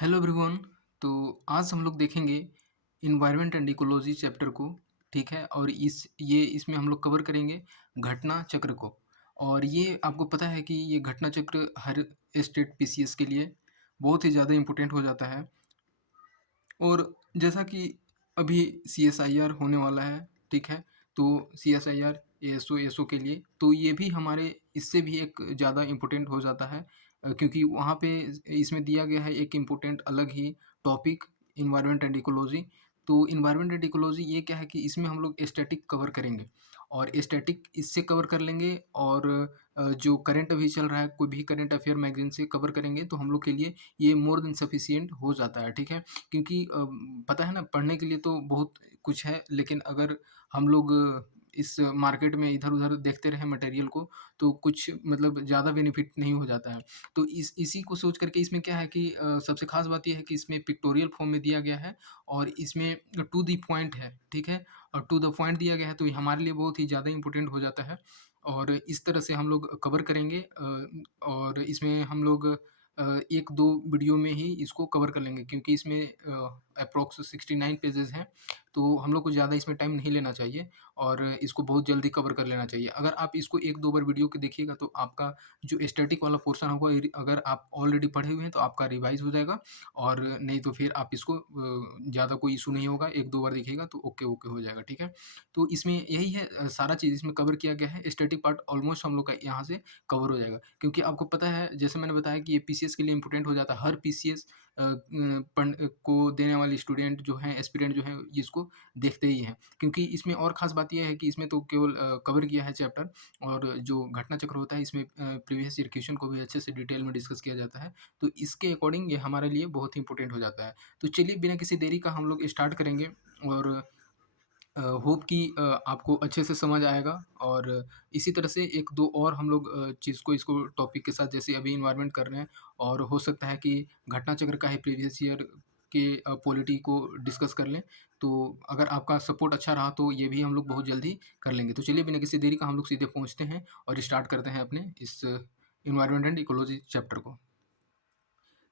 Hello everyone. तो आज हम लोग देखेंगे इन्वायरमेंट एंड इकोलॉजी चैप्टर को। ठीक है, और इसमें हम लोग कवर करेंगे घटना चक्र को। और ये आपको पता है कि ये घटना चक्र हर स्टेट पीसीएस के लिए बहुत ही ज़्यादा इम्पोर्टेंट हो जाता है। और जैसा कि अभी सीएसआईआर होने वाला है, ठीक है, तो सीएसआईआर एएसओ के लिए तो ये भी हमारे इससे भी एक ज़्यादा इम्पोर्टेंट हो जाता है, क्योंकि वहाँ पे इसमें दिया गया है एक इम्पोर्टेंट अलग ही टॉपिक, इन्वायरमेंट एंड इकोलॉजी। तो इन्वायरमेंट एंड इकोलॉजी ये क्या है कि इसमें हम लोग एस्थेटिक कवर करेंगे और एस्थेटिक इससे कवर कर लेंगे। और जो करंट अभी चल रहा है, कोई भी करंट अफेयर मैगजीन से कवर करेंगे तो हम लोग के लिए ये मोर देन सफिशिएंट हो जाता है। ठीक है, क्योंकि पता है ना, पढ़ने के लिए तो बहुत कुछ है, लेकिन अगर हम लोग इस मार्केट में इधर-उधर देखते रहें मटेरियल को, तो कुछ मतलब ज़्यादा बेनिफिट नहीं हो जाता है। तो इसी को सोच कर के इसमें क्या है कि सबसे ख़ास बात ये है कि इसमें पिक्टोरियल फॉर्म में दिया गया है और इसमें टू द पॉइंट है, ठीक है? और टू द पॉइंट दिया गया है, तो ये हमारे लिए बहुत ही ज़्यादा इम्पोर्टेंट हो जाता है। और इस तरह से हम लोग कवर करेंगे, और इसमें हम लोग 1-2 वीडियो में ही इसको कवर कर लेंगे, क्योंकि इसमें एप्रॉक्स 69 पेजेज़ हैं, तो हम लोग को ज़्यादा इसमें टाइम नहीं लेना चाहिए और इसको बहुत जल्दी कवर कर लेना चाहिए। अगर आप इसको 1-2 बार वीडियो को देखिएगा तो आपका जो स्टैटिक वाला पोर्शन होगा, अगर आप ऑलरेडी पढ़े हुए हैं तो आपका रिवाइज़ हो जाएगा, और नहीं तो फिर आप इसको ज़्यादा कोई इश्यू नहीं होगा, 1-2 बार देखिएगा तो ओके हो जाएगा, ठीक है? तो इसमें यही है, सारा चीज़ इसमें कवर किया गया है। स्टैटिक पार्ट ऑलमोस्ट हम लोग का यहाँ से कवर हो जाएगा, क्योंकि आपको पता है, जैसे मैंने बताया कि ये पीसीएस के लिए इम्पोर्टेंट हो जाता है। हर पीसीएस को देने वाले स्टूडेंट जो हैं, एस्पिरेंट जो हैं, ये इसको देखते ही हैं, क्योंकि इसमें और ख़ास बात ये है कि इसमें तो केवल कवर किया है चैप्टर, और जो घटना चक्र होता है इसमें प्रीवियस ईयर क्वेश्चन को भी अच्छे से डिटेल में डिस्कस किया जाता है। तो इसके अकॉर्डिंग ये हमारे लिए बहुत ही इंपॉर्टेंट हो जाता है। तो चलिए बिना किसी देरी का हम लोग स्टार्ट करेंगे, और होप कि आपको अच्छे से समझ आएगा। और इसी तरह से 1-2 और हम लोग चीज़ को, इसको टॉपिक के साथ, जैसे अभी एनवायरनमेंट कर रहे हैं, और हो सकता है कि घटना चक्र का ही प्रीवियस ईयर के पॉलिटी को डिस्कस कर लें। तो अगर आपका सपोर्ट अच्छा रहा तो ये भी हम लोग बहुत जल्दी कर लेंगे। तो चलिए बिना किसी देरी का हम लोग सीधे पहुँचते हैं और स्टार्ट करते हैं अपने इस एनवायरनमेंट एंड इकोलॉजी चैप्टर को।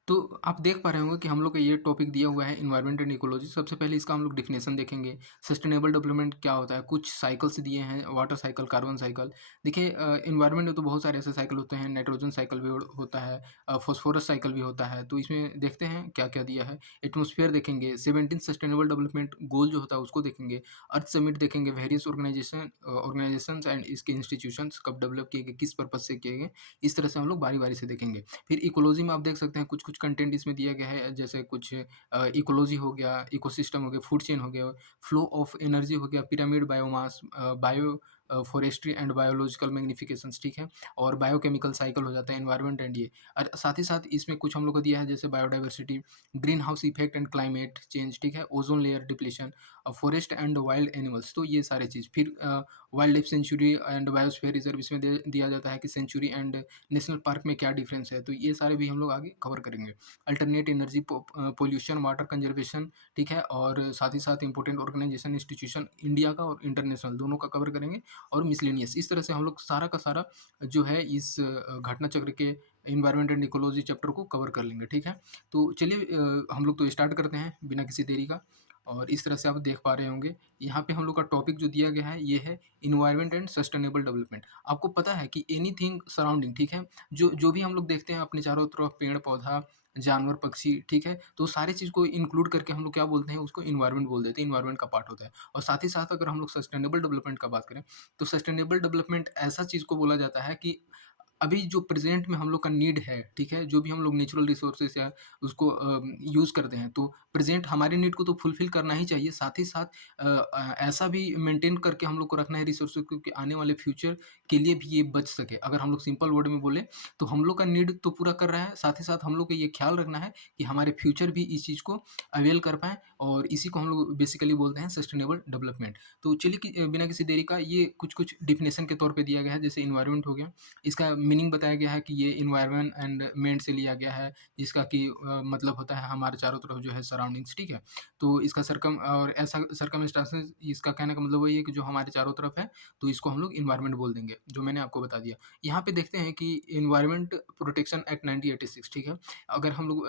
तो आप देख पा रहे होंगे कि हम लोग का ये टॉपिक दिया हुआ है, एनवायरनमेंट एंड इकोलॉजी। सबसे पहले इसका हम लोग डेफिनेशन देखेंगे। सस्टेनेबल डेवलपमेंट क्या होता है, कुछ साइकिल्स दिए हैं, वाटर साइकिल, कार्बन साइकिल। देखिए, एनवायरनमेंट में तो बहुत सारे ऐसे साइकिल होते हैं, नाइट्रोजन साइकिल भी होता है, फास्फोरस साइकिल भी होता है। तो इसमें देखते हैं क्या क्या दिया है। एटमॉस्फेयर देखेंगे, 17 सस्टेनेबल डेवलपमेंट गोल जो होता है उसको देखेंगे। अर्थ समिट देखेंगे, वेरियस ऑर्गेनाइजेशंस एंड इसके इंस्टीट्यूशंस कब डेवलप किए गए, किस पर्पज से किए गए। इस तरह से हम लोग बारी बारी से देखेंगे। फिर इकोलॉजी में आप देख सकते हैं कुछ कुछ कंटेंट इसमें दिया गया है, जैसे कुछ इकोलॉजी हो गया, इकोसिस्टम हो गया, फूड चेन हो गया, फ्लो ऑफ एनर्जी हो गया, pyramid, biomass, bio forestry and biological magnifications, ठीक है, और बायोकेमिकल साइकिल हो जाता है, एनवायरनमेंट एंड ये। और साथ ही साथ इसमें कुछ हम लोग को दिया है, जैसे biodiversity, green house effect and climate change, ठीक है, ozone layer depletion, forest and wild animals, तो ये सारे चीज़। फिर wild life sanctuary and biosphere reserve, इसमें दिया जाता है कि सेंचुरी एंड नेशनल पार्क में क्या डिफरेंस है। तो ये सारे भी हम लोग आगे कवर करेंगे। Alternate energy, pollution, water conservation, ठीक है, और साथ ही साथ इंपॉर्टेंट ऑर्गेनाइजेशन, इंस्टीट्यूशन इंडिया का और इंटरनेशनल दोनों का कवर करेंगे, और मिसलेनियस। इस तरह से हम लोग सारा का सारा जो है इस घटना चक्र के एनवायरनमेंट एंड इकोलॉजी चैप्टर को कवर कर लेंगे, ठीक है। तो चलिए हम लोग तो स्टार्ट करते हैं बिना किसी देरी का। और इस तरह से आप देख पा रहे होंगे, यहाँ पे हम लोग का टॉपिक जो दिया गया है ये है इन्वायरमेंट एंड सस्टेनेबल डेवलपमेंट। आपको पता है कि एनीथिंग सराउंडिंग, ठीक है, जो जो भी हम लोग देखते हैं अपने चारों तरफ, पेड़ पौधा, जानवर, पक्षी, ठीक है, तो सारी चीज़ को इंक्लूड करके हम लोग क्या बोलते हैं, उसको इन्वायरमेंट बोल देते हैं, इन्वायरमेंट का पार्ट होता है। और साथ ही साथ अगर हम लोग सस्टेनेबल डेवलपमेंट का बात करें, तो सस्टेनेबल डेवलपमेंट ऐसा चीज़ को बोला जाता है कि अभी जो प्रेज़ेंट में हम लोग का नीड है, ठीक है? जो भी हम लोग नेचुरल रिसोर्सेज़ या उसको यूज़ करते हैं, तो प्रेज़ेंट हमारे नीड को तो फुलफ़िल करना ही चाहिए, साथ ही साथ ऐसा भी मेंटेन करके हम लोग को रखना है रिसोर्सेज़ को कि आने वाले फ्यूचर के लिए भी ये बच सके। अगर हम लोग सिंपल वर्ड में बोलें, तो हम लोग का नीड तो पूरा कर रहा है, साथ ही साथ हम लोग को ये ख़्याल रखना है कि हमारे फ्यूचर भी इस चीज़ को अवेल कर पाएँ, और इसी को हम लोग बेसिकली बोलते हैं सस्टेनेबल डेवलपमेंट। तो चलिए कि बिना किसी देरी का ये कुछ-कुछ डेफ़िनेशन के तौर पे दिया गया है, जैसे एनवायरनमेंट हो गया, इसका मीनिंग बताया गया है कि ये एनवायरनमेंट एंड मेंट से लिया गया है, जिसका कि मतलब होता है हमारे चारों तरफ जो है सराउंडिंग्स, ठीक है? तो इसका सरकम और ऐसा सर्कमस्टेंसेस, इसका कहने का मतलब वही है कि जो हमारे चारों तरफ है, तो इसको हम लोग एनवायरनमेंट बोल देंगे, जो मैंने आपको बता दिया। यहाँ पे देखते हैं कि एनवायरनमेंट प्रोटेक्शन एक्ट 1986, ठीक है? अगर हम लोग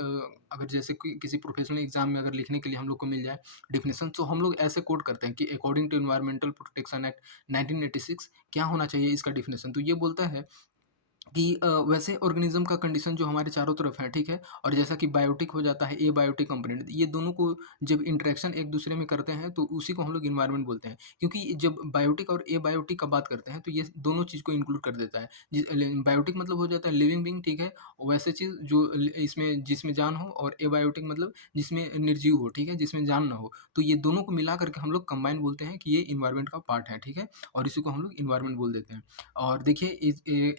अगर जैसे कि किसी प्रोफेशनल एग्ज़ाम में अगर लिखने के लिए हम लोग को मिल जाए डेफिनेशन, तो हम लोग ऐसे कोट करते हैं कि according to environmental protection act 1986 क्या होना चाहिए इसका डेफिनेशन? तो ये बोलता है कि वैसे ऑर्गेनिज़्म का कंडीशन जो हमारे चारों तरफ है, ठीक है? और जैसा कि बायोटिक हो जाता है, एबायोटिक कंपोनेंट, ये दोनों को जब इंटरेक्शन एक-दूसरे में करते हैं, तो उसी को हम लोग एनवायरनमेंट बोलते हैं। क्योंकि जब बायोटिक और एबायोटिक का बात करते हैं, तो ये दोनों चीज़ को इंक्लूड कर देता है। बायोटिक मतलब हो जाता है लिविंग बीइंग, ठीक है? वैसे चीज़ जो इसमें जिसमें जान हो, और एबायोटिक मतलब जिसमें निर्जीव हो, ठीक है? जिसमें जान ना हो। तो ये दोनों को मिला कर के हम लोग कंबाइन बोलते हैं कि ये एनवायरनमेंट का पार्ट है, ठीक है? और इसी को हम लोग एनवायरनमेंट बोल देते हैं। और देखिए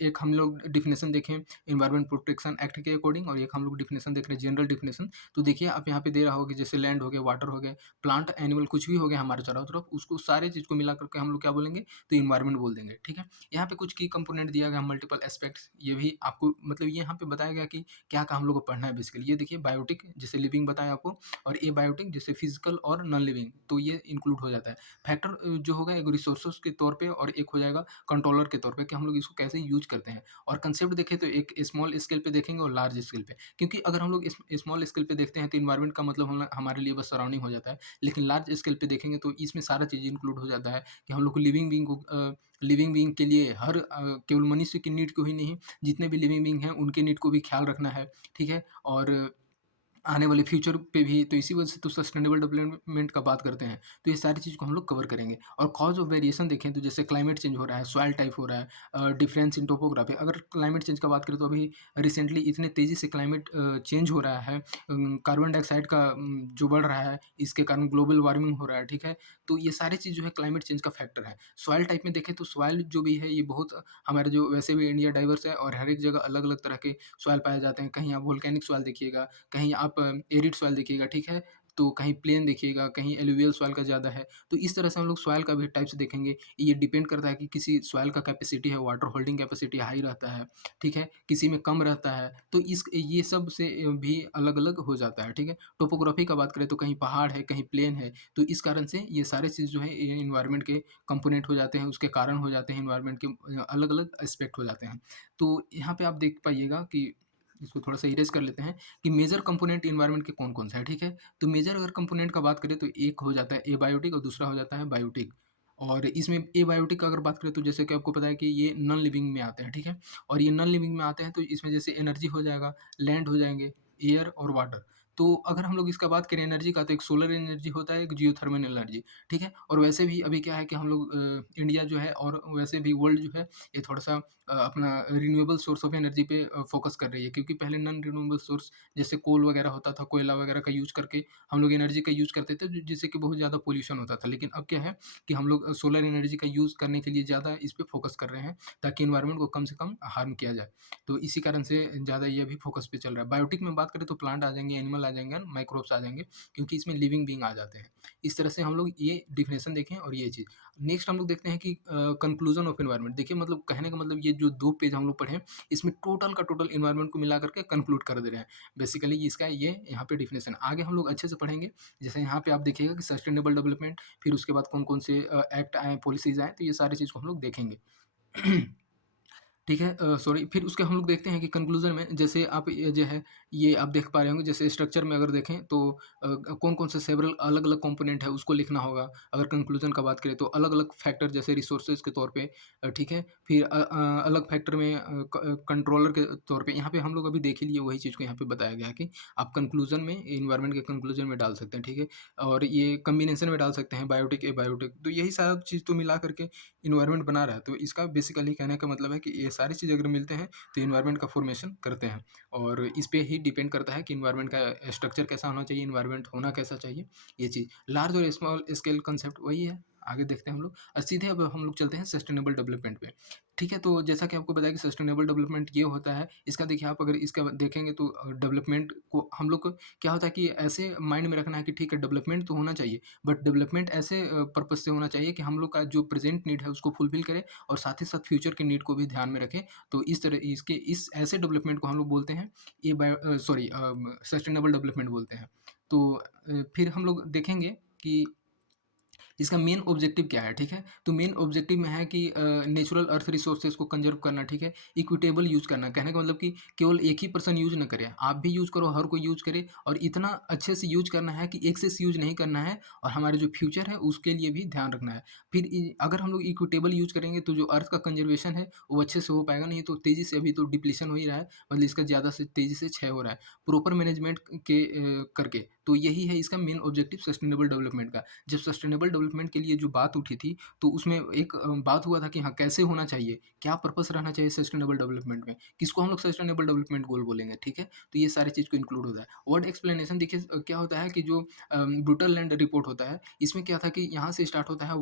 एक हम लोग डेफिनेशन देखें एनवायरनमेंट प्रोटेक्शन एक्ट के अकॉर्डिंग, और एक हम लोग डेफिनेशन देख रहे हैं जनरल डेफिनेशन। तो देखिए आप यहाँ पे दे रहा होगा जैसे लैंड हो गया, वाटर हो गया, प्लांट, एनिमल कुछ भी हो गया हमारे चारों तरफ, उसको सारे चीज़ को मिला करके हम लोग क्या बोलेंगे, तो एनवायरनमेंट बोल देंगे, ठीक है? यहाँ पे कुछ की कंपोनेंट दिया गया, मल्टीपल एस्पेक्ट्स, ये भी आपको मतलब ये यहाँ पे बताया गया कि क्या-क्या हम लोग को पढ़ना है बेसिकली। ये देखिए बायोटिक जैसे लिविंग बताया आपको, और एबायोटिक जैसे फिजिकल और नॉन लिविंग, तो ये इंक्लूड हो जाता है। फैक्टर जो होगा एक रिसोर्सेज के तौर पे, और एक हो जाएगा कंट्रोलर के तौर पे कि हम लोग इसको कैसे यूज़ करते हैं। और कंसेप्ट देखें तो एक स्मॉल स्केल पे देखेंगे और लार्ज स्केल पे। क्योंकि अगर हम लोग स्मॉल स्केल पे देखते हैं तो एनवायरनमेंट का मतलब हमारे लिए बस सराउंडिंग हो जाता है। लेकिन लार्ज स्केल पे देखेंगे तो इसमें सारा चीज़ इंक्लूड हो जाता है कि हम लोग को लिविंग बीइंग के लिए केवल मनुष्य की नीड को ही नहीं, जितने भी लिविंग बीइंग हैं उनके नीड को भी ख्याल रखना है, ठीक है? और आने वाले फ्यूचर पे भी, तो इसी वजह से तो सस्टेनेबल डेवलपमेंट का बात करते हैं। तो ये सारी चीज़ को हम लोग कवर करेंगे। और कॉज़ ऑफ वेरिएशन देखें तो जैसे क्लाइमेट चेंज हो रहा है, सॉइल टाइप हो रहा है, डिफरेंस इन टोपोग्राफी। अगर क्लाइमेट चेंज का बात करें तो अभी रिसेंटली इतने तेज़ी से क्लाइमेट चेंज हो रहा है, कार्बन डाइऑक्साइड का जो बढ़ रहा है, इसके कारण ग्लोबल वार्मिंग हो रहा है, ठीक है? तो ये सारी चीज़ जो है क्लाइमेट चेंज का फैक्टर है। सॉइल टाइप में देखें तो सॉइल जो भी है ये बहुत हमारे जो वैसे भी इंडिया डाइवर्स है, और हर एक जगह अलग-अलग तरह के सॉइल पाए जाते हैं। कहीं आप वोल्केनिक सॉइल देखिएगा, कहीं आप एरिड सॉइल देखिएगा, ठीक है? तो कहीं प्लेन देखिएगा, कहीं एलुवियल सॉइल का ज़्यादा है। तो इस तरह से हम लोग सॉइल का भी टाइप्स देखेंगे। ये डिपेंड करता है कि किसी सॉइल का कैपेसिटी है, वाटर होल्डिंग कैपेसिटी हाई रहता है, ठीक है? किसी में कम रहता है। तो इस ये सब से भी अलग-अलग हो जाता है, ठीक है? टोपोग्राफी का बात करें तो कहीं पहाड़ है, कहीं प्लेन है। तो इस कारण से ये सारे चीज़ जो है एनवायरनमेंट के कंपोनेंट हो जाते हैं, उसके कारण हो जाते हैं, एनवायरनमेंट के अलग-अलग एस्पेक्ट हो जाते हैं। तो यहाँ पे आप देख पाइएगा कि इसको थोड़ा-सा इरेज़ कर लेते हैं कि मेजर कंपोनेंट एनवायरनमेंट के कौन-कौन से हैं, ठीक है? तो मेजर अगर कंपोनेंट का बात करें तो एक हो जाता है एबायोटिक और दूसरा हो जाता है बायोटिक। और इसमें एबायोटिक का अगर बात करें तो जैसे कि आपको पता है कि ये नॉन लिविंग में आते हैं, ठीक है? और ये नॉन लिविंग में आते हैं तो इसमें जैसे एनर्जी हो जाएगा, लैंड हो जाएँगे, एयर और वाटर। तो अगर हम लोग इसका बात करें एनर्जी का, तो एक सोलर एनर्जी होता है, एक जियोथर्मल एनर्जी, ठीक है? और वैसे भी अभी क्या है कि हम लोग इंडिया जो है, और वैसे भी वर्ल्ड जो है, ये थोड़ा-सा अपना रिन्यूएबल सोर्स ऑफ एनर्जी पे फ़ोकस कर रही है, क्योंकि पहले नॉन रिन्यूएबल सोर्स जैसे कोल वगैरह होता था, कोयला वगैरह का यूज़ करके हम लोग एनर्जी का यूज़ करते थे, जिससे कि बहुत ज़्यादा पॉल्यूशन होता था। लेकिन अब क्या है कि हम लोग सोलर एनर्जी का यूज़ करने के लिए ज़्यादा इस पे फ़ोकस कर रहे हैं, ताकि एनवायरनमेंट को कम से कम हार्म किया जाए। तो इसी कारण से ज़्यादा ये अभी फ़ोकस पे चल रहा है। बायोटिक में बात करें तो प्लांट आ जाएँगे, एनिमल आ जाएँगे, माइक्रोब्स आ जाएँगे, क्योंकि इसमें लिविंग बीइंग आ जाते हैं। इस तरह से हम लोग ये डेफिनेशन देखें और ये चीज़। नेक्स्ट हम लोग देखते हैं कि कंक्लूजन ऑफ एनवायरनमेंट। देखिए मतलब कहने का मतलब ये जो 2 पेज हम लोग पढ़े, इसमें टोटल का टोटल एनवायरनमेंट को मिला करके कंक्लूड कर दे रहे हैं। बेसिकली इसका ये यहाँ पे डेफिनेशन आगे हम लोग अच्छे से पढ़ेंगे। जैसे यहाँ पे आप देखिएगा कि सस्टेनेबल डेवलपमेंट, फिर उसके बाद कौन-कौन से एक्ट आए, पॉलिसीज़ आए, तो ये सारी चीज़ को हम लोग देखेंगे। ठीक है, सॉरी, फिर उसके हम लोग देखते हैं कि कंक्लूज़न में जैसे आप ये जो है, ये आप देख पा रहे होंगे, जैसे स्ट्रक्चर में अगर देखें तो कौन-कौन से सेवरल अलग-अलग कंपोनेंट है उसको लिखना होगा। अगर कंक्लूज़न का बात करें तो अलग-अलग फैक्टर जैसे रिसोर्सेज़ के तौर पे, ठीक है? फिर अलग फैक्टर में कंट्रोलर के तौर पे, यहाँ पे हम लोग अभी देख ही लिए वही चीज़ को यहाँ पे बताया गया है कि आप कंक्लूज़न में एनवायरनमेंट के कंक्लूज़न में डाल सकते हैं, ठीक है? और ये कॉम्बिनेशन में डाल सकते हैं बायोटिक, एबायोटिक, तो यही सारा चीज़ तो मिला करके एनवायरनमेंट बना रहा है। तो इसका बेसिकली कहने का मतलब है कि ये सारी चीज़ अगर मिलते हैं तो एनवायरनमेंट का फॉर्मेशन करते हैं, और इस पे ही डिपेंड करता है कि एनवायरनमेंट का स्ट्रक्चर कैसा होना चाहिए, एनवायरनमेंट होना कैसा चाहिए, ये चीज़। लार्ज और स्मॉल स्केल कांसेप्ट वही है। आगे देखते हैं हम लोग, सीधे अब हम लोग चलते हैं सस्टेनेबल डेवलपमेंट पे। ठीक है, तो जैसा कि आपको बताया कि सस्टेनेबल डेवलपमेंट ये होता है, इसका देखिए आप अगर इसका देखेंगे तो डेवलपमेंट को हम लोग को क्या होता है कि ऐसे माइंड में रखना है कि ठीक है डेवलपमेंट तो होना चाहिए, बट डेवलपमेंट ऐसे पर्पज़ से होना चाहिए कि हम लोग का जो प्रेज़ेंट नीड है उसको फुलफ़िल करे और साथ ही साथ फ्यूचर के नीड को भी ध्यान में रखें। तो इस तरह इसके इस ऐसे डेवलपमेंट को हम लोग बोलते हैं सस्टेनेबल डेवलपमेंट बोलते हैं। तो फिर हम लोग देखेंगे कि इसका मेन ऑब्जेक्टिव क्या है, ठीक है? तो मेन ऑब्जेक्टिव में है कि नेचुरल अर्थ रिसोर्सेज़ को कंज़र्व करना, ठीक है? इक्विटेबल यूज़ करना, कहने का मतलब कि केवल एक ही पर्सन यूज़ ना करे, आप भी यूज़ करो, हर कोई यूज़ करे और इतना अच्छे से यूज़ करना है कि एक्सेस यूज़ नहीं करना है और हमारे जो फ्यूचर है उसके लिए भी ध्यान रखना है। फिर अगर हम लोग इक्विटेबल यूज़ करेंगे तो जो अर्थ का कंज़र्वेशन है वो अच्छे से हो पाएगा, नहीं तो तेज़ी से अभी तो डिप्लीशन हो ही रहा है, मतलब इसका ज़्यादा से तेज़ी से क्षय हो रहा है। प्रॉपर मैनेजमेंट करके, तो यही है इसका मेन ऑब्जेक्टिव सस्टेनेबल डेवलपमेंट का। जब सस्टेनेबल डेवलपमेंट के लिए जो बात उठी थी, तो उसमें एक बात हुआ था कि हाँ, कैसे होना चाहिए? क्या पर्पस रहना चाहिए सस्टेनेबल डेवलपमेंट में? किसको हम लोग सस्टेनेबल डेवलपमेंट गोल बोलेंगे, ठीक है? तो ये सारी चीज़ को इंक्लूड होता है। वर्ड एक्सप्लेनेशन देखिए क्या होता है कि जो ब्रूटल लैंड रिपोर्ट होता है, इसमें क्या था कि यहाँ से स्टार्ट होता है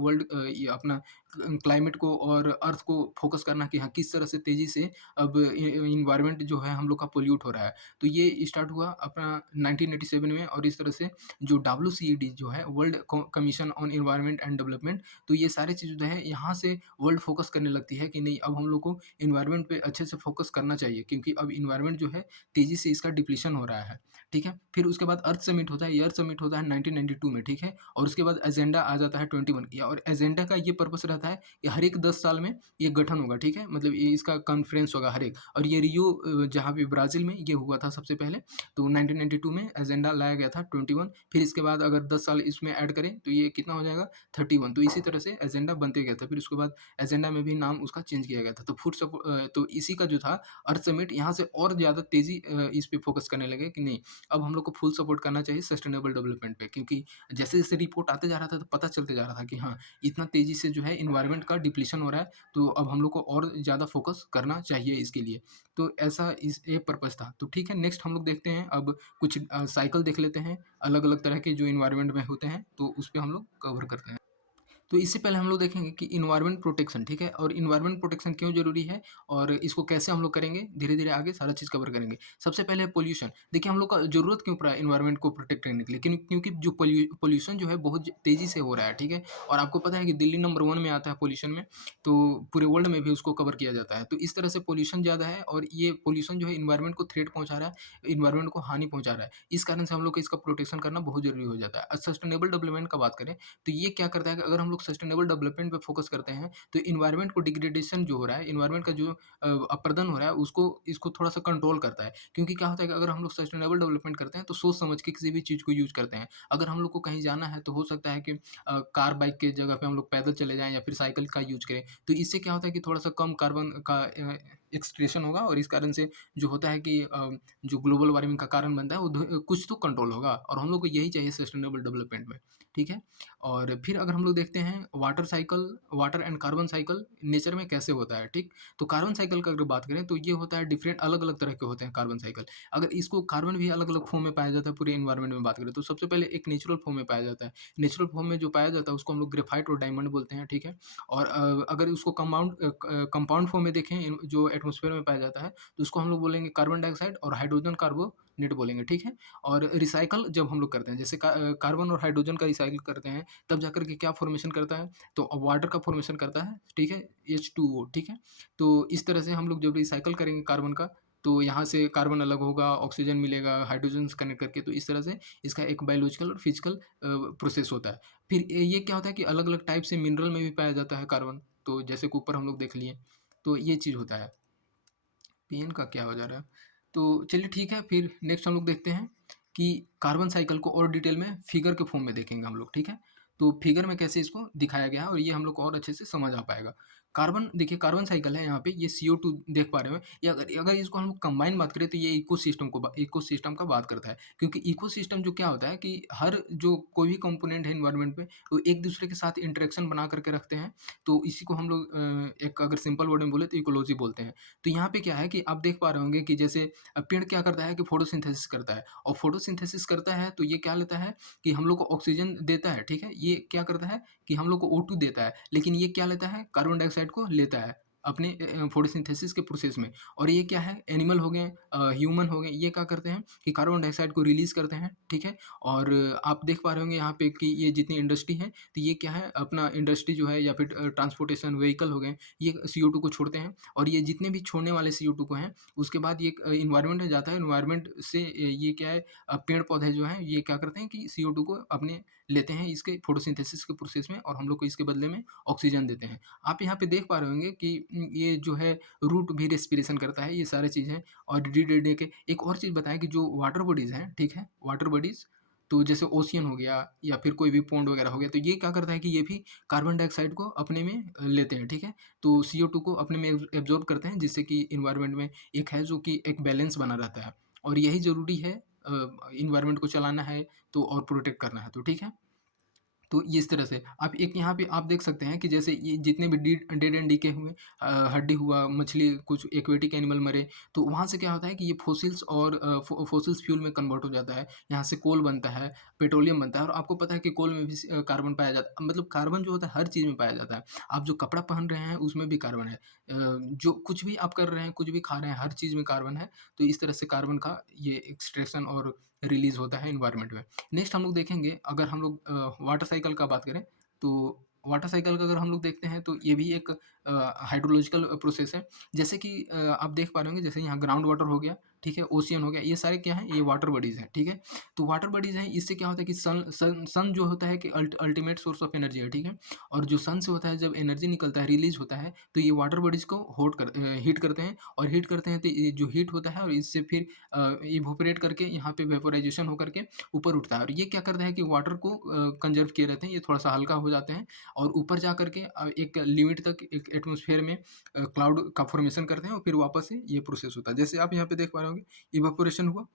ये अपना क्लाइमेट को और अर्थ को फोकस करना कि हाँ, किस तरह से तेज़ी से अब एनवायरनमेंट जो है हम लोग का पॉल्यूट हो रहा है। तो ये स्टार्ट हुआ अपना 1987 में और इस तरह से जो डब्ल्यूसीईडी जो है world commission on environment and development, तो ये सारी चीज़ें जो है यहाँ से वर्ल्ड फोकस करने लगती है कि नहीं अब हम लोग को एनवायरनमेंट पे अच्छे से फोकस करना चाहिए क्योंकि अब एनवायरनमेंट जो है तेज़ी से इसका डिप्लीशन हो रहा है, ठीक है। फिर उसके बाद अर्थ समिट होता है, ये अर्थ समिट होता है 1992 में, ठीक है। और उसके बाद एजेंडा आ जाता है 21 और एजेंडा का ये पर्पस रहता है कि हर एक 10 साल में ये गठन होगा, ठीक है। मतलब ये इसका कॉन्फ्रेंस होगा हर एक, और ये रियो जहाँ पे ब्राज़ील में ये हुआ था सबसे पहले। तो 1992 में एजेंडा लाया गया था 21, फिर इसके बाद अगर 10 साल इसमें ऐड करें तो ये कितना हो जाएगा 31। तो इसी तरह से एजेंडा बनते गया था। फिर उसके बाद एजेंडा में भी नाम उसका चेंज किया गया था। तो इसी का जो था अर्थ समिट यहाँ से और ज़्यादा तेज़ी इस पे फोकस करने लगे कि नहीं अब हम लोग को फुल सपोर्ट करना चाहिए सस्टेनेबल डेवलपमेंट पे, क्योंकि जैसे-जैसे रिपोर्ट आते जा रहा था तो पता चलते जा रहा था कि हाँ, इतना तेज़ी से जो है एनवायरनमेंट का डिप्लीशन हो रहा है, तो अब हम लोग को और ज़्यादा फोकस करना चाहिए इसके लिए। तो ऐसा इस ये पर्पज़ था। तो ठीक है, नेक्स्ट हम लोग देखते हैं अब कुछ साइकिल देख लेते हैं, अलग-अलग तरह के जो एनवायरनमेंट में होते हैं, तो उस पे हम लोग कवर करते हैं। तो इससे पहले हम लोग देखेंगे कि एनवायरनमेंट प्रोटेक्शन, ठीक है? और एनवायरनमेंट प्रोटेक्शन क्यों ज़रूरी है और इसको कैसे हम लोग करेंगे, धीरे-धीरे आगे सारा चीज़ कवर करेंगे। सबसे पहले पॉल्यूशन, देखिए हम लोग का ज़रूरत क्यों पड़ा एनवायरनमेंट को प्रोटेक्ट करने के लिए? क्योंकि जो पॉल्यूशन जो है बहुत तेज़ी से हो रहा है, ठीक है? और आपको पता है कि दिल्ली नंबर 1 में आता है पॉल्यूशन में, तो पूरे वर्ल्ड में भी उसको कवर किया जाता है। तो इस तरह से पॉल्यूशन ज़्यादा है और ये पॉल्यूशन जो है एनवायरनमेंट को थ्रेट पहुँचा रहा है, एनवायरनमेंट को हानि पहुँचा रहा है। इस कारण से हम लोग को इसका प्रोटेक्शन करना बहुत ज़रूरी हो जाता है। सस्टेनेबल डेवलपमेंट का बात करें तो ये क्या करता है कि अगर हम लोग सस्टेनेबल डेवलपमेंट पे फोकस करते हैं, तो एनवायरनमेंट को डिग्रेडेशन जो हो रहा है, एनवायरनमेंट का जो अपरदन हो रहा है, उसको इसको थोड़ा-सा कंट्रोल करता है। क्योंकि क्या होता है कि अगर हम लोग सस्टेनेबल डेवलपमेंट करते हैं, तो सोच समझ के किसी भी चीज़ को यूज़ करते हैं। अगर हम लोग को कहीं जाना है, तो हो सकता है कि कार, बाइक के जगह पे हम लोग पैदल चले जाएँ या फिर साइकिल का यूज़ करें। तो इससे क्या होता है कि थोड़ा-सा कम कार्बन का एक्सक्रीशन होगा और इस कारण से जो होता है कि जो ग्लोबल वार्मिंग का कारण बनता है, वो कुछ तो कंट्रोल होगा और हम लोग को यही चाहिए सस्टेनेबल डेवलपमेंट में, ठीक है? और फिर अगर हम लोग देखते हैं water and carbon cycle nature में कैसे होता है, ठीक? तो कार्बन साइकिल का अगर बात करें तो ये होता है डिफरेंट अलग-अलग तरह के होते हैं कार्बन साइकिल। अगर इसको कार्बन भी अलग-अलग फॉर्म में पाया जाता है पूरे एनवायरनमेंट में बात करें तो सबसे पहले एक नेचुरल फॉर्म में पाया जाता है। नेचुरल फॉर्म में जो पाया जाता है उसको हम लोग ग्रेफाइट और डायमंड बोलते हैं, ठीक है? और अगर उसको कंपाउंड फॉर्म में देखें जो एटमॉस्फेयर में पाया जाता है तो उसको हम लोग बोलेंगे कार्बन डाइऑक्साइड और हाइड्रोजन कार्बोनेट बोलेंगे, ठीक है? और रिसाइकल जब हम लोग करते हैं जैसे कार्बन और हाइड्रोजन का रिसाइकिल करते हैं तब जाकर के क्या फ़ॉर्मेशन करता है, तो वाटर का फ़ॉर्मेशन करता है, ठीक है? H2O, ठीक है? तो इस तरह से हम लोग जब रिसाइकिल करेंगे कार्बन का, तो यहाँ से कार्बन अलग होगा, ऑक्सीजन मिलेगा, हाइड्रोजन से कनेक्ट करके, तो इस तरह से इसका एक बायोलॉजिकल और फिज़िकल प्रोसेस होता है। फिर ये क्या होता है कि अलग-अलग टाइप से मिनरल में भी पाया जाता है कार्बन, तो जैसे कि ऊपर हम लोग देख लिए, तो ये चीज़ होता है। पेन का क्या हो जा रहा है? तो चलिए ठीक है, फिर नेक्स्ट हम लोग देखते हैं कि कार्बन साइकिल को और डिटेल में फिगर के फॉर्म में देखेंगे हम लोग, ठीक है? तो फिगर में कैसे इसको दिखाया गया है और ये हम लोग को और अच्छे से समझ आ पाएगा। कार्बन देखिए कार्बन साइकिल है यहाँ पे, ये CO2 देख पा रहे हो, या अगर अगर इसको हम लोग कंबाइन बात करें तो ये इकोसिस्टम का बात करता है। क्योंकि इकोसिस्टम जो क्या होता है कि हर जो कोई भी कंपोनेंट है एनवायरनमेंट में, वो एक दूसरे के साथ इंटरेक्शन बना करके रखते हैं। तो इसी को हम लोग एक अगर सिंपल वर्ड में बोले तो इकोलॉजी बोलते हैं। तो यहाँ पे क्या है कि आप देख पा रहे होंगे कि जैसे पेड़ क्या करता है कि फोटोसिंथेसिस करता है और फोटोसिंथेसिस करता है तो ये क्या लेता है कि हम लोग को ऑक्सीजन देता है, ठीक है? ये क्या करता है कि हम लोग को O2 देता है, लेकिन ये क्या लेता है? कार्बन डाइऑक्साइड को लेता है अपने फोटोसिंथेसिस के प्रोसेस में। और ये क्या है, एनिमल हो गए, ह्यूमन हो गए, ये क्या करते हैं कि कार्बन डाइऑक्साइड को रिलीज़ करते हैं, ठीक है? और आप देख पा रहे होंगे यहाँ पे कि ये जितनी इंडस्ट्री है, तो ये क्या है, अपना इंडस्ट्री जो है या फिर ट्रांसपोर्टेशन व्हीकल हो गए, ये CO2 को छोड़ते हैं। और ये जितने भी छोड़ने वाले CO2 को हैं, उसके बाद ये एनवायरनमेंट में जाता है। एनवायरनमेंट से ये क्या है, पेड़-पौधे जो हैं, ये क्या करते हैं कि CO2 को अपने लेते हैं इसके फोटोसिंथेसिस के प्रोसेस में, और हम लोग को इसके बदले में ऑक्सीजन देते हैं। आप यहाँ पे देख पा रहे होंगे कि ये जो है रूट भी रेस्पिरेशन करता है, ये सारी चीज़ें। और डी के एक और चीज़ बताएँ कि जो वाटर बॉडीज़ हैं, ठीक है? वाटर बॉडीज़, तो जैसे ओशियन हो गया या फिर कोई भी पॉन्ड वगैरह हो गया, तो ये क्या करता है कि ये भी कार्बन डाइऑक्साइड को अपने में लेते हैं, ठीक है? तो CO2 को अपने में एब्ज़ॉर्ब करते हैं, जिससे कि एनवायरनमेंट में एक है जो कि एक बैलेंस बना रहता है। और यही ज़रूरी है एनवायरनमेंट को चलाना है तो, और प्रोटेक्ट करना है तो, ठीक है? तो इस तरह से आप एक यहाँ पे आप देख सकते हैं कि जैसे ये जितने भी डेड एंड डीके हुए, हड्डी हुआ, मछली, कुछ एक्वेटिक एनिमल मरे, तो वहाँ से क्या होता है कि ये फोसिल्स और फोसिल्स फ्यूल में कन्वर्ट हो जाता है। यहाँ से कोल बनता है, पेट्रोलियम बनता है। और आपको पता है कि कोल में भी कार्बन पाया जाता है, मतलब कार्बन जो होता है हर चीज़ में पाया जाता है। आप जो कपड़ा पहन रहे हैं उसमें भी कार्बन है। जो कुछ भी आप कर रहे हैं, कुछ भी खा रहे हैं, हर चीज़ में कार्बन है। तो इस तरह से कार्बन का ये एक्सट्रैक्शन और रिलीज़ होता है एनवायरनमेंट में। नेक्स्ट हम लोग देखेंगे, अगर हम लोग वाटर साइकिल का बात करें, तो वाटर साइकिल का अगर हम लोग देखते हैं, तो ये भी एक हाइड्रोलॉजिकल प्रोसेस है। जैसे कि आप देख पा रहे होंगे, जैसे यहाँ ग्राउंड वाटर हो गया, ठीक है? ओशियन हो गया, ये सारे क्या हैं, ये वाटर बॉडीज़ हैं, ठीक है? तो वाटर बॉडीज़ हैं, इससे क्या होता है कि सन जो होता है कि अल्टीमेट सोर्स ऑफ एनर्जी है, ठीक है? और जो सन से होता है, जब एनर्जी निकलता है, रिलीज़ होता है, तो ये वाटर बॉडीज़ को हीट करते हैं। और हीट करते हैं तो ये जो हीट होता है, और इससे फिर इवेपोरेट करके यहाँ पे वेपोराइज़ेशन होकर के ऊपर उठता है। और ये क्या करता है कि वाटर को कंज़र्व किए रहते हैं, ये थोड़ा-सा हल्का हो जाते हैं, और ऊपर जा कर के एक लिमिट तक एक एटमॉस्फेयर में क्लाउड का फ़ॉर्मेशन करते हैं, और फिर वापस से ये प्रोसेस होता है। जैसे आप यहाँ पे देख पा रहे होंगे, इवेपोरेशन हुआ,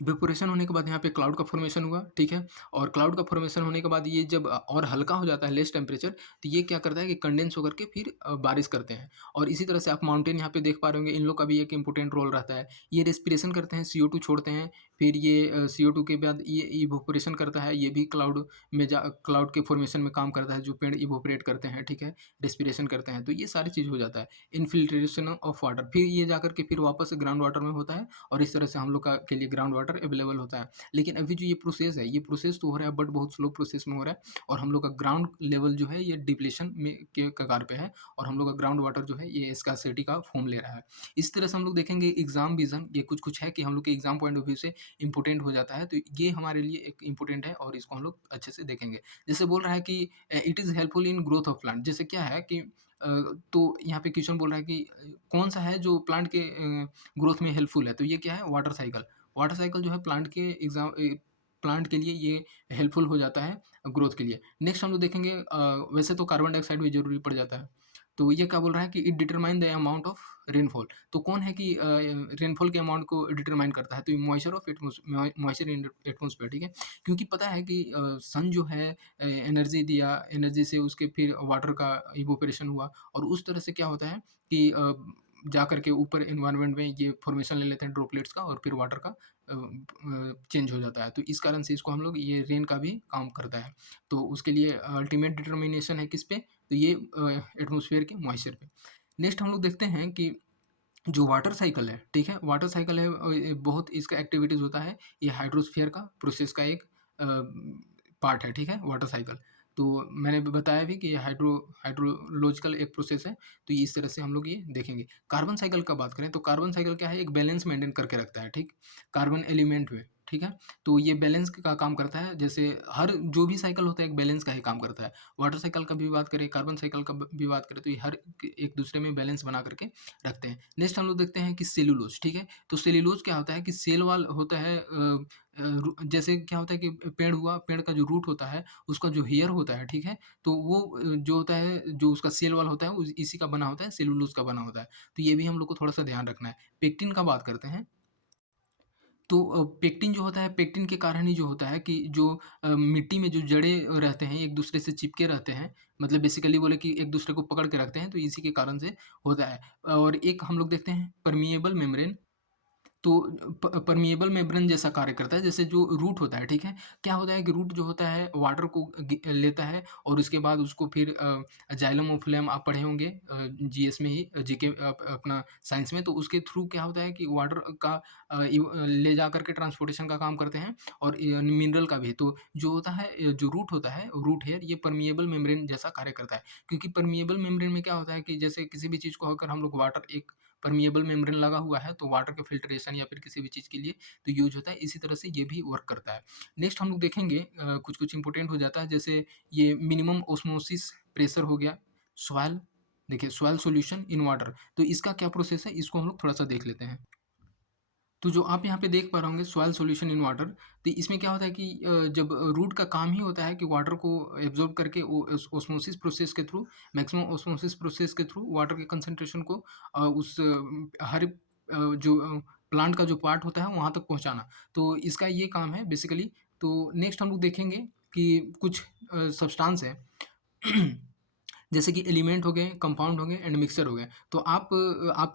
इवेपोरेशन होने के बाद यहाँ पे क्लाउड का फॉर्मेशन हुआ, ठीक है? और क्लाउड का फॉर्मेशन होने के बाद ये जब और हल्का हो जाता है, लेस टेम्परेचर, तो ये क्या करता है कि कंडेंस होकर के फिर बारिश करते हैं। और इसी तरह से आप माउंटेन यहाँ पे देख पा रहे होंगे, इन लोग का भी एक इम्पोर्टेंट रोल रहता है। ये रेस्पिरेशन करते हैं, CO2 छोड़ते हैं, फिर ये CO2 के बाद ये इवेपोरेशन करता है, ये भी क्लाउड के फॉर्मेशन में काम करता है, जो पेड़ इवेपोरेट करते हैं, ठीक है? रेस्पिरेशन करते हैं, तो ये सारी चीज़ हो जाता है। इन्फिल्ट्रेशन ऑफ वाटर, फिर ये जाकर के फिर वापस से ग्राउंड वाटर में होता है, और इस तरह से हम लोग का के लिए ग्राउंड वाटर अवेलेबल होता है। लेकिन अभी जो ये प्रोसेस है, ये प्रोसेस तो हो रहा है, बट बहुत स्लो प्रोसेस में हो रहा है, और हम लोग का ग्राउंड लेवल जो है, ये डिप्लेशन में के कगार पे है, और हम लोग का ग्राउंड वाटर जो है, ये स्कार्सिटी का फॉर्म ले रहा है। इस तरह से हम लोग देखेंगे एग्ज़ाम विज़न, ये कुछ-कुछ है कि हम लोग के एग्ज़ाम पॉइंट ऑफ व्यू से इम्पोर्टेंट हो जाता है, तो ये हमारे लिए एक इम्पोर्टेंट है, और इसको हम लोग अच्छे से देखेंगे। जैसे बोल रहा है कि it is helpful in growth of plant, जैसे क्या है कि तो यहाँ पे क्वेश्चन बोल रहा है कि कौन-सा है जो प्लांट के ग्रोथ में हेल्पफुल है, तो ये क्या है, वाटर साइकिल। वाटर साइकिल जो है प्लांट के लिए ये हेल्पफुल हो जाता है ग्रोथ के लिए। नेक्स्ट हम लोग देखेंगे, वैसे तो कार्बन डाइऑक्साइड भी ज़रूरी पड़ जाता है। तो ये क्या बोल रहा है कि it determine the amount of rainfall. तो कौन है कि रेनफॉल के अमाउंट को डिटरमाइन करता है, तो moisture of moisture in atmosphere, ठीक है? क्योंकि पता है कि सन जो है एनर्जी दिया, एनर्जी से उसके फिर वाटर का इवोपरेशन हुआ, और उस तरह से क्या होता है कि जा कर के ऊपर एनवायरनमेंट में ये फॉर्मेशन ले लेते हैं ड्रॉपलेट्स का, और फिर वाटर का चेंज हो जाता है। तो इस कारण से इसको हम लोग, ये रेन का भी काम करता है। तो उसके लिए अल्टीमेट डिटर्मिनेशन है किस पे? तो ये एटमॉस्फेयर के मॉइस्चर पे। नेक्स्ट हम लोग देखते हैं कि जो वाटर साइकिल है, ठीक है? वाटर साइकिल है, ये बहुत इसका एक्टिविटीज़ होता है। ये हाइड्रोस्फीयर का प्रोसेस का एक पार्ट है, ठीक है? Water cycle. तो मैंने भी बताया भी कि ये हाइड्रोलॉजिकल एक प्रोसेस है, तो इस तरह से हम लोग ये देखेंगे। कार्बन साइकिल का बात करें, तो कार्बन साइकिल क्या है, एक बैलेंस मेंटेन करके रखता है, ठीक? कार्बन एलिमेंट में, ठीक है? तो ये बैलेंस का काम करता है, जैसे हर जो भी साइकिल होता है, एक बैलेंस का ही काम करता है। वाटर साइकिल का भी बात करें, कार्बन साइकिल का भी बात करें, तो ये हर एक दूसरे में बैलेंस बना करके रखते हैं। नेक्स्ट हम लोग देखते हैं कि सेल्यूलोज़, ठीक है? तो सेल्यूलोज़ क्या होता है कि सेल वाल होता है, जैसे क्या होता है कि पेड़ हुआ, पेड़ का जो रूट होता है, उसका जो हेयर होता है, ठीक है? तो वो जो होता है, जो उसका सेल वाल होता है, उस इसी का बना होता है, सेल्यूलोज़ का बना होता है। तो ये भी हम लोग को थोड़ा-सा ध्यान रखना है। पेक्टिन का बात करते हैं, तो पेक्टिन जो होता है, पेक्टिन के कारण ही जो होता है कि जो मिट्टी में जो जड़ें रहते हैं, एक-दूसरे से चिपके रहते हैं, मतलब बेसिकली बोले कि एक-दूसरे को पकड़ के रखते हैं, तो इसी के कारण से होता है। और एक हम लोग देखते हैं परमिएबल मेम्ब्रेन, तो परमिएबल मेम्ब्रेन जैसा कार्य करता है, जैसे जो रूट होता है, ठीक है? क्या होता है कि रूट जो होता है वाटर को लेता है और उसके बाद उसको फिर जाइलम और फ्लोएम आप पढ़े होंगे जीएस में ही, जीके अपना साइंस में, तो उसके थ्रू क्या होता है कि वाटर का ले जा करके ट्रांसपोर्टेशन का काम करते हैं और मिनरल का भी। तो जो होता है जो रूट होता है, रूट हेयर, ये परमिएबल मेम्ब्रेन जैसा कार्य करता है। क्योंकि परमिएबल मेम्ब्रेन में क्या होता है कि जैसे किसी भी चीज़ को अगर हम लोग वाटर एक परमिएबल मेम्ब्रेन लगा हुआ है तो वाटर के फिल्ट्रेशन या फिर किसी भी चीज़ के लिए तो यूज़ होता है, इसी तरह से ये भी वर्क करता है। नेक्स्ट हम लोग देखेंगे कुछ-कुछ इंपॉर्टेंट हो जाता है, जैसे ये मिनिमम ऑस्मोसिस प्रेशर हो गया, सॉइल, देखिए सॉइल सॉल्यूशन इन वाटर, तो इसका क्या प्रोसेस है, इसको हम लोग थोड़ा-सा देख लेते हैं। तो जो आप यहाँ पे देख पा रहे होंगे सॉइल सॉल्यूशन इन वाटर, तो इसमें क्या होता है कि जब रूट का काम ही होता है कि वाटर को एब्जॉर्ब करके ओस्मोसिस प्रोसेस के थ्रू, मैक्सिमम ओस्मोसिस प्रोसेस के थ्रू वाटर के कंसंट्रेशन को हर जो प्लांट का जो पार्ट होता है वहाँ तक पहुँचाना। तो इसका ये काम है बेसिकली। तो नेक्स्ट हम लोग देखेंगे कि कुछ सब्सटेंस है जैसे कि एलिमेंट हो गए, कंपाउंड हो गए एंड मिक्सचर हो गए। तो आप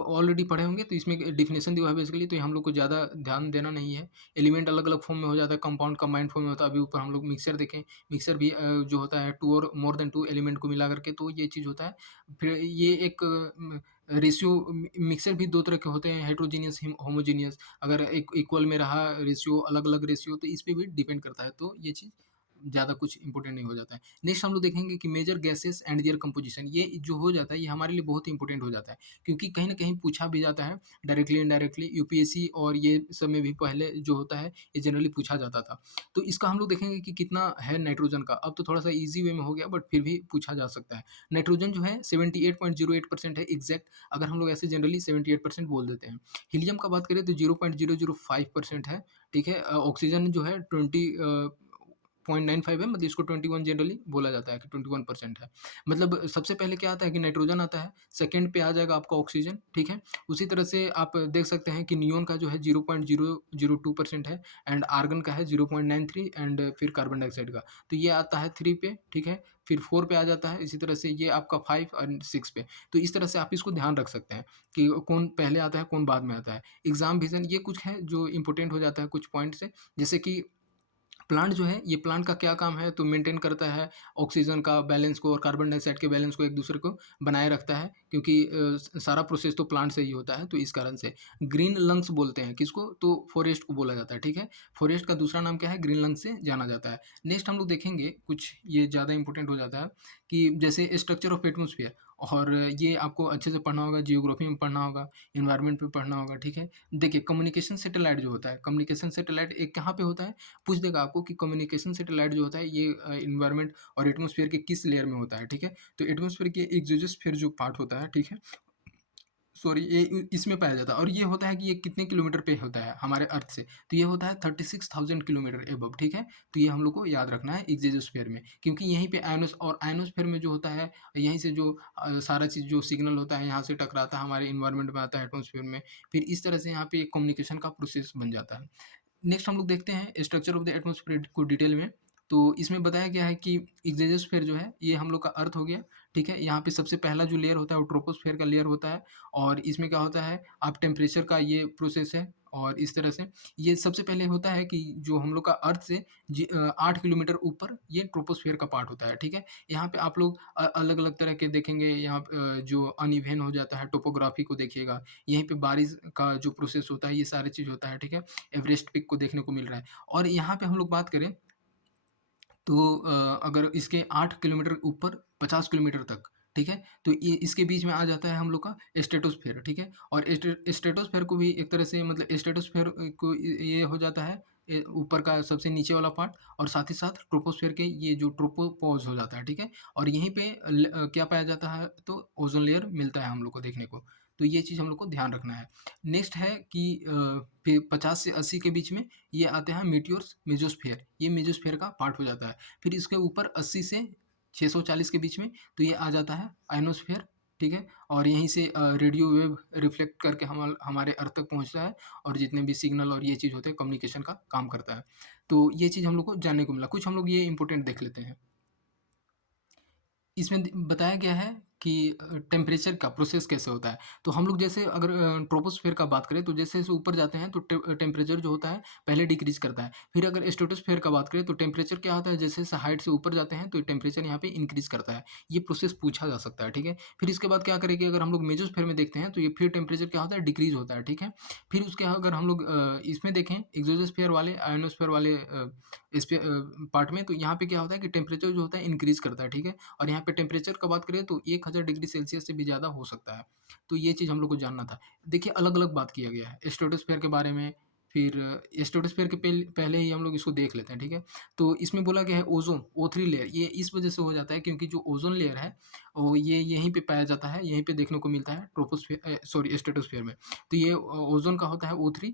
ऑलरेडी पढ़े होंगे, तो इसमें डेफिनेशन दिया हुआ है बेसिकली, तो हम लोग को ज़्यादा ध्यान देना नहीं है। एलिमेंट अलग-अलग फॉर्म में हो जाता है, कंपाउंड कंबाइंड फॉर्म में होता है। अभी ऊपर हम लोग मिक्सचर देखें, मिक्सचर भी जो होता है 2 और मोर देन 2 एलिमेंट को मिला करके तो ये चीज़ होता है। फिर ये एक रेशियो मिक्सचर भी 2 तरह के होते हैं, हेटेरोजेनियस, होमोजेनियस। अगर एक इक्वल में रहा रेशियो, अलग-अलग रेशियो, तो इस पे भी डिपेंड करता है। तो ये चीज़ ज़्यादा कुछ इंपॉर्टेंट नहीं हो जाता है। नेक्स्ट हम लोग देखेंगे कि major gases and their composition, ये जो हो जाता है ये हमारे लिए बहुत इंपॉर्टेंट हो जाता है, क्योंकि कहीं न कहीं पूछा भी जाता है डायरेक्टली इनडायरेक्टली, यूपीएससी और ये सब में भी पहले जो होता है ये जनरली पूछा जाता था। तो इसका हम लोग देखेंगे कि कितना है नाइट्रोजन का। अब तो थोड़ा-सा ईज़ी वे में हो गया बट फिर भी पूछा जा सकता है। नाइट्रोजन जो है 78.08% है एग्ज़ैक्ट, अगर हम लोग ऐसे जनरली 78% बोल देते हैं। हीलियम का बात करें तो 0.005% है, ठीक है? ऑक्सीजन जो है 0.95 है, मतलब इसको 21 जनरली बोला जाता है कि 21% है। मतलब सबसे पहले क्या आता है कि नाइट्रोजन आता है, सेकंड पे आ जाएगा आपका ऑक्सीजन, ठीक है? उसी तरह से आप देख सकते हैं कि नियॉन का जो है 0.002% है एंड आर्गन का है 0.93 एंड फिर कार्बन डाइऑक्साइड का। तो ये आता है 3 पे, ठीक है? फिर 4 पे आ जाता है, इसी तरह से ये आपका 5 एंड 6 पे। तो इस तरह से आप इसको ध्यान रख सकते हैं कि कौन पहले आता है, कौन बाद में आता है। एग्ज़ाम विज़न ये कुछ है जो इम्पोर्टेंट हो जाता है कुछ पॉइंट्स से, जैसे कि प्लांट जो है, ये प्लांट का क्या काम है, तो मेंटेन करता है ऑक्सीजन का बैलेंस को और कार्बन डाइऑक्साइड के बैलेंस को एक दूसरे को बनाए रखता है, क्योंकि सारा प्रोसेस तो प्लांट से ही होता है, तो इस कारण से ग्रीन लंग्स बोलते हैं किसको, तो फॉरेस्ट को बोला जाता है, ठीक है? फॉरेस्ट का दूसरा नाम क्या है, ग्रीन लंग्स से जाना जाता है। नेक्स्ट हम लोग देखेंगे कुछ ये ज़्यादा इंपॉर्टेंट हो जाता है कि जैसे स्ट्रक्चर ऑफ एटमॉस्फेयर, और ये आपको अच्छे से पढ़ना होगा, जियोग्राफी में पढ़ना होगा, एनवायरनमेंट में पढ़ना होगा, ठीक है? देखिए कम्युनिकेशन सैटेलाइट जो होता है, कम्युनिकेशन सैटेलाइट एक कहाँ पे होता है, पूछ देगा आपको कि कम्युनिकेशन सैटेलाइट जो होता है ये एनवायरनमेंट और एटमॉस्फेयर के किस लेयर में होता है, ठीक है? तो एटमॉस्फेयर के एक्सोस्फीयर जो पार्ट होता है, ठीक है? सॉरी, ये इसमें पाया जाता है, और ये होता है कि ये कितने किलोमीटर पे होता है हमारे अर्थ से, तो ये होता है 36,000 किलोमीटर एबव, ठीक है? तो ये हम लोग को याद रखना है एक्सोस्फीयर में, क्योंकि यहीं पे आयनोस्फीयर में जो होता है, यहीं से जो सारा चीज़ जो सिग्नल होता है यहाँ से टकराता है, हमारे एनवायरनमेंट में आता है एटमॉस्फेयर में, फिर इस तरह से यहाँ पे कम्युनिकेशन का प्रोसेस बन जाता है। नेक्स्ट हम लोग देखते हैं स्ट्रक्चर ऑफ द एटमॉस्फेयर को डिटेल में। तो इसमें बताया गया है कि एक्सोस्फीयर जो है ये हम लोग का अर्थ हो गया, ठीक है? यहाँ पे सबसे पहला जो लेयर होता है वो ट्रोपोस्फीयर का लेयर होता है, और इसमें क्या होता है, आप टेम्परेचर का ये प्रोसेस है, और इस तरह से ये सबसे पहले होता है कि जो हम लोग का अर्थ से 8 किलोमीटर ऊपर ये ट्रोपोस्फीयर का पार्ट होता है, ठीक है? यहाँ पे आप लोग अलग-अलग तरह के देखेंगे, यहाँ जो अनइवन हो जाता है, टोपोग्राफी को देखिएगा, यहीं पे बारिश का जो प्रोसेस होता है, ये सारी चीज़ होता है, ठीक है? एवरेस्ट पीक को देखने को मिल रहा है। और यहाँ पे हम लोग बात करें तो अगर इसके 8 किलोमीटर ऊपर 50 किलोमीटर तक, ठीक है? तो ये इसके बीच में आ जाता है हम लोग का स्ट्रेटोस्फीयर, ठीक है? और स्ट्रेटोस्फीयर को भी एक तरह से, मतलब स्ट्रेटोस्फीयर को ये हो जाता है ऊपर का सबसे नीचे वाला पार्ट, और साथ ही साथ ट्रोपोस्फीयर के ये जो ट्रोपोपॉज़ हो जाता है, ठीक है? और यहीं पे क्या पाया जाता है, तो ओज़ोन लेयर मिलता है हम लोग को देखने को। तो ये चीज़ हम लोग को ध्यान रखना है। नेक्स्ट है कि फिर 50 से 80 के बीच में ये आते हैं मीटियोर्स, मेसोस्फीयर, ये मेसोस्फीयर का पार्ट हो जाता है। फिर इसके ऊपर 80 से 640 के बीच में तो ये आ जाता है आयनोस्फीयर, ठीक है? और यहीं से रेडियो वेव रिफ्लेक्ट करके हमारे अर्थ तक पहुँचता है, और जितने भी सिग्नल और ये चीज़ होते हैं कम्युनिकेशन का काम करता है। तो ये चीज़ हम लोग को जानने को मिला। कुछ हम लोग ये इम्पोर्टेंट देख लेते हैं। इसमें बताया गया है कि टेम्परेचर का प्रोसेस कैसे होता है। तो हम लोग जैसे अगर ट्रोपोस्फेयर का बात करें तो जैसे-जैसे ऊपर जाते हैं तो टेम्परेचर जो होता है पहले डिक्रीज़ करता है। फिर अगर स्ट्रेटोस्फेयर का बात करें तो टेम्परेचर क्या होता है, जैसे-जैसे हाइट से ऊपर जाते हैं तो टेम्परेचर यहाँ पे इंक्रीज़ करता है। ये प्रोसेस पूछा जा सकता है, ठीक है। फिर इसके बाद क्या करें कि अगर हम लोग मेसोस्फेयर में देखते हैं तो ये फिर टेम्परेचर क्या होता है, डिक्रीज़ होता है, ठीक है। फिर उसके अगर हम लोग इसमें देखें एक्सोस्फेयर वाले, आयोनोस्फेयर वाले पार्ट में, तो यहाँ पे क्या होता है कि टेम्परेचर जो होता है इंक्रीज़ करता है, ठीक है। और यहाँ पे टेम्परेचर का बात करें तो 1000 डिग्री सेल्सियस से भी ज़्यादा हो सकता है। तो ये चीज़ हम लोग को जानना था। देखिए अलग-अलग बात किया गया है स्ट्रेटोस्फेयर के बारे में, फिर स्ट्रेटोस्फेयर के पहले ही हम लोग इसको देख लेते हैं, ठीक है। तो इसमें बोला गया है ओज़ोन, O3 लेयर, ये इस वज़ह से हो जाता है क्योंकि जो ओज़ोन लेयर है वो ये यहीं पे पाया जाता है, यहीं पे देखने को मिलता है सॉरी स्ट्रेटोस्फेयर में। तो ये ओज़ोन का होता है O3।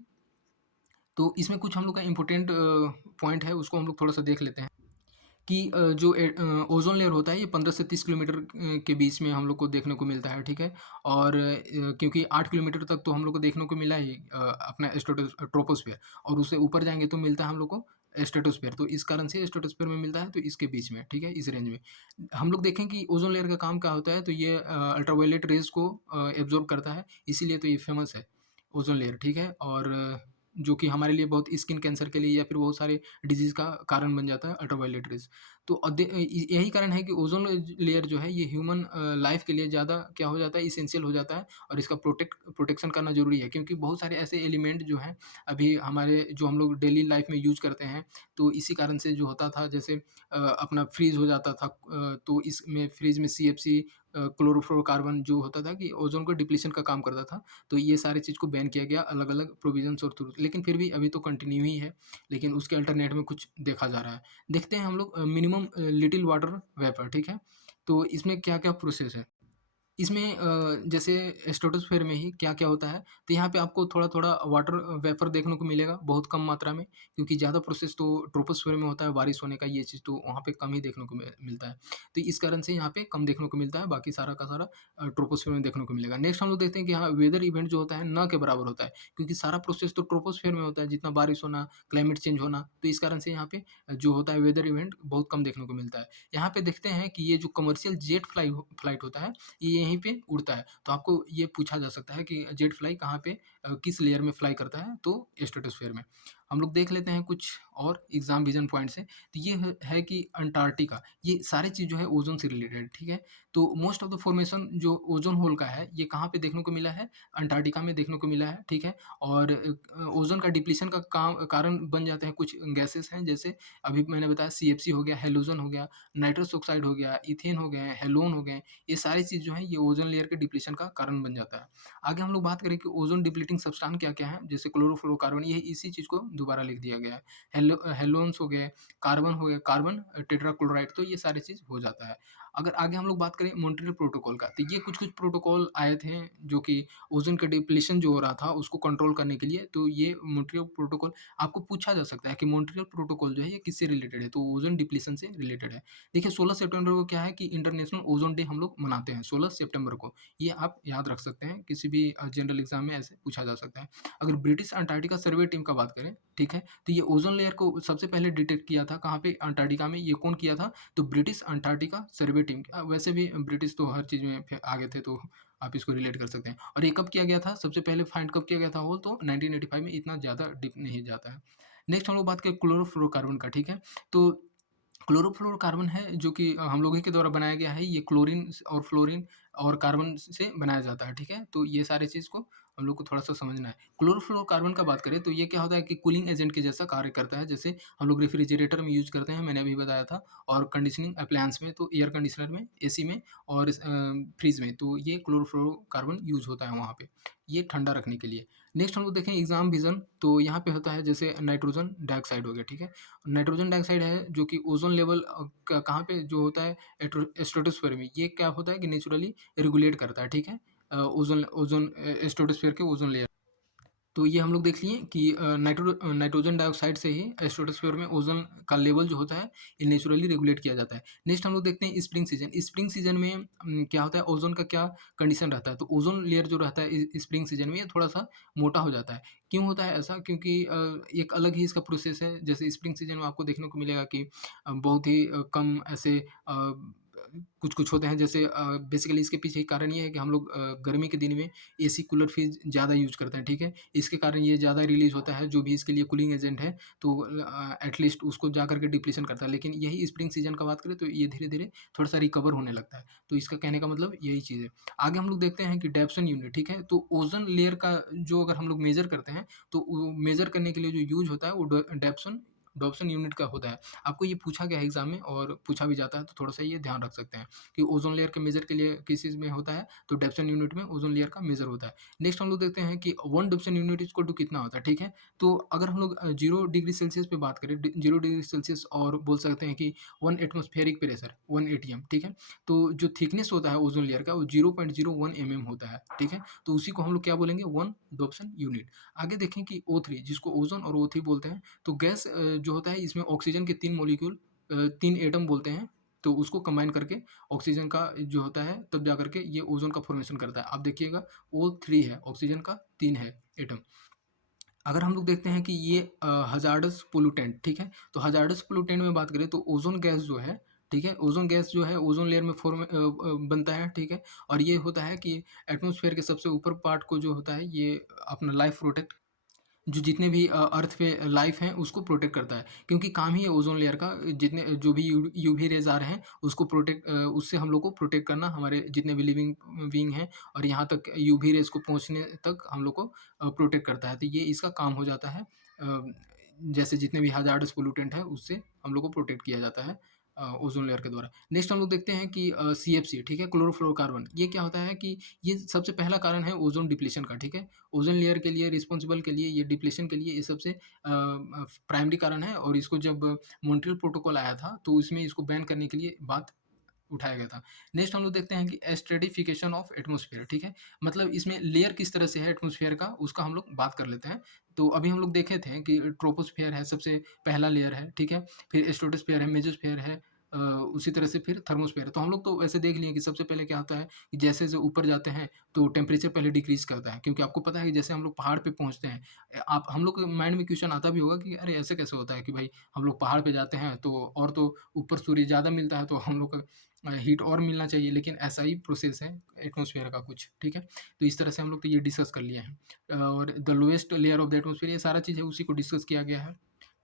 तो इसमें कुछ हम लोग का इम्पोर्टेंट पॉइंट है, उसको हम लोग थोड़ा-सा देख लेते हैं। कि जो ओज़ोन लेयर होता है ये 15 से 30 किलोमीटर के बीच में हम लोग को देखने को मिलता है, ठीक है? और क्योंकि 8 किलोमीटर तक तो हम लोग को देखने को मिला ही अपना ट्रोपोस्फियर, और उससे ऊपर जाएँगे तो मिलता है हम लोग को स्ट्रेटोस्फियर। तो इस कारण से स्ट्रेटोस्फियर में मिलता है तो इसके बीच में, ठीक है? इस रेंज में। हम लोग देखें कि ओज़ोन लेयर का काम क्या होता है, तो ये अल्ट्रावायलेट रेज़ को एब्ज़ॉर्ब करता है, इसीलिए तो ये फ़ेमस है ओज़ोन लेयर, ठीक है? और जो कि हमारे लिए बहुत स्किन कैंसर के लिए या फिर बहुत सारे डिजीज़ का कारण बन जाता है अल्ट्रावायलेट रेज़। तो यही कारण है कि ओज़ोन लेयर जो है ये ह्यूमन लाइफ़ के लिए ज़्यादा क्या हो जाता है, इसेंशियल हो जाता है, और इसका प्रोटेक्शन करना ज़रूरी है, क्योंकि बहुत सारे ऐसे एलिमेंट जो हैं अभी हमारे जो हम लोग डेली लाइफ़ में यूज़ करते हैं, तो इसी कारण से जो होता था, जैसे अपना फ्रीज़ हो जाता था, तो इसमें फ्रीज़ में सीएफसी क्लोरोफ्लोरोकार्बन जो होता था कि ओज़ोन को डिप्लीशन का काम करता था। तो ये सारी चीज़ को बैन किया गया अलग-अलग प्रोविज़न्स और थ्रू, लेकिन फिर भी अभी तो कंटिन्यू ही है, लेकिन उसके अल्टरनेट में कुछ देखा जा रहा है। देखते हैं हम लोग मिनिमम लिटिल वाटर वेपर, ठीक है? तो इसमें क्या-क्या प्रोसेस है? इसमें जैसे स्ट्रेटोस्फेयर में ही क्या-क्या होता है, तो यहाँ पे आपको थोड़ा-थोड़ा वाटर वेपर देखने को मिलेगा, बहुत कम मात्रा में, क्योंकि ज़्यादा प्रोसेस तो ट्रोपोस्फेयर में होता है, बारिश होने का ये चीज़ तो वहाँ पे कम ही देखने को मिलता है। तो इस कारण से यहाँ पे कम देखने को मिलता है, बाकी सारा का सारा ट्रोपोस्फेयर में देखने को मिलेगा। नेक्स्ट हम लोग देखते हैं कि हाँ, वेदर इवेंट जो होता है ना के बराबर होता है, क्योंकि सारा प्रोसेस तो ट्रोपोस्फेयर में होता है, जितना बारिश होना, क्लाइमेट चेंज होना, तो इस कारण से यहाँ पे जो होता है वेदर इवेंट बहुत कम देखने को मिलता है। यहाँ पे देखते हैं कि ये जो कमर्शियल जेट फ्लाइट होता है, ये यहीं पे उड़ता है। तो आपको ये पूछा जा सकता है कि जेट फ्लाई कहाँ पे किस लेयर में फ्लाई करता है, तो स्ट्रेटोस्फेयर में। हम लोग देख लेते हैं कुछ और एग्ज़ाम विज़न पॉइंट से। तो ये है कि अंटार्कटिका, ये सारी चीज़ जो है ओज़ोन से रिलेटेड है, ठीक है? तो मोस्ट ऑफ द फॉर्मेशन जो ओज़ोन होल का है, ये कहाँ पे देखने को मिला है? अंटार्कटिका में देखने को मिला है, ठीक है? और ओज़ोन का डिप्लीशन का कारण बन जाते हैं कुछ गैसेस हैं, जैसे अभी मैंने बताया सीएफसी हो गया, हैलोजन हो गया, नाइट्रस ऑक्साइड हो गया, ईथेन हो गए, हैलोन हो गए। ये सारी चीज़ जो है ये ओज़ोन लेयर के डिप्लीशन का कारण बन जाता है। आगे हम लोग बात करें कि ओज़ोन डिप्लीटिंग सब्सटेंस क्या-क्या है, जैसे क्लोरोफ्लोरोकार्बन, ये इसी चीज़ को दोबारा लिख दिया गया है। हैलोन्स हो गए, कार्बन हो गया, कार्बन टेट्राक्लोराइड, तो ये सारी चीज़ हो जाता है। अगर आगे हम लोग बात करें मॉन्ट्रियल प्रोटोकॉल का, तो ये कुछ-कुछ प्रोटोकॉल आए थे जो कि ओज़ोन का डिप्लीशन जो हो रहा था उसको कंट्रोल करने के लिए, तो ये मॉन्ट्रियल प्रोटोकॉल आपको पूछा जा सकता है कि मॉन्ट्रियल प्रोटोकॉल जो है ये किससे रिलेटेड है, तो ओज़ोन डिप्लीशन से रिलेटेड है। देखिए 16 सितंबर को क्या है कि इंटरनेशनल ओज़ोन डे हम लोग मनाते हैं 16 सितंबर को। ये आप याद रख सकते हैं, किसी भी जनरल एग्ज़ाम में ऐसे पूछा जा सकता है। अगर ब्रिटिश अंटार्कटिका सर्वे टीम का बात करें, ठीक है? तो ये ओज़ोन लेयर को सबसे पहले डिटेक्ट किया था कहाँ पे? अंटार्कटिका में। ये कौन किया था? तो ब्रिटिश अंटार्कटिका सर्वे टीम। वैसे भी ब्रिटिश तो हर चीज़ में आगे थे, तो आप इसको रिलेट कर सकते हैं। और ये कब किया गया था? सबसे पहले फाइंड कब किया गया था होल? तो 1985 में, इतना ज़्यादा डीप नहीं जाता है। नेक्स्ट हम लोग बात करें क्लोरोफ्लोरोकार्बन का, ठीक है? तो क्लोरोफ्लोरोकार्बन है जो कि हम लोग ही के द्वारा बनाया गया है। ये क्लोरीन और फ्लोरीन और कार्बन से बनाया जाता है, ठीक है? तो ये सारी चीज़ को हम लोग को थोड़ा-सा समझना है। क्लोरोफ्लोरोकार्बन का बात करें तो ये क्या होता है कि कूलिंग एजेंट के जैसा कार्य करता है। जैसे हम लोग रेफ्रिजरेटर में यूज़ करते हैं, मैंने अभी बताया था, और कंडीशनिंग एप्लायंस में, तो एयर कंडीशनर में, एसी में, और फ्रिज में, तो ये क्लोरोफ्लोरोकार्बन यूज़ होता है वहाँ पे, ये ठंडा रखने के लिए। नेक्स्ट हम लोग देखें एग्ज़ाम विज़न, तो यहाँ पे होता है जैसे नाइट्रोजन डाइऑक्साइड हो गया, ठीक है? नाइट्रोजन डाइऑक्साइड है जो कि ओज़ोन लेवल कहाँ पे जो होता है स्ट्रेटोस्फीयर में, ये क्या होता है कि नेचुरली रेगुलेट करता है, ठीक है? ओज़ोन ओज़ोन स्ट्रेटोस्फीयर के ओज़ोन लेयर। तो ये हम लोग देख लिए कि नाइट्रोजन डाइऑक्साइड से ही स्ट्रेटोस्फीयर में ओज़ोन का लेवल जो होता है, ये नेचुरली रेगुलेट किया जाता है। नेक्स्ट हम लोग देखते हैं स्प्रिंग सीज़न। स्प्रिंग सीज़न में क्या होता है, ओज़ोन का क्या कंडीशन रहता है, तो ओज़ोन लेयर जो रहता है स्प्रिंग सीज़न में, ये थोड़ा-सा मोटा हो जाता है। क्यों होता है ऐसा? क्योंकि एक अलग ही इसका प्रोसेस है। जैसे स्प्रिंग सीज़न में आपको देखने को मिलेगा कि बहुत ही कम ऐसे कुछ-कुछ होते हैं, जैसे बेसिकली इसके पीछे कारण ये है कि हम लोग गर्मी के दिन में एसी, कूलर, फ्रिज ज़्यादा यूज़ करते हैं, ठीक है? इसके कारण ये ज़्यादा रिलीज़ होता है, जो भी इसके लिए कूलिंग एजेंट है, तो एटलीस्ट उसको जा कर के डिप्लीशन करता है। लेकिन यही स्प्रिंग सीज़न का बात करें तो ये धीरे-धीरे थोड़ा-सा रिकवर होने लगता है। तो इसका कहने का मतलब यही चीज़ है। आगे हम लोग देखते हैं कि डेप्सन यूनिट, ठीक है? तो ओज़ोन लेयर का जो अगर हम लोग मेज़र करते हैं, तो वो मेज़र करने के लिए जो यूज़ होता है वो डॉप्सन यूनिट का होता है। आपको ये पूछा गया है एग्ज़ाम में और पूछा भी जाता है, तो थोड़ा-सा ये ध्यान रख सकते हैं कि ओज़ोन लेयर के मेज़र के लिए किस चीज़ में होता है, तो डेप्सन यूनिट में ओज़ोन लेयर का मेज़र होता है। नेक्स्ट हम लोग देखते हैं कि 1 डेप्सन यूनिट इक्वल टू कितना होता है, ठीक है? तो अगर हम लोग 0 डिग्री सेल्सियस पे बात करें, 0 डिग्री सेल्सियस, और बोल सकते हैं कि 1 एटमॉस्फेरिक प्रेशर 1 एटीएम, ठीक है? तो जो थिकनेस होता है ओज़ोन लेयर का वो 0.01 होता है, ठीक है? तो उसी को हम लोग क्या बोलेंगे, 1 डॉप्सन यूनिट। आगे देखें कि O3 जिसको ओज़ोन और O3 बोलते हैं, तो गैस जो होता है इसमें ऑक्सीजन के 3 मॉलिक्यूल 3 एटम बोलते हैं, तो उसको कंबाइन करके ऑक्सीजन का जो होता है तब जा करके ये ओज़ोन का फॉर्मेशन करता है। आप देखिएगा O3 है, ऑक्सीजन का 3 है एटम। अगर हम लोग देखते हैं कि ये हज़ार्डस पोल्यूटेंट, ठीक है? तो हज़ार्डस पोल्यूटेंट में बात करें तो ओज़ोन गैस जो है, ठीक है? ओज़ोन गैस जो है ओज़ोन लेयर में बनता है, ठीक है? और ये होता है कि एटमॉस्फेयर के सबसे ऊपर पार्ट को जो होता है ये अपना लाइफ प्रोटेक्ट, जो जितने भी अर्थ पे लाइफ है उसको प्रोटेक्ट करता है, क्योंकि काम ही है ओजोन लेयर का, जितने जो भी यूवी रेज आ रहे हैं उसको उससे हम लोग को प्रोटेक्ट करना, हमारे जितने भी लिविंग बीइंग हैं, और यहाँ तक यूवी रेज को पहुँचने तक हम लोग को प्रोटेक्ट करता है, तो ये इसका काम हो जाता है। जैसे जितने भी हजार्डस पोल्यूटेंट है उससे हम लोग को प्रोटेक्ट किया जाता है ओजोन लेयर के द्वारा। नेक्स्ट हम लोग देखते हैं कि CFC, ठीक है, क्लोरोफ्लोरोकार्बन, ये क्या होता है कि ये सबसे पहला कारण है ओजोन डिप्लीशन का, ठीक है? ओज़ोन लेयर के लिए रिस्पॉन्सिबल के लिए, ये डिप्लेशन के लिए ये सबसे प्राइमरी कारण है, और इसको जब मॉन्ट्रियल प्रोटोकॉल आया था, तो इसमें इसको बैन करने के लिए बात उठाया गया था। नेक्स्ट हम लोग देखते हैं कि स्ट्रैटिफिकेशन ऑफ एटमॉस्फेयर, ठीक है? मतलब इसमें लेयर किस तरह से है एटमॉस्फेयर का, उसका हम लोग बात कर लेते हैं। तो अभी हम लोग देखे थे कि ट्रोपोस्फेयर है, सबसे पहला लेयर है, ठीक है? फिर स्ट्रेटोस्फेयर है, मेसोस्फेयर है, उसी तरह से फिर थर्मोस्फेयर है। तो हम लोग तो वैसे देख लिए कि सबसे पहले क्या होता है कि जैसे-जैसे ऊपर जाते हैं, तो टेम्परेचर पहले डिक्रीज़ करता है, क्योंकि आपको पता है कि जैसे हम लोग पहाड़ पे पहुँचते हैं, आप हम लोग के माइंड में क्वेश्चन आता भी होगा कि अरे! ऐसे कैसे होता है कि भाई हम लोग पहाड़ पे जाते हैं तो, और तो ऊपर सूर्य ज़्यादा मिलता है, तो हम लोग का हीट और मिलना चाहिए, लेकिन ऐसा ही प्रोसेस है एटमॉस्फेयर का कुछ, ठीक है? तो इस तरह से हम लोग तो ये डिस्कस कर लिए हैं। और the lowest layer of the atmosphere, ये सारा चीज़ है उसी को डिस्कस किया गया है।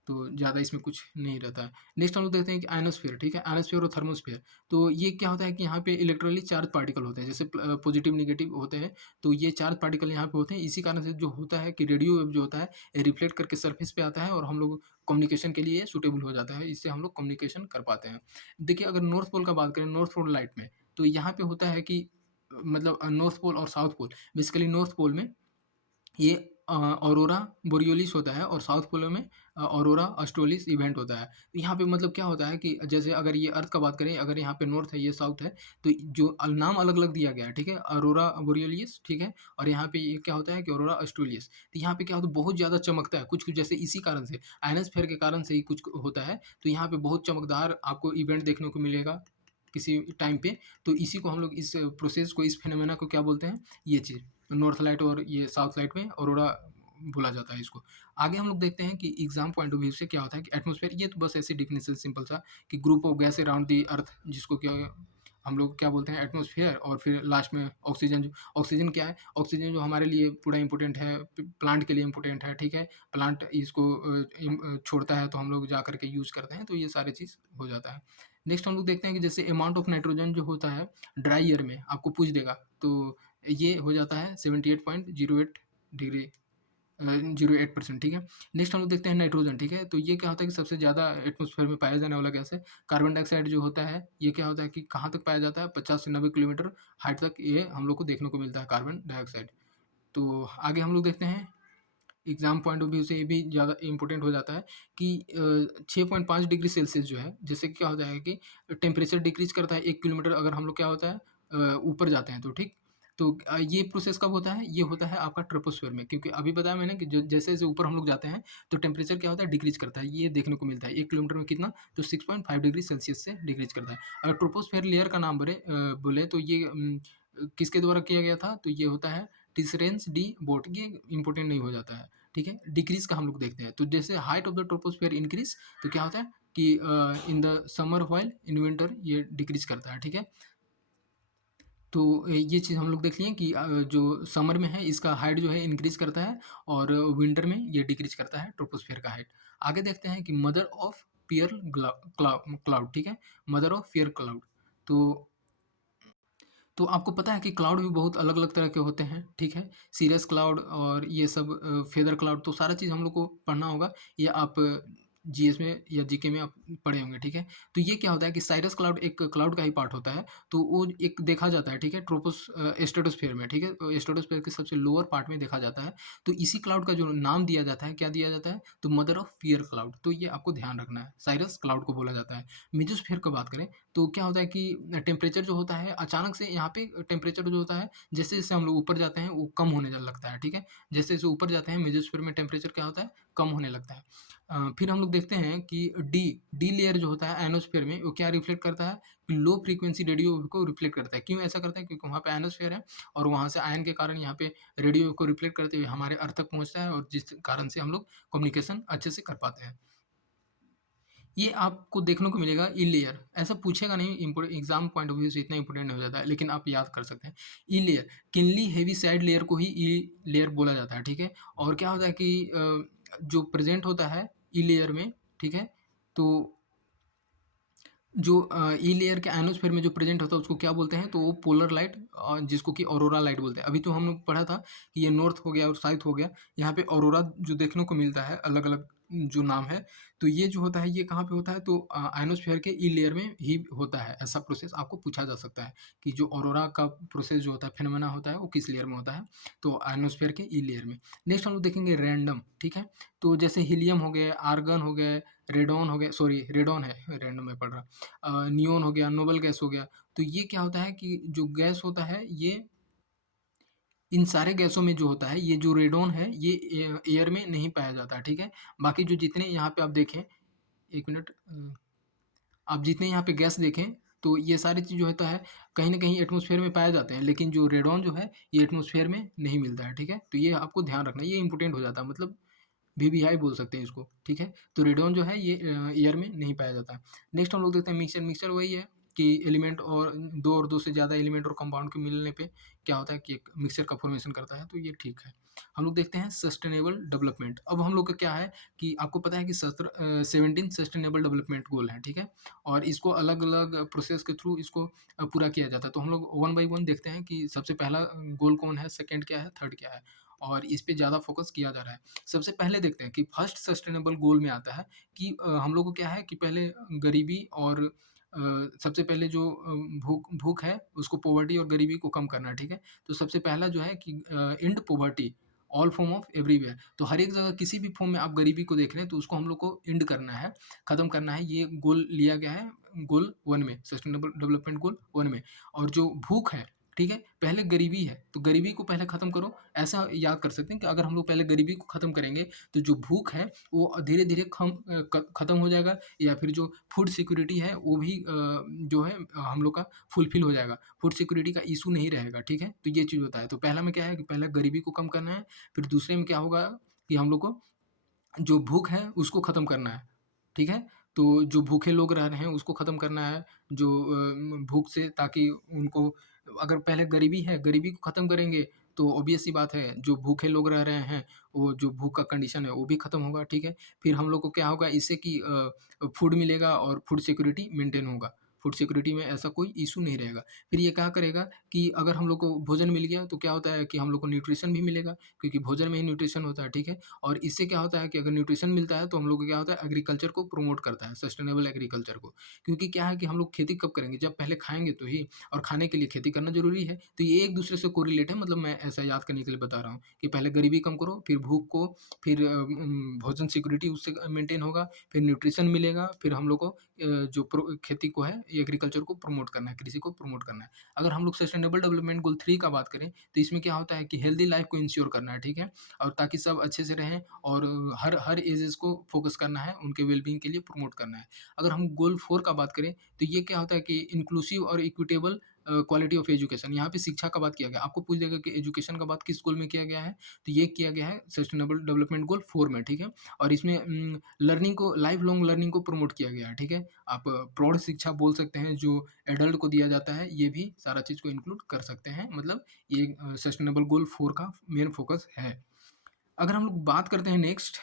तो ज़्यादा इसमें कुछ नहीं रहता है। नेक्स्ट हम लोग देखते हैं कि आयनोस्फीयर, ठीक है? आयनोस्फीयर और थर्मोस्फीयर। तो ये क्या होता है कि यहाँ पे इलेक्ट्रिकली चार्ज पार्टिकल होते हैं, जैसे पॉजिटिव, नेगेटिव होते हैं, तो ये चार्ज पार्टिकल यहाँ पे होते हैं। इसी कारण से जो होता है कि रेडियो वेव जो होता है, ये रिफ्लेक्ट करके सरफेस पे आता है, और हम लोग कम्युनिकेशन के लिए सूटेबल हो जाता है। इससे हम लोग कम्युनिकेशन कर पाते हैं। देखिए, अगर नॉर्थ पोल का बात करें, नॉर्थ पोल लाइट में, तो यहाँ पे होता है कि मतलब नॉर्थ पोल और south pole, basically north pole में ये ऑरोरा बोरियोलिस होता है, और साउथ पोल में ऑरोरा ऑस्ट्रेलिस इवेंट होता है। यहाँ पे मतलब क्या होता है कि जैसे अगर ये अर्थ का बात करें, अगर यहाँ पे नॉर्थ है, ये साउथ है, तो जो नाम अलग-अलग दिया गया है, ठीक है? ऑरोरा बोरियोलिस, ठीक है? और यहाँ पे ये क्या होता है कि ऑरोरा ऑस्ट्रेलिस। तो यहाँ पे क्या होता है, बहुत ज़्यादा चमकता है, कुछ-कुछ जैसे इसी कारण से, आयनोस्फीयर के कारण से ही कुछ होता है, तो यहाँ पे बहुत चमकदार आपको इवेंट देखने को मिलेगा किसी टाइम पे। तो इसी को हम लोग, इस प्रोसेस को, इस फिनोमेना को क्या बोलते हैं, ये चीज़। नॉर्थ लाइट और ये साउथ लाइट में ऑरोरा बोला जाता है इसको। आगे हम लोग देखते हैं कि एग्ज़ाम पॉइंट ऑफ व्यू से क्या होता है कि एटमॉस्फेयर, ये तो बस ऐसी डेफिनिशन सिंपल सा कि group of gas around the earth, जिसको क्या हम लोग क्या बोलते हैं, एटमॉस्फेयर, और फिर लास्ट में ऑक्सीजन। जो ऑक्सीजन क्या है, ऑक्सीजन जो हमारे लिए पूरा इंपॉर्टेंट है, प्लांट के लिए इंपॉर्टेंट है, ठीक है? प्लांट इसको छोड़ता है, तो हम लोग जा करके यूज़ करते हैं, तो ये सारी चीज़ हो जाता है। नेक्स्ट हम लोग देखते हैं कि जैसे अमाउंट ऑफ नाइट्रोजन जो होता है ड्राई ईयर में, आपको पूछ देगा, तो ये हो जाता है 78.08 डिग्री 08%, ठीक है? नेक्स्ट हम लोग देखते हैं नाइट्रोजन, ठीक है? तो ये क्या होता है कि सबसे ज़्यादा एटमॉस्फेयर में पाया जाने वाला गैस है। कार्बन डाइऑक्साइड जो होता है, ये क्या होता है कि कहाँ तक पाया जाता है, 50 से 90 किलोमीटर हाइट तक ये हम लोग को देखने को मिलता है, कार्बन डाइऑक्साइड। तो आगे हम लोग देखते हैं, एग्ज़ाम पॉइंट ऑफ व्यू से ये भी ज़्यादा इम्पोर्टेंट हो जाता है कि 6.5 डिग्री सेल्सियस जो है, जिससे क्या होता है कि टेम्परेचर डिक्रीज़ करता है 1 किलोमीटर, अगर हम लोग क्या होता है ऊपर जाते हैं तो, ठीक? तो ये प्रोसेस कब होता है? ये होता है आपका ट्रोपोस्फीयर में, क्योंकि अभी बताया मैंने कि जो जैसे-जैसे ऊपर हम लोग जाते हैं, तो टेम्परेचर क्या होता है, डिक्रीज़ करता है। ये देखने को मिलता है 1 किलोमीटर में कितना, तो 6.5 डिग्री सेल्सियस से डिक्रीज़ करता है। अगर ट्रोपोस्फीयर लेयर का नाम बोले तो ये किसके द्वारा किया गया था? तो ये होता है टिसरेंस डी बोट, ये इम्पोर्टेंट नहीं हो जाता है, ठीक है? डिक्रीज़ का हम लोग देखते हैं, तो जैसे height of the troposphere increase, तो क्या होता है कि in the summer while in winter ये डिक्रीज करता है, ठीक है। तो ये चीज़ हम लोग देख लिए कि जो समर में है इसका हाइट जो है इंक्रीज करता है और विंटर में ये डिक्रीज करता है ट्रोपोस्फियर का हाइट। आगे देखते हैं कि मदर ऑफ पियर क्लाउड, ठीक है, मदर ऑफ पियर क्लाउड। तो आपको पता है कि क्लाउड भी बहुत अलग अलग तरह के होते हैं, ठीक है, सीरियस क्लाउड और ये सब फेदर क्लाउड, तो सारा चीज़ हम लोग को पढ़ना होगा। ये आप जीएस में या जीके में आप पढ़े होंगे, ठीक है। तो ये क्या होता है कि साइरस क्लाउड एक क्लाउड का ही पार्ट होता है, तो वो एक देखा जाता है, ठीक है, स्ट्रेटोस्फेयर में, ठीक है, स्ट्रेटोस्फेयर के सबसे लोअर पार्ट में देखा जाता है। तो इसी क्लाउड का जो नाम दिया जाता है, क्या दिया जाता है, तो मदर ऑफ पियर क्लाउड। तो ये आपको ध्यान रखना है, साइरस क्लाउड को बोला जाता है। मेजोस्फेयर की बात करें तो क्या होता है कि टेम्परेचर जो होता है अचानक से यहाँ पे टेम्परेचर जो होता है जैसे जैसे हम लोग ऊपर जाते हैं वो कम होने लगता है, ठीक है। जैसे जैसे ऊपर जाते हैं मेजोस्फीयर में टेम्परेचर क्या होता है, कम होने लगता है। फिर हम लोग देखते हैं कि डी डी लेयर जो होता है एनोस्फीयर में, वो क्या रिफ्लेक्ट करता है, लो फ्रीक्वेंसी रेडियो को रिफ्लेक्ट करता है। क्यों ऐसा करता है, क्योंकि वहाँ पे एनोस्फीयर है और वहाँ से आयन के कारण यहाँ पे रेडियो को रिफ्लेक्ट करते हुए हमारे अर्थ तक पहुँचता है और जिस कारण से हम लोग कम्युनिकेशन अच्छे से कर पाते हैं। ये आपको देखने को मिलेगा ई लेयर, ऐसा पूछेगा नहीं, एग्जाम पॉइंट ऑफ व्यू से इतना इंपॉर्टेंट नहीं हो जाता है, लेकिन आप याद कर सकते हैं। E layer, kindly heavy side layer को ही ई लेयर बोला जाता है, ठीक है। और क्या होता है कि जो प्रेजेंट होता है ई लेयर में, ठीक है, तो जो ई लेयर के एनोस्फेयर में जो प्रेजेंट होता है उसको क्या बोलते हैं, तो वो पोलर लाइट, जिसको कि ऑरोरा लाइट बोलते हैं। अभी तो हम लोग पढ़ा था कि ये नॉर्थ हो गया और साउथ हो गया, यहाँ पे ऑरोरा जो देखने को मिलता है अलग अलग जो नाम है, तो ये जो होता है ये कहाँ पे होता है, तो एनोस्फेयर के ई लेयर में ही होता है। ऐसा प्रोसेस आपको पूछा जा सकता है कि जो ऑरोरा का प्रोसेस जो होता है, फिनोमेना होता है, वो किस लेयर में होता है, तो एनोस्फेयर के ई लेयर में। नेक्स्ट हम लोग देखेंगे रैंडम, ठीक है। तो जैसे हीलियम हो गए, आर्गन हो गए, रेडॉन हो गया, सॉरी रेडॉन है, रैंडम में पढ़ रहा, नियोन हो गया, नोबल गैस हो गया। तो ये क्या होता है कि जो गैस होता है ये इन सारे गैसों में जो होता है, ये जो रेडॉन है ये एयर में नहीं पाया जाता है, ठीक है। बाकी जो जितने यहाँ पे आप देखें, एक मिनट, आप जितने यहाँ पे गैस देखें तो ये सारी चीज़ जो होता है कहीं ना कहीं एटमॉस्फेयर में पाए जाते हैं, लेकिन जो रेडॉन जो है ये एटमॉस्फेयर में नहीं मिलता है, ठीक है। तो ये आपको ध्यान रखना है, ये इंपॉर्टेंट हो जाता है, मतलब वीवीआई बोल सकते हैं इसको, ठीक है। तो रेडॉन जो है ये एयर में नहीं पाया जाता है। नेक्स्ट हम लोग देखते हैं मिक्सचर। मिक्सचर वही है कि एलिमेंट और दो से ज़्यादा एलिमेंट और कंपाउंड के मिलने पे क्या होता है कि एक मिक्सचर का फॉर्मेशन करता है, तो ये ठीक है। हम लोग देखते हैं सस्टेनेबल डेवलपमेंट। अब हम लोग का क्या है कि आपको पता है कि 17 सस्टेनेबल डेवलपमेंट गोल हैं, ठीक है, और इसको अलग अलग प्रोसेस के थ्रू इसको पूरा किया जाता है। तो हम लोग वन बाई वन देखते हैं कि सबसे पहला गोल कौन है, सेकेंड क्या है, थर्ड क्या है, और इस पे ज़्यादा फोकस किया जा रहा है। सबसे पहले देखते हैं कि फर्स्ट सस्टेनेबल गोल में आता है कि हम लोग को क्या है कि पहले गरीबी और सबसे पहले जो भूख है उसको, पॉवर्टी और गरीबी को कम करना है, ठीक है। तो सबसे पहला जो है कि and poverty all form of everywhere. तो हर एक जगह किसी भी फॉर्म में आप गरीबी को देख रहे हैं तो उसको हम लोग को एंड करना है, खत्म करना है, ये गोल लिया गया है गोल वन में, सस्टेनेबल डेवलपमेंट गोल वन में। और जो भूख है, ठीक है, पहले गरीबी है तो गरीबी को पहले खत्म करो, ऐसा याद कर सकते हैं कि अगर हम लोग पहले गरीबी को खत्म करेंगे तो जो भूख है वो धीरे धीरे खत्म हो जाएगा, या फिर जो फूड सिक्योरिटी है वो भी जो है हम लोग का फुलफिल हो जाएगा, फूड सिक्योरिटी का इशू नहीं रहेगा, ठीक है। तो ये चीज़ होता है। तो पहला में क्या है कि पहले गरीबी को कम करना है, फिर दूसरे में क्या होगा कि हम लोग को जो भूख है उसको ख़त्म करना है, ठीक है। तो जो भूखे लोग रह रहे हैं उसको ख़त्म करना है, जो भूख से, ताकि उनको, अगर पहले गरीबी है, गरीबी को ख़त्म करेंगे तो ऑब्वियस सी बात है जो भूखे लोग रह रहे हैं वो जो भूख का कंडीशन है वो भी ख़त्म होगा, ठीक है। फिर हम लोग को क्या होगा इससे कि फूड मिलेगा और फूड सिक्योरिटी मेंटेन होगा, फूड सिक्योरिटी में ऐसा कोई इशू नहीं रहेगा। फिर ये क्या करेगा कि अगर हम लोग को भोजन मिल गया तो क्या होता है कि हम लोग को न्यूट्रिशन भी मिलेगा, क्योंकि भोजन में ही न्यूट्रिशन होता है, ठीक है। और इससे क्या होता है कि अगर न्यूट्रिशन मिलता है तो हम लोग को क्या होता है, एग्रीकल्चर को प्रमोट करता है, सस्टेनेबल एग्रीकल्चर को। क्योंकि क्या है कि हम लोग खेती कब करेंगे, जब पहले खाएंगे तो ही, और खाने के लिए खेती करना जरूरी है। तो ये एक दूसरे से कोरिलेट है, मतलब मैं ऐसा याद करने के लिए बता रहा हूँ कि पहले गरीबी कम करो, फिर भूख को, फिर भोजन सिक्योरिटी उससे मेंटेन होगा, फिर न्यूट्रिशन मिलेगा, फिर हम लोग को जो खेती को है, एग्रीकल्चर को प्रमोट करना है, कृषि को प्रमोट करना है। अगर हम लोग सस्टेनेबल डेवलपमेंट गोल 3 का बात करें तो इसमें क्या होता है कि हेल्दी लाइफ को इंश्योर करना है, ठीक है, और ताकि सब अच्छे से रहें, और हर हर एजेस को फोकस करना है, उनके वेलबींग के लिए प्रमोट करना है। अगर हम गोल 4 का बात करें तो ये क्या होता है कि इंक्लूसिव और इक्विटेबल क्वालिटी ऑफ एजुकेशन, यहाँ पे शिक्षा का बात किया गया। आपको पूछ देगा कि एजुकेशन का बात किस गोल में किया गया है, तो ये किया गया है सस्टेनेबल डेवलपमेंट गोल 4 में, ठीक है? और इसमें लर्निंग को, लाइफ लॉन्ग लर्निंग को प्रमोट किया गया है, ठीक है? आप प्रौढ़ शिक्षा बोल सकते हैं जो एडल्ट को दिया जाता है, ये भी सारा चीज़ को इंक्लूड कर सकते हैं। मतलब ये सस्टेनेबल गोल 4 का मेन फोकस है। अगर हम लोग बात करते हैं नेक्स्ट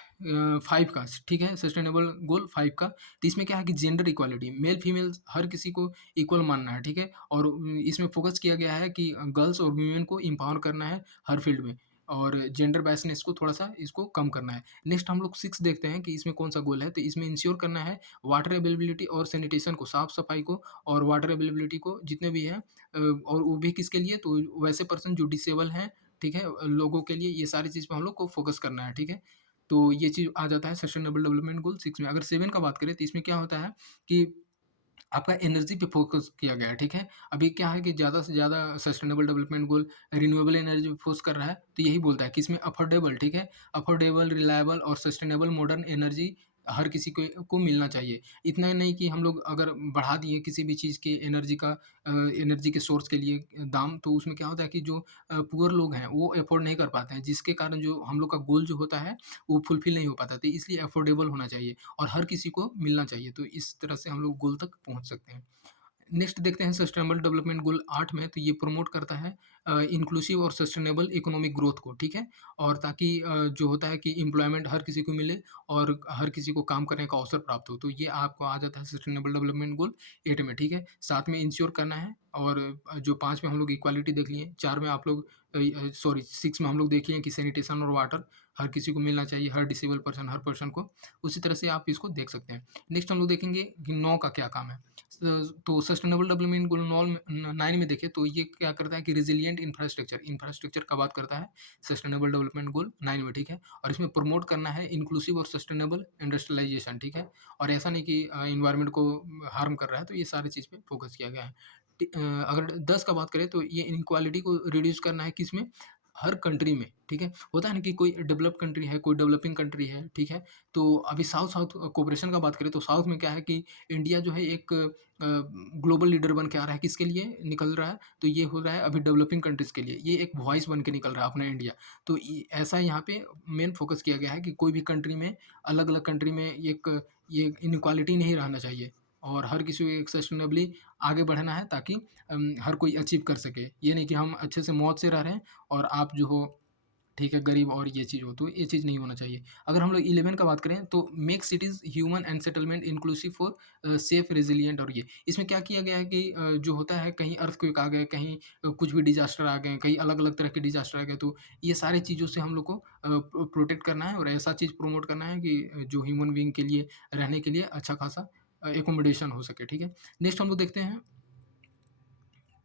5 का, ठीक है, सस्टेनेबल गोल 5 का, तो इसमें क्या है कि जेंडर इक्वालिटी, मेल फीमेल हर किसी को इक्वल मानना है, ठीक है? और इसमें फोकस किया गया है कि गर्ल्स और वीमेन को एम्पावर करना है हर फील्ड में, और जेंडर बायसनेस को थोड़ा-सा इसको कम करना है। नेक्स्ट हम लोग 6 देखते हैं कि इसमें कौन-सा गोल है, तो इसमें इंश्योर करना है वाटर अवेलेबिलिटी और सैनिटेशन को, साफ-सफाई को और वाटर अवेलेबिलिटी को जितने भी हैं, और वो भी किसके लिए, तो वैसे पर्सन जो डिसेबल हैं, ठीक है? लोगों के लिए ये सारी चीज़ पे हम लोग को फ़ोकस करना है, ठीक है? तो ये चीज़ आ जाता है सस्टेनेबल डेवलपमेंट गोल 6 में। अगर 7 का बात करें तो इसमें क्या होता है कि आपका एनर्जी पे फ़ोकस किया गया है, ठीक है? अभी क्या है कि ज़्यादा से ज़्यादा sustainable development goal renewable energy पे फ़ोकस कर रहा है, तो यही बोलता है कि इसमें अफोर्डेबल, ठीक है? अफोर्डेबल, रिलायबल और सस्टेनेबल मॉडर्न एनर्जी हर किसी को मिलना चाहिए। इतना ही नहीं कि हम लोग अगर बढ़ा दिए किसी भी चीज़ के एनर्जी का, एनर्जी के सोर्स के लिए दाम, तो उसमें क्या होता है कि जो पुअर लोग हैं, वो अफ़ोर्ड नहीं कर पाते हैं, जिसके कारण जो हम लोग का गोल जो होता है, वो फुलफ़िल नहीं हो पाता। तो इसलिए अफोर्डेबल होना चाहिए और हर किसी को मिलना चाहिए। तो इस तरह से हम लोग गोल तक पहुँच सकते हैं। नेक्स्ट देखते हैं सस्टेनेबल डेवलपमेंट गोल 8 में, तो ये प्रमोट करता है इंक्लूसिव और सस्टेनेबल इकोनॉमिक ग्रोथ को, ठीक है? और ताकि जो होता है कि एम्प्लॉयमेंट हर किसी को मिले और हर किसी को काम करने का अवसर प्राप्त हो, तो ये आपको आ जाता है सस्टेनेबल डेवलपमेंट गोल 8 में, ठीक है? 7 में इंश्योर करना है, और जो 5 में हम लोग इक्वालिटी देख लिए, 4 में आप लोग सॉरी 6 में हम लोग देख लिए कि सैनिटेशन और वाटर हर किसी को मिलना चाहिए, हर डिसेबल पर्सन, हर पर्सन को। उसी तरह से आप इसको देख सकते हैं। नेक्स्ट हम लोग देखेंगे कि 9 का क्या काम है। तो सस्टेनेबल डेवलपमेंट गोल 9 में देखें तो ये क्या करता है कि रिजिलिएंट इंफ्रास्ट्रक्चर, इंफ्रास्ट्रक्चर का बात करता है सस्टेनेबल डेवलपमेंट गोल 9 में, ठीक है? और इसमें प्रमोट करना है इंक्लूसिव और सस्टेनेबल इंडस्ट्रियलाइजेशन, ठीक है? और ऐसा नहीं कि एनवायरनमेंट को हार्म कर रहा है, तो ये सारी चीज़ पे फोकस किया गया है। अगर 10 का बात करें तो ये इनइक्वालिटी को रिड्यूस करना है किसमें? हर कंट्री में, ठीक है? होता है ना कि कोई डेवलप्ड कंट्री है, कोई डेवलपिंग कंट्री है, ठीक है? तो अभी साउथ-साउथ कोऑपरेशन का बात करें तो साउथ में क्या है कि इंडिया जो है एक ग्लोबल लीडर बन के आ रहा है, किसके लिए निकल रहा है? तो ये हो रहा है अभी डेवलपिंग कंट्रीज़ के लिए, ये एक वॉइस बन के निकल रहा है अपना इंडिया। तो ऐसा यहाँ पे मेन फोकस किया गया है कि कोई भी कंट्री में, अलग-अलग कंट्री में एक ये इनइक्वालिटी नहीं रहना चाहिए, और हर किसी को एक सस्टेनेबली आगे बढ़ना है ताकि हर कोई अचीव कर सके। ये नहीं कि हम अच्छे से मौज से रह रहे हैं और आप जो हो, ठीक है, गरीब और ये चीज़ हो, तो ये चीज़ नहीं होना चाहिए। अगर हम लोग 11 का बात करें तो make cities human and settlement inclusive for safe, resilient, और ये इसमें क्या किया गया है कि जो होता है कहीं अर्थक्वेक आ गए, कहीं कुछ भी डिज़ास्टर आ गए, कहीं अलग-अलग तरह के डिज़ास्टर आ गए, तो ये सारी चीज़ों से हम लोग को प्रोटेक्ट करना है और ऐसा चीज़ प्रमोट करना है कि जो ह्यूमन बीइंग के लिए रहने के लिए अच्छा खासा एकोमोडेशन हो सके, ठीक है? नेक्स्ट हम लोग देखते हैं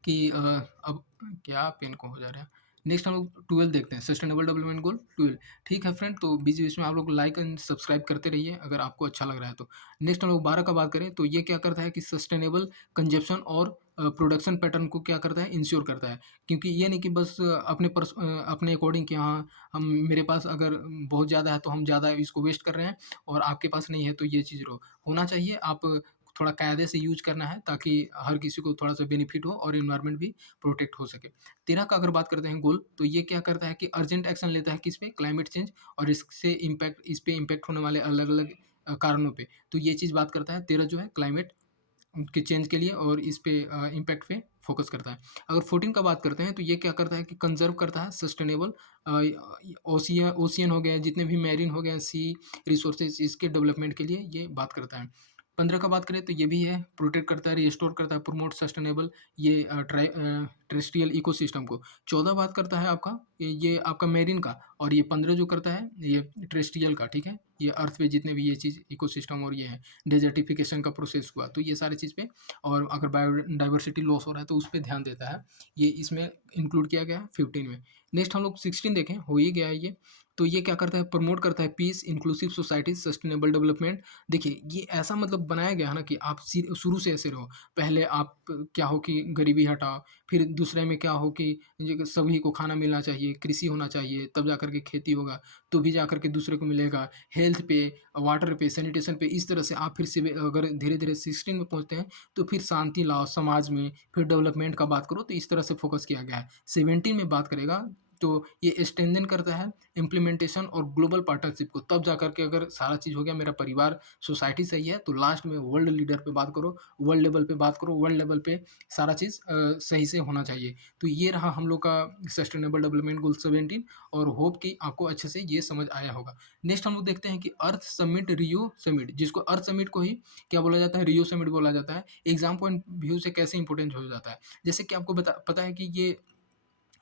कि अब क्या पेन को हो जा रहा है। नेक्स्ट हम लोग 12 देखते हैं, सस्टेनेबल डेवलपमेंट गोल 12। ठीक है फ्रेंड, तो बीच-बीच में आप लोग लाइक एंड सब्सक्राइब करते रहिए अगर आपको अच्छा लग रहा है तो। नेक्स्ट हम लोग 12 का बात करें तो ये क्या करता है कि सस्टेनेबल कंजप्शन और प्रोडक्शन पैटर्न को क्या करता है, इंश्योर करता है। क्योंकि ये नहीं कि बस अपने अकॉर्डिंग कि हाँ, हम मेरे पास अगर बहुत ज़्यादा है तो हम ज़्यादा इसको वेस्ट कर रहे हैं और आपके पास नहीं है तो ये चीज़ होना चाहिए। आप थोड़ा कायदे से यूज़ करना है ताकि हर किसी को थोड़ा-सा बेनिफिट हो और एनवायरनमेंट भी प्रोटेक्ट हो सके। 13 का अगर बात करते हैं गोल, तो ये क्या करता है कि अर्जेंट एक्शन लेता है किस पे? क्लाइमेट चेंज और इस पे इम्पैक्ट होने वाले अलग-अलग कारणों पे। तो ये चीज़ बात करता है 13 जो है क्लाइमेट के चेंज के लिए और इस पे इम्पैक्ट पे फ़ोकस करता है। अगर 14 का बात करते हैं तो ये क्या करता है कि कंज़र्व करता है सस्टेनेबल ओशियन हो गए, जितने भी मैरीन हो गए, सी रिसोर्सेज़, इसके डेवलपमेंट के लिए ये बात करता है। 15 का बात करें तो ये भी है, प्रोटेक्ट करता है, रिस्टोर करता है, प्रमोट सस्टेनेबल ये टेरेस्ट्रियल इकोसिस्टम को। 14 बात करता है आपका ये आपका मैरीन का, और ये 15 जो करता है ये टेरेस्ट्रियल का, ठीक है? ये अर्थ पे जितने भी ये चीज़ इकोसिस्टम और ये है, डेज़र्टिफ़िकेशन का प्रोसेस हुआ, तो ये सारी चीज़ पे, और अगर बायोडायवर्सिटी लॉस हो रहा है तो उस पे ध्यान देता है। ये इसमें इंक्लूड किया गया है 15 में। नेक्स्ट हम लोग 16 देखें, हो ही गया है ये। तो ये क्या करता है, प्रमोट करता है peace, inclusive society, sustainable development. देखिए, ये ऐसा मतलब बनाया गया है ना कि आप शुरू से ऐसे रहो। पहले आप क्या हो कि गरीबी हटाओ, फिर दूसरे में क्या हो कि सभी को खाना मिलना चाहिए, चाहिए, कृषि होना चाहिए, तब जाकर के खेती होगा, तो भी जाकर के दूसरे को मिलेगा। हेल्थ पे, वाटर पे, सैनिटेशन पे, इस तरह से आप फिर से अगर धीरे-धीरे 16 में पहुँचते हैं, तो फिर शांति लाओ समाज में, फिर डेवलपमेंट का बात करो, तो इस तरह से फ़ोकस किया गया है। 17 में बात करेगा, तो ये स्ट्रेंथन करता है इम्प्लीमेंटेशन और ग्लोबल पार्टनरशिप को, तब जाकर के अगर सारा चीज़ हो गया, मेरा परिवार, सोसाइटी सही है, तो लास्ट में वर्ल्ड लीडर पे बात करो, वर्ल्ड लेवल पे बात करो, वर्ल्ड लेवल पे सारा चीज़ सही से होना चाहिए। तो ये रहा हम लोग का सस्टेनेबल डेवलपमेंट गोल 17 और होप कि आपको अच्छे से ये समझ आया होगा। नेक्स्ट हम लोग देखते हैं कि अर्थ समिट, रियो समिट, जिसको अर्थ समिट को ही क्या बोला जाता है, रियो समिट बोला जाता है। एग्ज़ाम पॉइंट व्यू से कैसे इंपॉर्टेंट हो जाता है। जैसे कि आपको पता है कि ये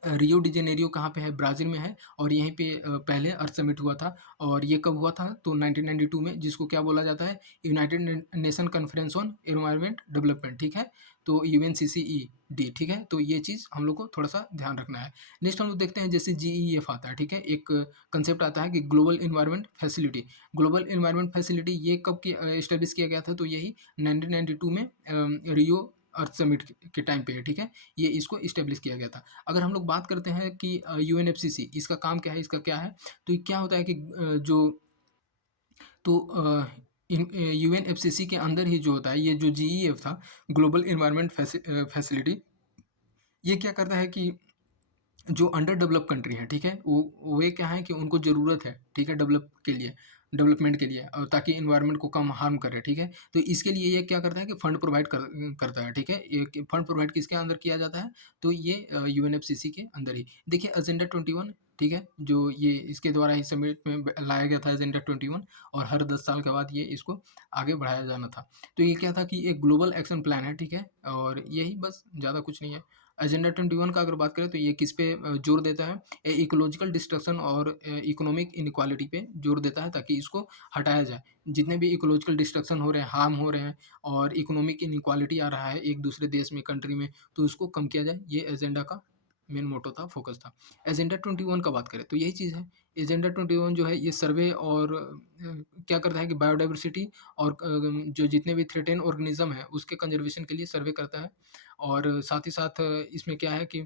रियो डी जेनेरियो कहाँ पे है? ब्राज़ील में है और यहीं पे पहले अर्थ समिट हुआ था और ये कब हुआ था? तो 1992 में, जिसको क्या बोला जाता है? United nation conference on environment development, ठीक है? तो यूएनसीसीईडी, ठीक है? तो ये चीज़ हम लोग को थोड़ा-सा ध्यान रखना है। नेक्स्ट हम लोग देखते हैं जैसे जीईएफ आता है, ठीक है? एक कांसेप्ट आता है कि global environment facility. Global environment facility ये कब एस्टेब्लिश किया गया था? तो यही 1992 में रियो अर्थ समिट के टाइम पे है, ठीक है? ये इसको एस्टेब्लिश किया गया था। अगर हम लोग बात करते हैं कि यूएनएफसीसी इसका काम क्या है, इसका क्या है? तो ये क्या होता है कि जो तो यूएनएफसीसी के अंदर ही जो होता है, ये जो जीईएफ था, ग्लोबल एनवायरनमेंट फैसिलिटी, ये क्या करता है कि जो अंडर डेवलप कंट्री है, ठीक है? वो ये क्या है कि उनको ज़रूरत है, ठीक है? डेवलपमेंट के लिए ताकि एनवायरनमेंट को कम हार्म करे, ठीक है? तो इसके लिए ये क्या करता है कि फंड प्रोवाइड करता है, ठीक है? ये फंड प्रोवाइड किसके अंदर किया जाता है? तो ये यूएनएफसीसी के अंदर ही। देखिए एजेंडा 21, ठीक है? जो ये इसके द्वारा ही समिट में लाया गया था एजेंडा 21 और हर 10 साल के बाद ये इसको आगे बढ़ाया जाना था। तो ये क्या था कि एक ग्लोबल एक्शन प्लान है, ठीक है? और यही बस, ज़्यादा कुछ नहीं है। एजेंडा 21 का अगर बात करें तो ये किस पे जोर देता है? इकोलॉजिकल डिस्ट्रक्शन और इकोनॉमिक इनइक्वालिटी पे जोर देता है ताकि इसको हटाया जाए। जितने भी इकोलॉजिकल डिस्ट्रक्शन हो रहे हैं, हार्म हो रहे हैं और इकोनॉमिक इनइक्वालिटी आ रहा है एक दूसरे देश में, कंट्री में, तो उसको कम किया जाए, ये एजेंडा का मेन मोटो था, फोकस था। एजेंडा 21 का बात करें तो यही चीज़ है। एजेंडा 21 जो है ये सर्वे और क्या करता है कि बायोडायवर्सिटी और जो जितने भी थ्रेटेन ऑर्गेनिज़्म है उसके कंज़र्वेशन के लिए सर्वे करता है और साथ ही साथ इसमें क्या है कि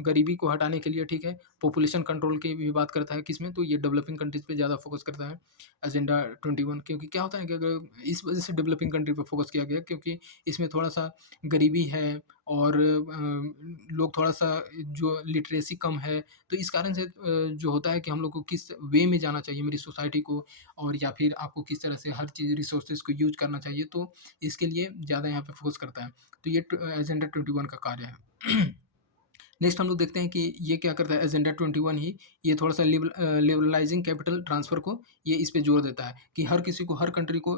गरीबी को हटाने के लिए, ठीक है, पॉपुलेशन कंट्रोल की भी बात करता है किसमें, तो ये डेवलपिंग कंट्रीज़ पे ज़्यादा फोकस करता है एजेंडा 21। क्योंकि क्या होता है कि अगर इस वजह से डेवलपिंग कंट्री पे फोकस किया गया क्योंकि इसमें थोड़ा-सा गरीबी है और लोग थोड़ा-सा जो लिटरेसी कम है, तो इस कारण से जो होता है कि हम लोग को किस वे में जाना चाहिए मेरी सोसाइटी को और या फिर आपको किस तरह से हर चीज़ रिसोर्सेज़ को यूज़ करना चाहिए, तो इसके लिए ज़्यादा यहाँ पे फोकस करता है। तो ये एजेंडा 21 का कार्य है। नेक्स्ट हम लोग देखते हैं कि ये क्या करता है एजेंडा 21 ही, ये थोड़ा-सा लिबरलाइज़िंग कैपिटल ट्रांसफ़र को ये इस पे जोर देता है कि हर किसी को, हर कंट्री को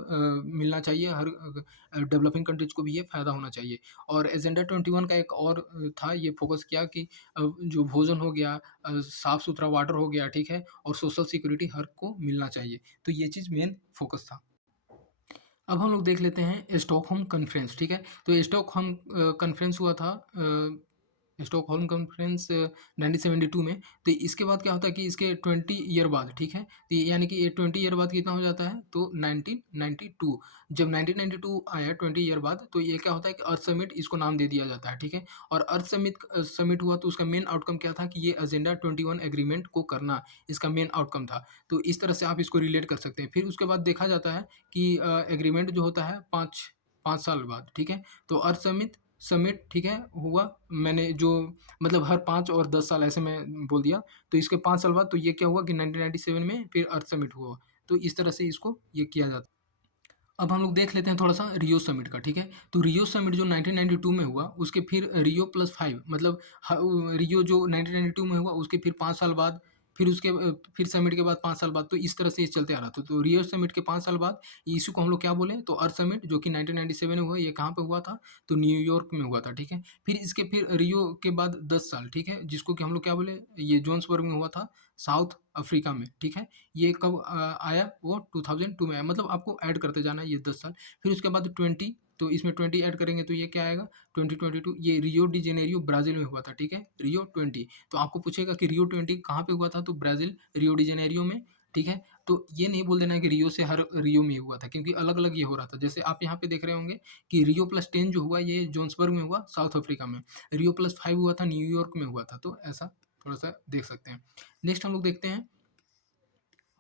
मिलना चाहिए, हर डेवलपिंग कंट्रीज़ को भी ये फ़ायदा होना चाहिए। और एजेंडा 21 का एक और था, ये फ़ोकस किया कि जो भोजन हो गया, साफ-सुथरा वाटर हो गया, ठीक है? और सोशल सिक्योरिटी हर को मिलना चाहिए। तो ये चीज़ मेन फ़ोकस था। अब हम लोग देख लेते हैं स्टॉकहोम कॉन्फ्रेंस, ठीक है? तो स्टॉकहोम कॉन्फ्रेंस हुआ था स्टॉकहोम कॉन्फ्रेंस 1972 में। तो इसके बाद क्या होता है कि इसके 20 ईयर बाद, ठीक है? तो यानी कि ये 20 ईयर बाद कितना हो जाता है? तो 1992, जब 1992 आया 20 ईयर बाद, तो ये क्या होता है कि अर्थ समिट इसको नाम दे दिया जाता है, ठीक है? और अर्थ समिट हुआ तो उसका मेन आउटकम क्या था कि ये एजेंडा 21 एग्रीमेंट को करना, इसका मेन आउटकम था। तो इस तरह से आप इसको रिलेट कर सकते हैं। फिर उसके बाद देखा जाता है कि एग्रीमेंट जो होता है 5 साल बाद, ठीक है? तो अर्थ समिट समिट, ठीक है, हुआ। मैंने जो मतलब हर 5 और 10 साल ऐसे मैं बोल दिया। तो इसके 5 साल बाद तो ये क्या हुआ कि 1997 में फिर अर्थ समिट हुआ। तो इस तरह से इसको ये किया जाता है। अब हम लोग देख लेते हैं थोड़ा-सा रियो समिट का, ठीक है? तो रियो समिट जो 1992 में हुआ, उसके फिर रियो प्लस 5 मतलब रियो जो 1992 में हुआ, उसके फिर 5 साल बाद, फिर उसके फिर समिट के बाद 5 साल बाद, तो इस तरह से ये चलते आ रहा था। तो रियो समिट के 5 साल बाद इश्यू को हम लोग क्या बोले, तो अर्थ समिट जो कि 1997 में हुआ, ये कहाँ पे हुआ था? तो न्यूयॉर्क में हुआ था, ठीक है? फिर इसके फिर रियो के बाद 10 साल, ठीक है? जिसको कि हम लोग क्या बोले, ये जोहान्सबर्ग में हुआ था, साउथ अफ्रीका में, ठीक है? ये कब आया? वो 2002 में आया। मतलब आपको ऐड करते जाना है ये 10 साल। फिर उसके बाद 20, तो इसमें 20 ऐड करेंगे तो ये क्या आएगा? 2022, ये रियो डी जेनेरियो ब्राज़ील में हुआ था, ठीक है? रियो 20। तो आपको पूछेगा कि रियो 20 कहाँ पे हुआ था? तो ब्राज़ील, रियो डी जेनेरियो में, ठीक है? तो ये नहीं बोल देना है कि रियो से हर रियो में हुआ था क्योंकि अलग-अलग ये हो रहा था। जैसे आप यहाँ पे देख रहे होंगे कि रियो प्लस 10 जो हुआ ये जोहान्सबर्ग में हुआ, साउथ अफ्रीका में। रियो प्लस 5 हुआ था, न्यूयॉर्क में हुआ था। तो ऐसा थोड़ा-सा देख सकते हैं। नेक्स्ट हम लोग देखते हैं,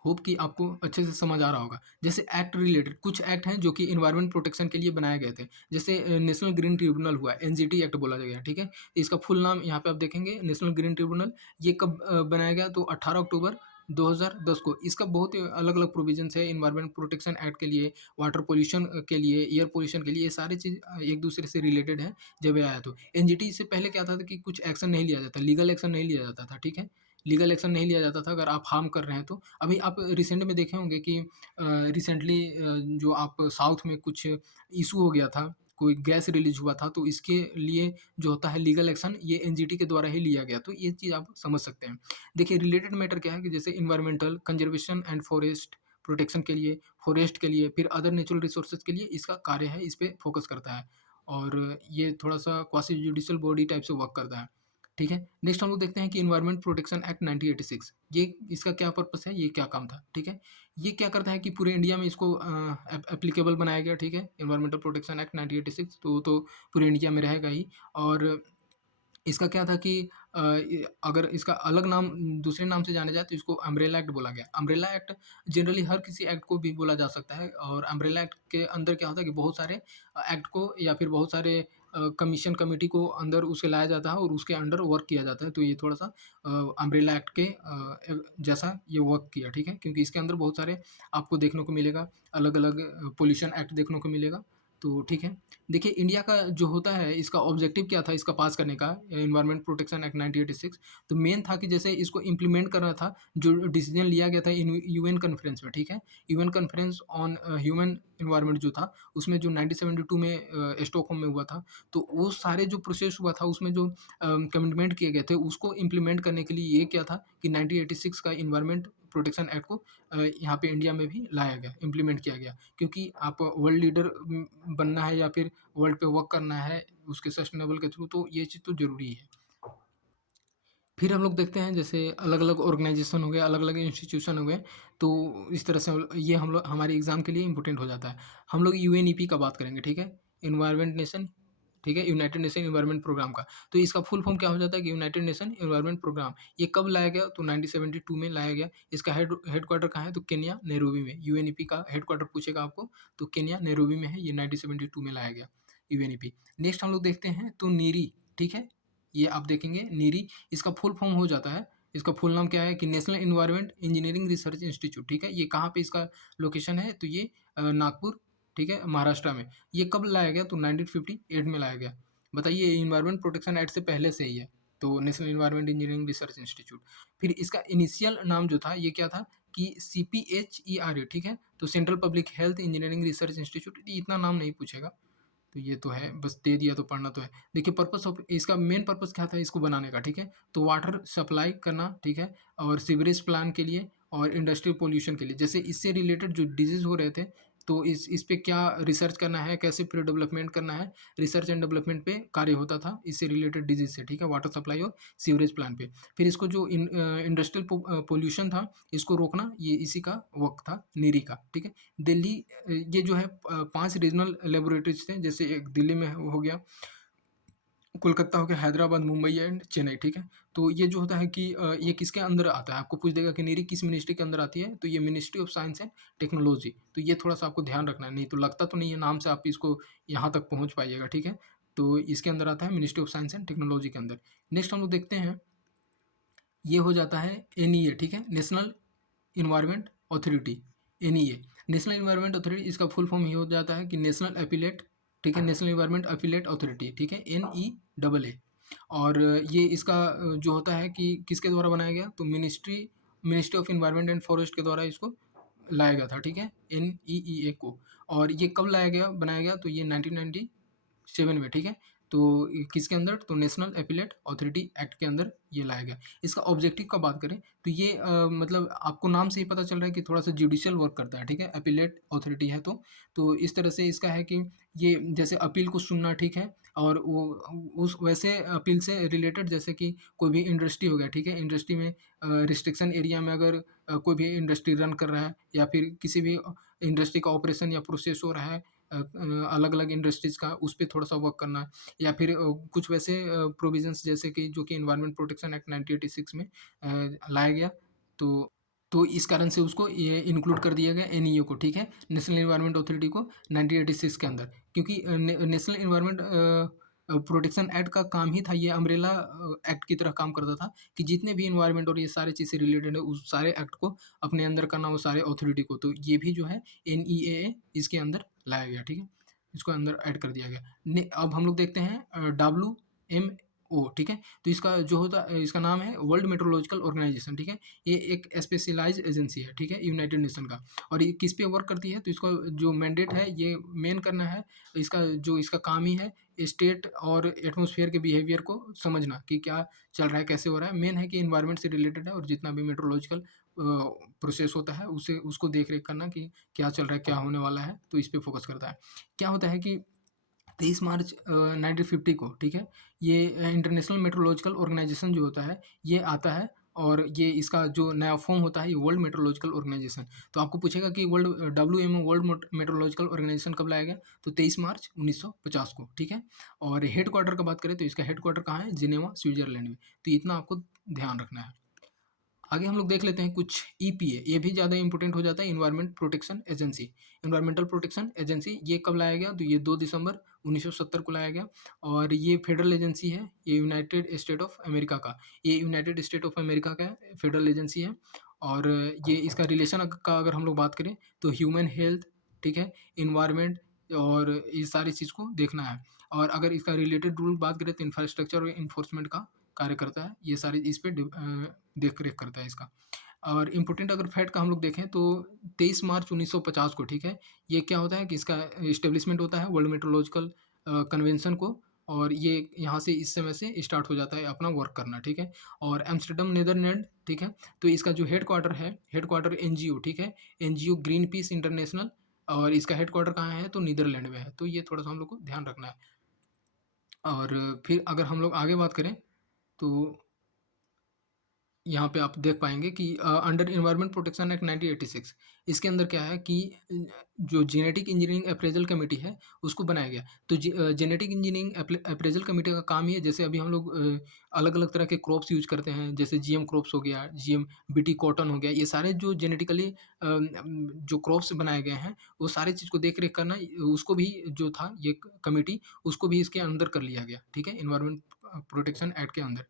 होप कि आपको अच्छे से समझ आ रहा होगा। जैसे एक्ट रिलेटेड कुछ एक्ट हैं जो कि एनवायरनमेंट प्रोटेक्शन के लिए बनाए गए थे। जैसे नेशनल ग्रीन ट्रिब्यूनल हुआ, एनजीटी एक्ट बोला गया, ठीक है? इसका फुल नाम यहाँ पे आप देखेंगे, नेशनल ग्रीन ट्रिब्यूनल। ये कब बनाया गया? तो 18 अक्टूबर 2010 को। इसका बहुत ही अलग-अलग प्रोविजंस है एनवायरनमेंट प्रोटेक्शन एक्ट के लिए, वाटर पॉल्यूशन के लिए, एयर पॉल्यूशन के लिए, ये सारी चीज़ एक-दूसरे से रिलेटेड है जब ये आया तो। एनजीटी से पहले क्या था कि कुछ एक्शन नहीं लिया जाता, लीगल एक्शन नहीं लिया जाता था, ठीक है? लीगल एक्शन नहीं लिया जाता था अगर आप हार्म कर रहे हैं तो। अभी आप रिसेंट में देखे होंगे कि रिसेंटली जो आप साउथ में कुछ इश्यू हो गया था, कोई गैस रिलीज़ हुआ था, तो इसके लिए जो होता है लीगल एक्शन, ये एनजीटी के द्वारा ही लिया गया, तो ये चीज़ आप समझ सकते हैं। देखिए रिलेटेड मैटर क्या है कि जैसे environmental conservation and forest protection के लिए, फॉरेस्ट के लिए, फिर अदर नेचुरल रिसोर्सेज़ के लिए इसका कार्य है, इस पे फ़ोकस करता है और ये थोड़ा-सा क्वासी जुडिशियल बॉडी टाइप से वर्क करता है। ठीक है? नेक्स्ट हम लोग देखते हैं कि एनवायरनमेंट प्रोटेक्शन एक्ट 1986, ये इसका क्या पर्पस है, ये क्या काम था, ठीक है? ये क्या करता है कि पूरे इंडिया में इसको एप्लीकेबल बनाया गया, ठीक है? एनवायरमेंटल प्रोटेक्शन एक्ट 1986, तो पूरे इंडिया में रहेगा ही। और इसका क्या था कि अगर इसका अलग नाम दूसरे नाम से जाना जाए तो इसको अम्ब्रेला एक्ट बोला गया। अम्ब्रेला एक्ट जनरली हर किसी एक्ट को भी बोला जा सकता है और अम्ब्रेला एक्ट के अंदर क्या होता है कि बहुत सारे एक्ट को या फिर बहुत सारे कमीशन कमेटी को अंदर उसे लाया जाता है और उसके अंडर वर्क किया जाता है। तो ये थोड़ा-सा अम्ब्रेला एक्ट के जैसा ये वर्क किया, ठीक है? क्योंकि इसके अंदर बहुत सारे आपको देखने को मिलेगा, अलग-अलग पॉल्यूशन एक्ट देखने को मिलेगा, तो ठीक है। देखिए इंडिया का जो होता है इसका ऑब्जेक्टिव क्या था इसका पास करने का, एनवायरनमेंट प्रोटेक्शन एक्ट 1986, तो मेन था कि जैसे इसको इम्प्लीमेंट करना था, जो डिसीजन लिया गया था यूएन कॉन्फ्रेंस में, ठीक है? UN conference on human environment जो था, उसमें जो 1972 में स्टॉकहोम में हुआ था, तो वो सारे जो प्रोसेस हुआ था उसमें जो कमिटमेंट किए गए थे उसको इम्प्लीमेंट करने के लिए ये क्या था कि 1986 का एनवायरनमेंट प्रोटेक्शन एक्ट को यहाँ पे इंडिया में भी लाया गया, इम्प्लीमेंट किया गया। क्योंकि आप वर्ल्ड लीडर बनना है या फिर वर्ल्ड पे वर्क करना है उसके सस्टेनेबल के थ्रू, तो ये चीज़ तो ज़रूरी है। फिर हम लोग देखते हैं जैसे अलग-अलग ऑर्गेनाइज़ेशन हो गए, अलग-अलग इंस्टीट्यूशन हो गए, तो इस तरह से ये हम लोग हमारे एग्ज़ाम के लिए इम्पोर्टेंट हो जाता है। हम लोग यूएनईपी का बात करेंगे, ठीक है? एनवायरनमेंट नेशन, ठीक है? यूनाइटेड नेशन एनवायरनमेंट प्रोग्राम का। तो इसका फुल फॉर्म क्या हो जाता है कि यूनाइटेड नेशन एनवायरनमेंट प्रोग्राम। ये कब लाया गया? तो 1972 में लाया गया। इसका हेडक्वार्टर कहाँ है? तो केन्या, नैरोबी में। यूएनईपी का हेडक्वार्टर पूछेगा आपको, तो केन्या, नैरोबी में है। ये 1972 में लाया गया यूएनईपी। नेक्स्ट हम लोग देखते हैं तो नीरी, ठीक है? ये आप देखेंगे नीरी, इसका फुल फॉर्म हो जाता है, इसका फुल नाम क्या है कि national environment engineering research institute, ठीक है? ये कहाँ पे इसका लोकेशन है? तो ये नागपुर, ठीक है? महाराष्ट्र में। ये कब लाया गया? तो 1958 में लाया गया। बताइए एनवायरनमेंट प्रोटेक्शन एक्ट से पहले से ही है, तो national environment engineering research institute. फिर इसका इनिशियल नाम जो था ये क्या था कि सीपीएचईआरए, ठीक है? तो central public health engineering research institute, इतना नाम नहीं पूछेगा। तो ये तो है, बस दे दिया तो पढ़ना तो है। देखिए पर्पस ऑफ इसका मेन पर्पस क्या था इसको बनाने का, ठीक है? तो वाटर सप्लाई करना, ठीक है? और सीवरेज प्लान के लिए और इंडस्ट्रियल पॉल्यूशन के लिए। जैसे इससे रिलेटेड जो डिज़ीज़ हो रहे थे, तो इस पे क्या रिसर्च करना है, कैसे फिर डेवलपमेंट करना है, रिसर्च एंड डेवलपमेंट पे कार्य होता था इससे रिलेटेड डिज़ीज़ से, ठीक है? वाटर सप्लाई और सीवरेज प्लान पे। फिर इसको जो इंडस्ट्रियल पॉल्यूशन था, इसको रोकना, ये इसी का वर्क था, नीरी का, ठीक है? दिल्ली ये जो है 5 रीजनल लैबोरेटरीज़ थे, जैसे एक दिल्ली में हो गया, कोलकाता हो गया, हैदराबाद, मुंबई एंड चेन्नई, ठीक है? तो ये जो होता है कि ये किसके अंदर आता है? आपको पूछ देगा कि नीरी किस मिनिस्ट्री के अंदर आती है? तो ये ministry of science and technology. तो ये थोड़ा-सा आपको ध्यान रखना है, नहीं तो लगता तो नहीं है नाम से आप इसको यहाँ तक पहुँच पाइएगा, ठीक है? तो इसके अंदर आता है ministry of science and technology के अंदर। नेक्स्ट हम लोग देखते हैं, ये हो जाता है एनईए, ठीक है? National environment authority, NEA, national environment authority, इसका फुल फॉर्म ये हो जाता है कि नेशनल एपिलेट, ठीक है? नेशनल एनवायरनमेंट एपिलेट अथॉरिटी, ठीक है? एनईएए। और ये इसका जो होता है कि किसके द्वारा बनाया गया? तो ministry of environment and forest के द्वारा इसको लाया गया था, ठीक है? एनईईए को। और ये कब लाया गया, बनाया गया? तो ये 1997 में, ठीक है? तो किसके अंदर? तो नेशनल एपिलेट अथॉरिटी एक्ट के अंदर ये लाया गया। इसका ऑब्जेक्टिव का बात करें तो ये मतलब आपको नाम से ही पता चल रहा है कि थोड़ा-सा जुडिशियल वर्क करता है, ठीक है? एपिलेट अथॉरिटी है तो इस तरह से इसका है कि ये जैसे अपील को सुनना, ठीक है? और वो उस वैसे अपील से रिलेटेड जैसे कि कोई भी इंडस्ट्री हो गया, ठीक है? इंडस्ट्री में रिस्ट्रिक्शन एरिया में अगर कोई भी इंडस्ट्री रन कर रहा है या फिर किसी भी इंडस्ट्री का ऑपरेशन या प्रोसेस हो रहा है अलग अलग इंडस्ट्रीज़ का उस पे थोड़ा सा वर्क करना है, या फिर कुछ वैसे प्रोविजंस जैसे कि जो कि इन्वायरमेंट प्रोटेक्शन एक्ट 1986 में लाया गया। तो इस कारण से उसको ये इंक्लूड कर दिया गया एनईओ को, ठीक है, नेशनल इन्वायरमेंट अथॉरिटी को 1986 के अंदर, क्योंकि नेशनल इन्वायरमेंट प्रोटेक्शन एक्ट का काम ही था, ये अम्ब्रेला एक्ट की तरह काम करता था कि जितने भी इन्वायरमेंट और ये सारी चीज़ से रिलेटेड है उस सारे एक्ट को अपने अंदर करना, वो सारे अथॉरिटी को। तो ये भी जो है एनईए इसके अंदर लाया गया, ठीक है, इसको अंदर ऐड कर दिया गया। अब हम लोग देखते हैं WMO, ठीक है, तो इसका जो होता इसका नाम है वर्ल्ड मेट्रोलॉजिकल ऑर्गेनाइजेशन, ठीक है, ये एक स्पेशलाइज एजेंसी है, ठीक है, यूनाइटेड नेशन का। और ये किस पे वर्क करती है, तो इसका जो मैंडेट है ये मेन करना है, इसका काम ही है स्टेट और एटमॉस्फेयर के बिहेवियर को समझना कि क्या चल रहा है, कैसे हो रहा है। मेन है कि इन्वायरमेंट से रिलेटेड है और जितना भी मेट्रोलॉजिकल प्रोसेस होता है उसे उसको देख रेख करना कि क्या चल रहा है, क्या होने वाला है, तो इस पे फोकस करता है। क्या होता है कि 23 मार्च 1950 को, ठीक है, ये इंटरनेशनल मेट्रोलॉजिकल ऑर्गेनाइजेशन जो होता है ये आता है, और ये इसका जो नया फॉर्म होता है ये वर्ल्ड मेट्रोलॉजिकल ऑर्गेनाइजेशन। तो आपको पूछेगा कि WMO वर्ल्ड मेट्रोलॉजिकल ऑर्गेनाइजेशन कब लाया गया, तो 23 मार्च 1950 को, ठीक है। और हेड क्वार्टर का बात करें तो इसका हेड क्वार्टर कहाँ है, जिनेवा स्विट्जरलैंड में। तो इतना आपको ध्यान रखना है। आगे हम लोग देख लेते हैं कुछ EPA, ये भी ज़्यादा इंपॉर्टेंट हो जाता है, environment protection agency. Environmental protection agency ये कब लाया गया, तो ये 2 दिसंबर 1970 को लाया गया, और ये फेडरल एजेंसी है, ये यूनाइटेड स्टेट ऑफ अमेरिका का, ये यूनाइटेड स्टेट ऑफ अमेरिका का फेडरल एजेंसी है। और ये इसका रिलेशन का अगर हम लोग बात करें तो ह्यूमन हेल्थ, ठीक है, इन्वायरमेंट और इस सारी चीज़ को देखना है। और अगर इसका रिलेटेड रूल बात करें तो इंफ्रास्ट्रक्चर और इन्फोर्समेंट का कार्य करता है, ये सारी इस पे देख रेख करता है इसका। और इम्पोर्टेंट अगर फैक्ट का हम लोग देखें तो 23 मार्च 1950 को, ठीक है, ये क्या होता है कि इसका इस्टेब्लिशमेंट होता है वर्ल्ड मेट्रोलॉजिकल कन्वेंशन को, और ये यहाँ से इस समय से स्टार्ट हो जाता है अपना वर्क करना, ठीक है। और एम्स्टर्डम नीदरलैंड, ठीक है, तो इसका जो हेड क्वार्टर है, हेड क्वार्टर NGO, ठीक है, NGO ग्रीन पीस इंटरनेशनल, और इसका हेड क्वार्टर कहाँ है, तो नीदरलैंड में है। तो ये थोड़ा सा हम लोग को ध्यान रखना है। और फिर अगर हम लोग आगे बात करें तो यहाँ पे आप देख पाएंगे कि अंडर इन्वायरमेंट प्रोटेक्शन एक्ट 1986 इसके अंदर क्या है कि जो जेनेटिक इंजीनियरिंग अप्रेजल कमेटी है उसको बनाया गया। तो जेनेटिक इंजीनियरिंग अप्रेजल कमेटी का काम ही है, जैसे अभी हम लोग अलग अलग तरह के क्रॉप्स यूज करते हैं, जैसे GM क्रॉप्स हो गया, GM BT कॉटन हो गया, ये सारे जो जेनेटिकली जो क्रॉप्स बनाए गए हैं वो सारी चीज़ को देख रेख करना, उसको भी जो था ये कमेटी, उसको भी इसके अंदर कर लिया गया, ठीक है, इन्वायरमेंट प्रोटेक्शन एक्ट के अंदर।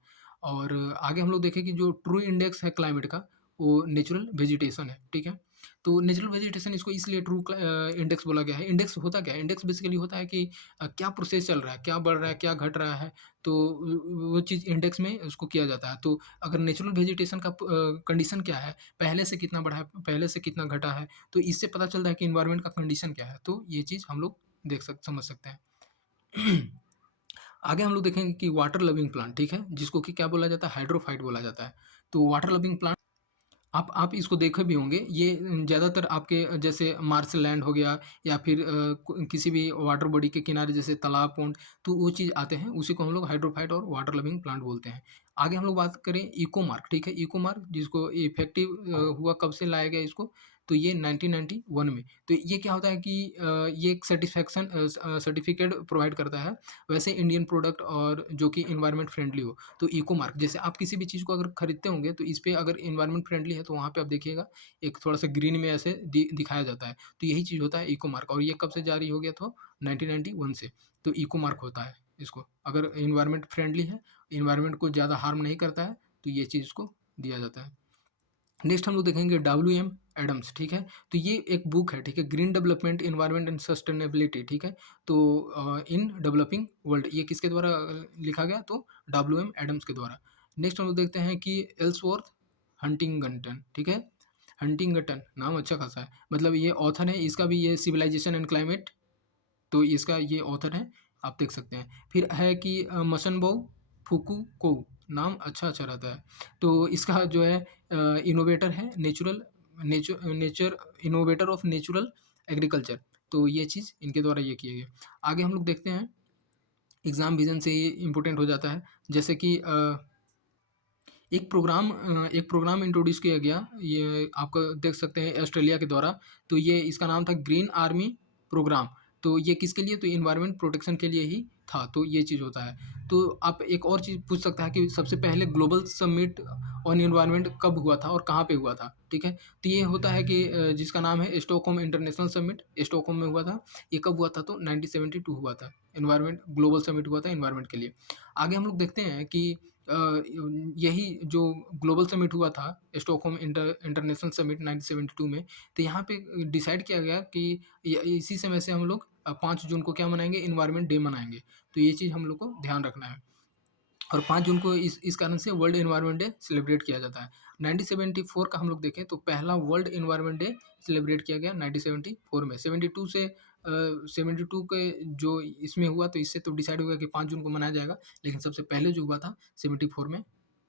और आगे हम लोग देखें कि जो ट्रू इंडेक्स है क्लाइमेट का वो नेचुरल वेजिटेशन है, ठीक है। तो नेचुरल वेजिटेशन इसको इसलिए ट्रू इंडेक्स बोला गया है। इंडेक्स होता क्या है, इंडेक्स बेसिकली होता है कि क्या प्रोसेस चल रहा है, क्या बढ़ रहा है, क्या घट रहा है, तो वो चीज़ इंडेक्स में उसको किया जाता है। तो अगर नेचुरल वेजिटेशन का कंडीशन क्या है, पहले से कितना बढ़ा है, पहले से कितना घटा है, तो इससे पता चलता है कि इन्वायरमेंट का कंडीशन क्या है। तो ये चीज़ हम लोग समझ सकते हैं। आगे हम लोग देखेंगे कि वाटर लविंग प्लांट, ठीक है, जिसको कि क्या बोला जाता है, हाइड्रोफाइट बोला जाता है। तो वाटर लविंग प्लांट आप इसको देखे भी होंगे, ये ज़्यादातर आपके जैसे मार्शल लैंड हो गया, या फिर किसी भी वाटर बॉडी के किनारे जैसे तालाब, पॉन्ड, तो वो चीज़ आते हैं, उसी को हम लोग हाइड्रोफाइट और वाटर लविंग प्लांट बोलते हैं। आगे हम लोग बात करें इको मार्क, ठीक है, इको मार्क जिसको इफेक्टिव हुआ कब से लाया गया इसको, तो ये 1991 में। तो ये क्या होता है कि ये एक सर्टिफिकेट प्रोवाइड करता है वैसे इंडियन प्रोडक्ट और जो कि इन्वायरमेंट फ्रेंडली हो। तो इको मार्क, जैसे आप किसी भी चीज़ को अगर खरीदते होंगे तो इस पे अगर इन्वायरमेंट फ्रेंडली है तो वहाँ पे आप देखिएगा एक थोड़ा सा ग्रीन में ऐसे दिखाया जाता है। तो यही चीज़ होता है इको मार्क, और ये कब से जारी हो गया था, 1991 से। तो इको मार्क होता है इसको, अगर इन्वायरमेंट फ्रेंडली है, इन्वायरमेंट को ज़्यादा हार्म नहीं करता है, तो ये चीज़ को दिया जाता है। नेक्स्ट हम लोग देखेंगे WM एडम्स, ठीक है, तो ये एक बुक है, ठीक है, green development environment and sustainability, ठीक है। तो इन डेवलपिंग वर्ल्ड ये किसके द्वारा लिखा गया, तो WM एडम्स के द्वारा। नेक्स्ट हम लोग देखते हैं कि एल्सवर्थ हंटिंगटन, ठीक है, हंटिंगटन नाम अच्छा खासा है, मतलब ये ऑथर है, इसका भी ये सिविलाइजेशन एंड क्लाइमेट, तो इसका ये ऑथर है, आप देख सकते हैं। फिर है कि मसनबो फुकुको, नाम अच्छा अच्छा रहता है। तो इसका जो है इनोवेटर है nature innovator of natural agriculture, तो ये चीज़ इनके द्वारा ये किया गया। आगे हम लोग देखते हैं एग्ज़ाम विजन से ये इम्पोर्टेंट हो जाता है, जैसे कि एक प्रोग्राम इंट्रोड्यूस किया गया, ये आपको देख सकते हैं ऑस्ट्रेलिया के द्वारा। तो ये इसका नाम था ग्रीन आर्मी प्रोग्राम। तो ये किसके लिए? तो एनवायरनमेंट प्रोटेक्शन के लिए ही था, तो ये चीज़ होता है। तो आप एक और चीज़ पूछ सकता है कि सबसे पहले ग्लोबल समिट ऑन एनवायरनमेंट कब हुआ था और कहाँ पे हुआ था? ठीक है? तो ये होता है कि जिसका नाम है स्टॉकहोम इंटरनेशनल समिट, स्टॉकहोम में हुआ था। ये कब हुआ था? तो 1972 हुआ था। एनवायरनमेंट ग्लोबल समिट हुआ था एनवायरनमेंट के लिए। आगे हम लोग देखते हैं कि अ, यही जो ग्लोबल समिट हुआ था स्टॉकहोम इंटरनेशनल समिट 1972 में, तो यहाँ पे डिसाइड किया गया कि इसी समय से हम लोग 5 जून को क्या मनाएंगे? एनवायरनमेंट डे मनाएंगे। तो ये चीज़ हम लोग को ध्यान रखना है। और 5 जून को इस कारण से वर्ल्ड एनवायरनमेंट डे सेलिब्रेट किया जाता है। 1974 का हम लोग देखें तो पहला वर्ल्ड एनवायरनमेंट डे सेलिब्रेट किया गया 1974 में। 72 से 72 के जो इसमें हुआ तो इससे तो डिसाइड हो गया कि 5 जून को मनाया जाएगा, लेकिन सबसे पहले जो हुआ था 74 में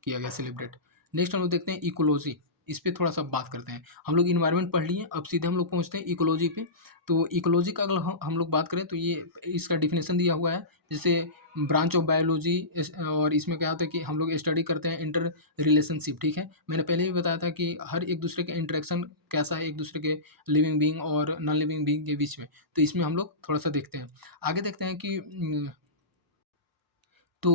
किया गया सेलिब्रेट। नेक्स्ट हम लोग देखते हैं इकोलॉजी, इस पे थोड़ा-सा बात करते हैं। हम लोग एनवायरनमेंट पढ़ लिए, अब सीधे हम लोग पहुँचते हैं इकोलॉजी पे। तो इकोलॉजी का अगर हम लोग बात करें तो ये इसका डेफिनेशन दिया हुआ है, जैसे ब्रांच ऑफ बायोलॉजी और इसमें क्या होता है कि हम लोग स्टडी करते हैं इंटर रिलेशनशिप, ठीक है? मैंने पहले भी बताया था कि हर एक दूसरे के इंटरेक्शन कैसा है एक दूसरे के लिविंग बीइंग और नॉन लिविंग बीइंग के बीच में, तो इसमें हम लोग थोड़ा-सा देखते हैं। आगे देखते हैं कि तो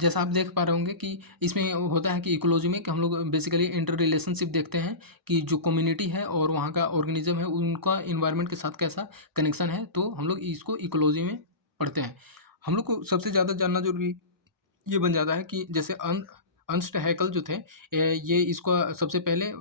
जैसा आप देख पा रहे होंगे कि इसमें होता है कि इकोलॉजी में कि हम लोग बेसिकली इंटर रिलेशनशिप देखते हैं कि जो कम्युनिटी है और वहाँ का ऑर्गेनिज्म है उनका एनवायरनमेंट के साथ कैसा कनेक्शन है, तो हम लोग इसको इकोलॉजी में पढ़ते हैं। हम लोग को सबसे ज़्यादा जानना ज़रूरी ये बन जाता है कि जैसे अर्नस्ट हैकल जो थे ये इसका सबसे पहले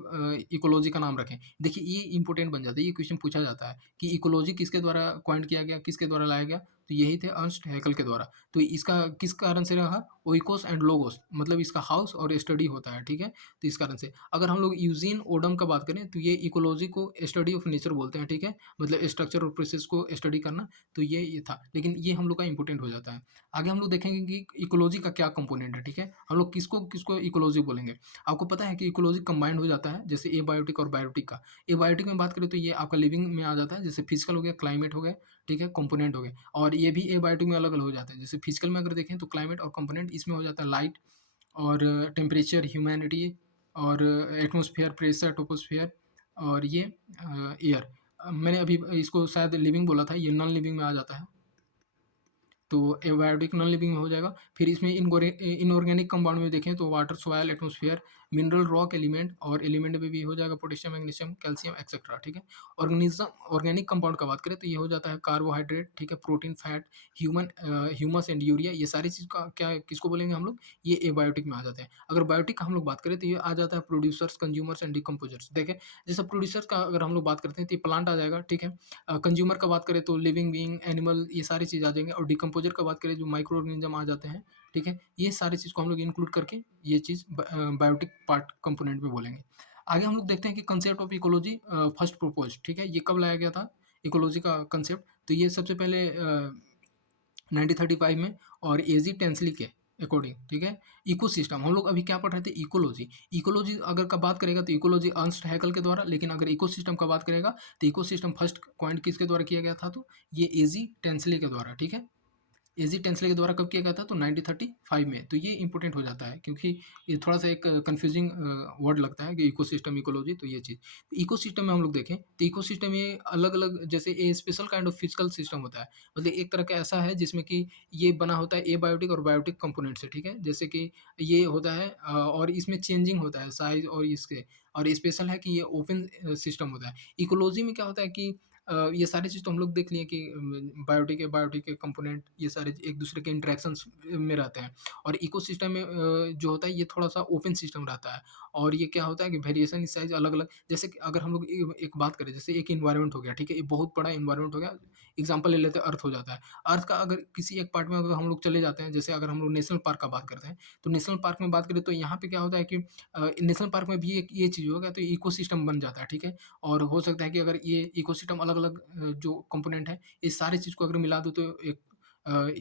इकोलॉजी का नाम रखें। देखिए ये इम्पोर्टेंट बन जाता है, ये क्वेश्चन पूछा जाता है कि इकोलॉजी किसके द्वारा कॉइन्ड किया गया, किसके द्वारा लाया गया? तो यही थे अर्नस्ट हैकल के द्वारा। तो इसका किस कारण से रहा? ओइकोस एंड लोगोस, मतलब इसका हाउस और स्टडी होता है, ठीक है? तो इस कारण से। अगर हम लोग यूजीन ओडम का बात करें तो ये इकोलॉजी को स्टडी ऑफ नेचर बोलते हैं, ठीक है? मतलब स्ट्रक्चर और प्रोसेस को स्टडी करना, तो ये था। लेकिन ये हम लोग का इम्पोर्टेंट हो जाता है। आगे हम लोग देखेंगे कि इकोलॉजी का क्या कंपोनेंट है, ठीक है? हम लोग किसको किसको इकोलॉजी बोलेंगे? आपको पता है कि इकोलॉजी कंबाइंड हो जाता है, जैसे एबायोटिक और बायोटिक का। एबायोटिक में बात करें तो ये आपका लिविंग में आ जाता है, जैसे फिजिकल हो गया, क्लाइमेट हो गया, ठीक है? कंपोनेंट हो गए और ये भी एबायोटिक में अलग-अलग हो जाते हैं। जैसे फिजिकल में अगर देखें तो क्लाइमेट और कंपोनेंट इसमें हो जाता है लाइट और टेम्परेचर, ह्यूमैनिटी और एटमॉस्फेयर, प्रेशर, ट्रोपोस्फेयर और ये एयर। मैंने अभी इसको शायद लिविंग बोला था, ये नॉन लिविंग में आ जाता है। तो एबायोटिक नॉन लिविंग में हो जाएगा। फिर इसमें इनऑर्गेनिक कंपाउंड में देखें तो water, soil, atmosphere, mineral, rock element और एलिमेंट में भी हो जाएगा पोटेशियम, मैग्नीशियम, कैल्शियम एक्सेट्रा, ठीक है? ऑर्गेनिज्म ऑर्गेनिक कंपाउंड का बात करें तो ये हो जाता है कार्बोहाइड्रेट, ठीक है? Protein, fat, humus and urea, ये सारी चीज़ का क्या किसको बोलेंगे हम लोग? ये एबायोटिक में आ जाते हैं। अगर बायोटिक का हम लोग बात करें तो ये आ जाता है प्रोड्यूसर्स, कंज्यूमर्स एंड डिकम्पोजर्स। देखें, जैसे प्रोड्यूसर्स का अगर हम लोग बात करते हैं तो ये प्लांट आ जाएगा, ठीक है? कंज्यूमर का बात करें तो लिविंग बीइंग, एनिमल, ये सारी चीज़ आ जाएँगे और डिकम्पोज़र का बात करें जो माइक्रो ऑर्गेनिज़्म आ जाते हैं, ठीक है? ये सारी चीज़ को हम लोग इंक्लूड करके ये चीज़ बायोटिक पार्ट कंपोनेंट में बोलेंगे। आगे हम लोग देखते हैं कि concept of ecology first proposed, ठीक है? ये कब लाया गया था इकोलॉजी का कांसेप्ट? तो ये सबसे पहले 1935 में और एजी टेंसली के अकॉर्डिंग, ठीक है? इकोसिस्टम हम लोग अभी क्या पढ़ रहे थे? इकोलॉजी। इकोलॉजी अगर का बात करेगा तो इकोलॉजी अर्नस्ट हैकल के द्वारा, लेकिन अगर इकोसिस्टम का बात करेगा तो इकोसिस्टम फर्स्ट कॉइन्ड किसके द्वारा किया गया था? तो ये एजी टेंसली के द्वारा, ठीक है? एजी टेंसले के द्वारा कब किया गया था? तो 1935 में। तो ये इंपॉर्टेंट हो जाता है क्योंकि ये थोड़ा-सा एक कन्फ्यूजिंग वर्ड लगता है कि इकोसिस्टम, इकोलॉजी, तो ये चीज़। इकोसिस्टम में हम लोग देखें तो इकोसिस्टम में अलग-अलग जैसे a special kind of physical system होता है। मतलब एक तरह का ऐसा है जिसमें कि ये बना होता है एबायोटिक और बायोटिक कंपोनेंट से, ठीक है? जैसे कि ये होता है और इसमें चेंजिंग होता है साइज़ और इसके, और स्पेशल है कि ये ओपन सिस्टम होता है। इकोलॉजी में क्या होता है कि ये सारी चीज़ तो हम लोग देख लिए कि बायोटिक के कंपोनेंट ये सारे एक दूसरे के इंटरेक्शंस में रहते हैं और इकोसिस्टम में जो होता है ये थोड़ा-सा ओपन सिस्टम रहता है और ये क्या होता है कि वेरिएशन इन साइज़ अलग-अलग, जैसे कि अगर हम लोग एक बात करें, जैसे एक एनवायरनमेंट हो गया, ठीक है? ये बहुत बड़ा एनवायरनमेंट हो गया, एग्ज़ाम्पल ले लेते हैं, अर्थ हो जाता है। अर्थ का अगर किसी एक पार्ट में अगर हम लोग चले जाते हैं, जैसे अगर हम लोग नेशनल पार्क का बात करते हैं, तो नेशनल पार्क में बात करें तो यहाँ पे क्या होता है कि नेशनल पार्क में भी एक ये चीज़ होगा तो इकोसिस्टम बन जाता है, ठीक है? और हो सकता है कि अगर ये इकोसिस्टम अलग-अलग जो कंपोनेंट है, इस सारी चीज़ को अगर मिला दो तो एक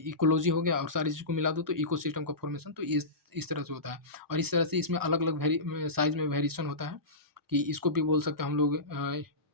इकोलॉजी हो गया और सारी चीज़ को मिला दो तो इकोसिस्टम का फॉर्मेशन, तो इस तरह से होता है। और इस तरह से इसमें अलग-अलग साइज़ में वेरिएशन होता है कि इसको भी बोल सकते हैं हम लोग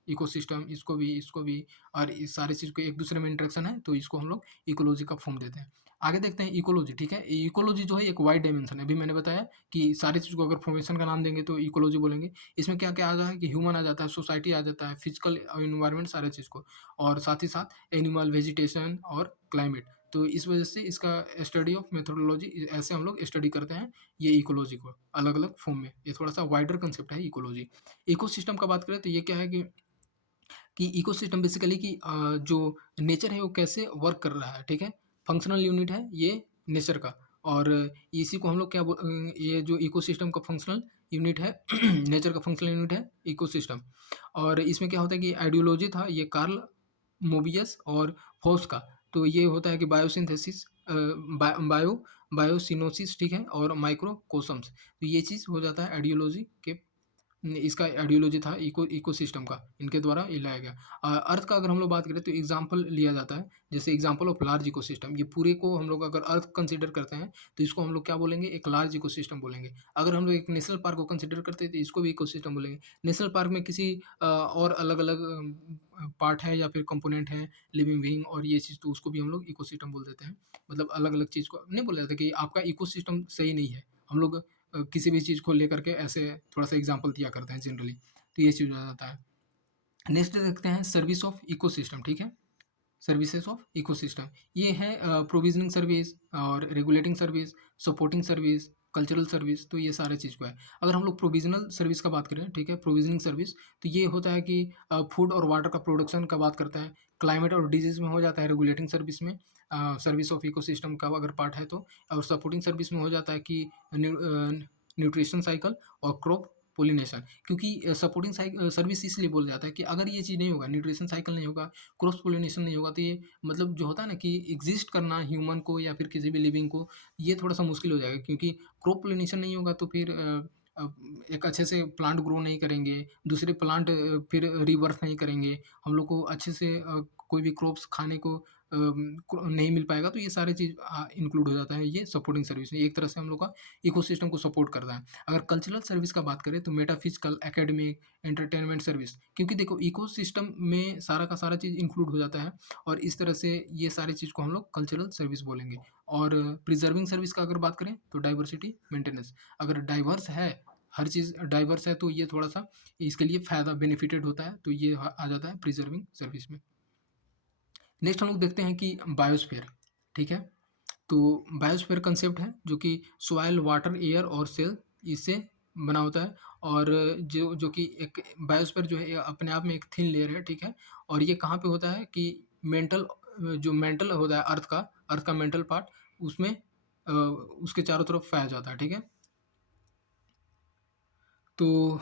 इकोसिस्टम, इसको भी और इस सारी चीज़ को एक दूसरे में इंटरेक्शन है, तो इसको हम लोग इकोलॉजी का फॉर्म देते हैं। आगे देखते हैं इकोलॉजी, ठीक है? इकोलॉजी जो है एक वाइड डायमेंशन है। अभी मैंने बताया कि सारी चीज़ को अगर फॉर्मेशन का नाम देंगे तो इकोलॉजी बोलेंगे। इसमें क्या-क्या आ जाता है कि ह्यूमन आ जाता है, सोसाइटी आ जाता है, फिजिकल एनवायरनमेंट सारे चीज़ को और साथ ही साथ एनिमल, वेजिटेशन और क्लाइमेट। तो इस वजह से इसका स्टडी ऑफ मेथोडोलॉजी ऐसे हम लोग स्टडी करते हैं ये इकोलॉजी को अलग-अलग फॉर्म में। ये थोड़ा-सा वाइडर कांसेप्ट है इकोलॉजी। इकोसिस्टम का बात करें तो ये क्या है कि इकोसिस्टम बेसिकली कि जो नेचर है वो कैसे वर्क कर रहा है, ठीक है? फंक्शनल यूनिट है ये नेचर का और इसी को हम लोग ये जो इकोसिस्टम का फंक्शनल यूनिट है नेचर का फंक्शनल यूनिट है इकोसिस्टम और इसमें क्या होता है कि आइडियोलॉजी था ये कार्ल मोबियस और फॉस का। तो ये होता है कि बायोसिंथेसिस बायोसिनोसिस, ठीक है? और माइक्रोकोसम्स। तो ये चीज़ हो जाता है आइडियोलॉजी के इसका आइडियोलॉजी था इकोसिस्टम का, इनके द्वारा ये लाया गया। अर्थ का अगर हम लोग बात करें तो एग्जाम्पल लिया जाता है, जैसे एग्जाम्पल ऑफ लार्ज इकोसिस्टम। ये पूरे को हम लोग अगर अर्थ कंसीडर करते हैं, तो इसको हम लोग क्या बोलेंगे? एक लार्ज इकोसिस्टम बोलेंगे। अगर हम लोग एक नेशनल पार्क को कंसीडर करते हैं, तो इसको भी इकोसिस्टम बोलेंगे। नेशनल पार्क में किसी और अलग-अलग पार्ट है या फिर कंपोनेंट है, लिविंग बीइंग और ये चीज़, तो उसको भी हम लोग इकोसिस्टम बोल देते हैं। मतलब अलग-अलग चीज़ को नहीं बोला जाता कि आपका इकोसिस्टम सही नहीं है। हम लोग किसी भी चीज़ को लेकर के ऐसे थोड़ा-सा एग्ज़ाम्पल दिया करते हैं जनरली, तो ये चीज़ हो जाता है। नेक्स्ट देखते हैं सर्विस ऑफ इकोसिस्टम, ठीक है? सर्विसेज ऑफ इकोसिस्टम ये है प्रोविजनिंग सर्विस और regulating service, supporting service, cultural service, तो ये सारे चीज़ को है। अगर हम लोग प्रोविजनल सर्विस का बात करें, ठीक है? प्रोविजनिंग सर्विस तो ये होता है कि फूड और वाटर का प्रोडक्शन का बात करता है, क्लाइमेट और डिजीज़ में हो जाता है रेगुलेटिंग सर्विस में, सर्विस ऑफ इकोसिस्टम का अगर पार्ट है तो, और सपोर्टिंग सर्विस में हो जाता है कि न्यूट्रिशन साइकिल और क्रॉप पोलिनेशन। क्योंकि सपोर्टिंग सर्विस इसलिए बोला जाता है कि अगर ये चीज़ नहीं होगा, न्यूट्रिशन साइकिल नहीं होगा, क्रॉस पोलिनेशन नहीं होगा, तो ये मतलब जो होता है ना कि एग्जिस्ट करना ह्यूमन को या फिर किसी भी लिविंग को, ये थोड़ा-सा मुश्किल हो जाएगा क्योंकि क्रॉप पोलिनेशन नहीं होगा तो फिर एक अच्छे से प्लांट ग्रो नहीं करेंगे, दूसरे प्लांट फिर रीबर्थ नहीं करेंगे, हम लोग को अच्छे से कोई भी क्रॉप्स खाने को नहीं मिल पाएगा, तो ये सारी चीज़ इंक्लूड हो जाता है ये सपोर्टिंग सर्विस में। एक तरह से हम लोग का इकोसिस्टम को सपोर्ट करता है। अगर कल्चरल सर्विस का बात करें तो मेटाफिजिकल, एकेडमिक, एंटरटेनमेंट सर्विस, क्योंकि देखो इकोसिस्टम में सारा का सारा चीज़ इंक्लूड हो जाता है और इस तरह से ये सारी चीज़ को हम लोग कल्चरल सर्विस बोलेंगे। और प्रिजर्विंग सर्विस का अगर बात करें तो डाइवर्सिटी मेंटेनेंस। अगर डाइवर्स है, हर चीज़ डाइवर्स है तो ये थोड़ा-सा इसके लिए फ़ायदा बेनिफिटेड होता है, तो ये आ जाता है प्रिजर्विंग सर्विस में। नेक्स्ट हम लोग देखते हैं कि बायोस्फीयर, ठीक है? तो बायोस्फीयर कंसेप्ट है जो कि सॉइल, वाटर, एयर और सेल इससे बना होता है और जो कि एक बायोस्फीयर जो है ये अपने आप में एक थिन लेयर है, ठीक है? और ये कहाँ पे होता है कि मेंटल जो मेंटल होता है अर्थ का मेंटल पार्ट उसमें उसके चारों तरफ पाया जाता है, ठीक है? तो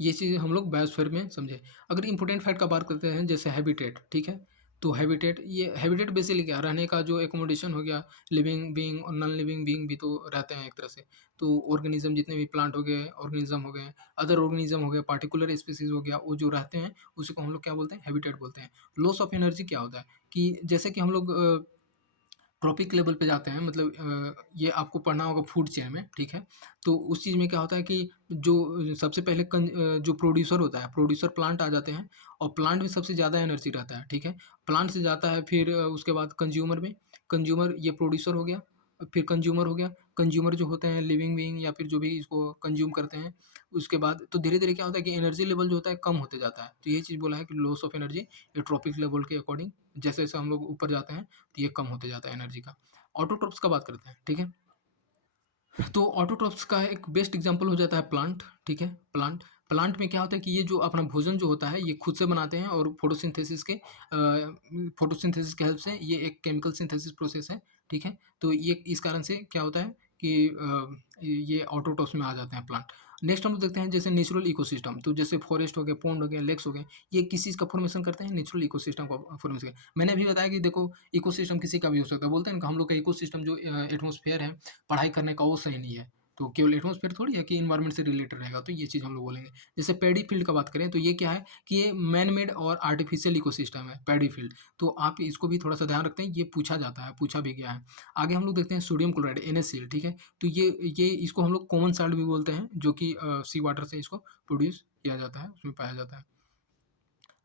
ये चीज़ हम लोग बायोस्फीयर में समझे। अगर इम्पोर्टेंट फैक्ट का बात करते हैं जैसे हैबिटेट, ठीक है? तो हैबिटेट बेसिकली क्या रहने का जो एकोमोडेशन हो गया, लिविंग बीइंग और नॉन लिविंग बीइंग भी तो रहते हैं एक तरह से। तो ऑर्गेनिज़्म जितने भी प्लांट हो गए, ऑर्गेनिज़्म हो गए, अदर ऑर्गेनिज़्म हो गए, पार्टिकुलर स्पीशीज़ हो गया, वो जो रहते हैं उसी को हम लोग क्या बोलते हैं? हैबिटेट बोलते हैं। लॉस ऑफ एनर्जी क्या होता है कि जैसे कि हम लोग ट्रॉपिक लेवल पे जाते हैं, मतलब ये आपको पढ़ना होगा फूड चेन में, ठीक है? तो उस चीज़ में क्या होता है कि जो सबसे पहले जो प्रोड्यूसर होता है, प्रोड्यूसर प्लांट आ जाते हैं और प्लांट में सबसे ज़्यादा एनर्जी रहता है, ठीक है? प्लांट से जाता है फिर उसके बाद कंज़्यूमर में, कंज़्यूमर ये प्रोड्यूसर हो गया, फिर कंज़्यूमर हो गया, कंज़्यूमर जो होते हैं लिविंग बीइंग या फिर जो भी इसको कंज़्यूम करते हैं, उसके बाद तो धीरे-धीरे क्या होता है कि एनर्जी लेवल जो होता है कम होते जाता है। तो ये चीज़ बोला है कि लॉस ऑफ एनर्जी ये ट्रॉपिक लेवल के अकॉर्डिंग जैसे-जैसे हम लोग ऊपर जाते हैं तो ये कम होते जाता है एनर्जी का। ऑटोट्रॉप्स का बात करते हैं, ठीक है? तो ऑटोट्रॉप्स का एक बेस्ट एग्जांपल हो जाता है प्लांट, ठीक है? प्लांट में क्या होता है कि ये जो अपना भोजन जो होता है ये खुद से बनाते हैं और फोटोसिंथेसिस के हेल्प से ये एक केमिकल सिंथेसिस प्रोसेस है, ठीक है? तो ये इस कारण से क्या होता है कि ये ऑटोट्रॉप्स में आ जाते हैं प्लांट। नेक्स्ट हम लोग देखते हैं जैसे नेचुरल इकोसिस्टम, तो जैसे फॉरेस्ट हो गए, पॉन्ड हो गए, लेक्स हो गए, ये किस चीज़ का फॉर्मेशन करते हैं? नेचुरल इकोसिस्टम का फॉर्मेशन। मैंने अभी बताया कि देखो इकोसिस्टम किसी का भी हो सकता है। बोलते हैं ना कि हम लोग का इकोसिस्टम जो एटमॉस्फेयर है, पढ़ाई करने का वो सही नहीं है। तो केवल एटमॉस्फेयर थोड़ी है कि एनवायरनमेंट से रिलेटेड रहेगा, तो ये चीज़ हम लोग बोलेंगे। जैसे पैडी फील्ड का बात करें तो ये क्या है कि ये मैन मेड और आर्टिफिशियल इकोसिस्टम है पैडी फील्ड। तो आप इसको भी थोड़ा-सा ध्यान रखते हैं, ये पूछा जाता है, पूछा भी गया है। आगे हम लोग देखते हैं सोडियम क्लोराइड NaCl, ठीक है? तो ये इसको हम लोग कॉमन साल्ट भी बोलते हैं जो कि सी वाटर से इसको प्रोड्यूस किया जाता है, उसमें पाया जाता है।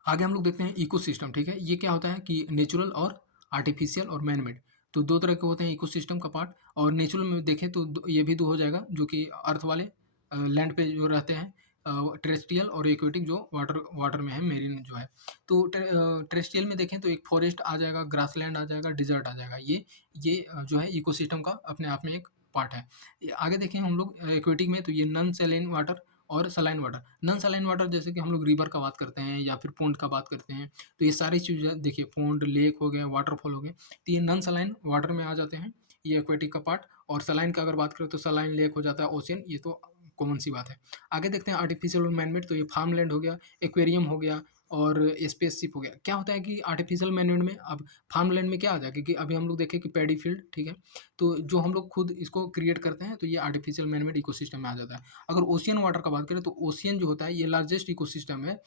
आगे हम लोग देखते हैं इकोसिस्टम, ठीक है? ये क्या होता है कि नेचुरल और आर्टिफिशियल और मैन मेड। तो 2 तरह के होते हैं इकोसिस्टम का पार्ट। और नेचुरल में देखें तो ये भी 2 हो जाएगा, जो कि अर्थ वाले लैंड पे जो रहते हैं, टेरेस्ट्रियल और एक्वेटिक जो वाटर वाटर में है, मेरीन जो है। तो टेरेस्ट्रियल में देखें तो एक फॉरेस्ट आ जाएगा, ग्रासलैंड आ जाएगा, डिजर्ट आ जाएगा। ये जो है इकोसिस्टम का अपने आप में एक पार्ट है। आगे देखें हम लोग एक्वेटिक में, तो ये नॉन सैलिन वाटर और saline water. Non saline water जैसे कि हम लोग रिवर का बात करते हैं या फिर पॉन्ड का बात करते हैं, तो ये सारी चीज़ें देखिए, पॉन्ड, लेक हो गया, वाटरफॉल हो गए, तो ये नॉन सलाइन वाटर में आ जाते हैं, ये एक्वेटिक का पार्ट। और सलाइन का अगर बात करें तो सलाइन लेक हो जाता है, ओशियन, ये तो कॉमन सी बात है। आगे देखते हैं आर्टिफिशियल और मैनमेड, तो ये फार्म लैंड हो गया, एक्वेरियम हो गया और स्पेसशिप हो गया। क्या होता है कि आर्टिफिशियल मैनमेड में अब फार्म लैंड में क्या आ जाएगा कि अभी हम लोग देखें कि पैडी फील्ड, ठीक है? तो जो हम लोग खुद इसको क्रिएट करते हैं, तो ये आर्टिफिशियल मैनमेड इकोसिस्टम में आ जाता है। अगर ओशियन वाटर का बात करें तो ओशियन जो होता है ये लार्जेस्ट इकोसिस्टम है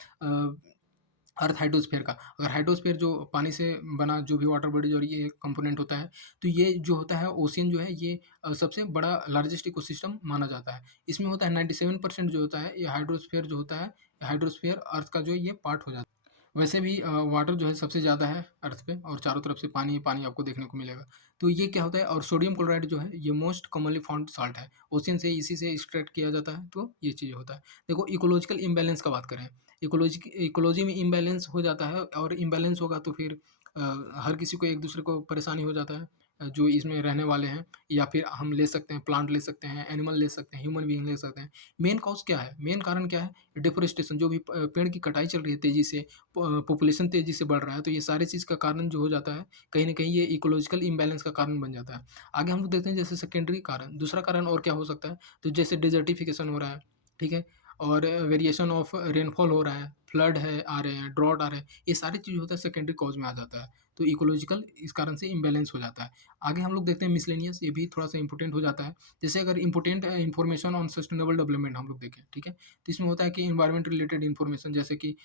अर्थ हाइड्रोस्फीयर का। अगर हाइड्रोस्फीयर जो पानी से बना जो भी वाटर बॉडीज और ये कंपोनेंट होता है, तो ये जो होता है ओशियन जो है, ये सबसे बड़ा लार्जेस्ट इकोसिस्टम माना जाता है। इसमें होता है 97% जो होता है ये हाइड्रोस्फीयर जो होता है, हाइड्रोस्फीयर अर्थ का जो ये पार्ट हो जाता है। वैसे भी वाटर जो है सबसे ज़्यादा है अर्थ पे, और चारों तरफ से पानी ही पानी आपको देखने को मिलेगा। तो ये क्या होता है, और सोडियम क्लोराइड जो है ये मोस्ट कॉमनली फाउंड साल्ट है। ओशियन से इसी से एक्सट्रैक्ट किया जाता है, तो ये चीज़ होता है। देखो इकोलॉजिकल इम्बैलेंस का बात करें, इकोलॉजी में इम्बैलेंस हो जाता है, और इम्बैलेंस होगा तो फिर हर किसी को एक दूसरे को परेशानी हो जाता है, जो इसमें रहने वाले हैं, या फिर हम ले सकते हैं, प्लांट ले सकते हैं, एनिमल ले सकते हैं, ह्यूमन बीइंग ले सकते हैं। मेन कॉज़ क्या है, मेन कारण क्या है? डिफ़ॉरेस्टेशन, जो भी पेड़ की कटाई चल रही है तेज़ी से, पॉपुलेशन तेज़ी से बढ़ रहा है, तो ये सारी चीज़ का कारण जो हो जाता है, कहीं न कहीं ये इकोलॉजिकल इम्बैलेंस का कारण बन जाता है। आगे हम लोग देखते हैं जैसे सेकेंडरी कारण, दूसरा कारण और क्या हो सकता है, तो जैसे डिज़र्टिफ़िकेशन हो रहा है, ठीक है? और वेरिएशन ऑफ रेनफॉल हो रहा है, फ्लड है आ रहे हैं, ड्रॉट आ रहे हैं, ये सारी चीज़ होता है सेकेंडरी कॉज़ में आ जाता है। तो इकोलॉजिकल इस कारण से इम्बैलेंस हो जाता है। आगे हम लोग देखते हैं मिसलेनियस, ये भी थोड़ा-सा इम्पोर्टेंट हो जाता है। जैसे अगर important information on sustainable development हम लोग देखें, ठीक है? तो इसमें होता है कि एनवायरनमेंट रिलेटेड इन्फॉर्मेशन, जैसे कि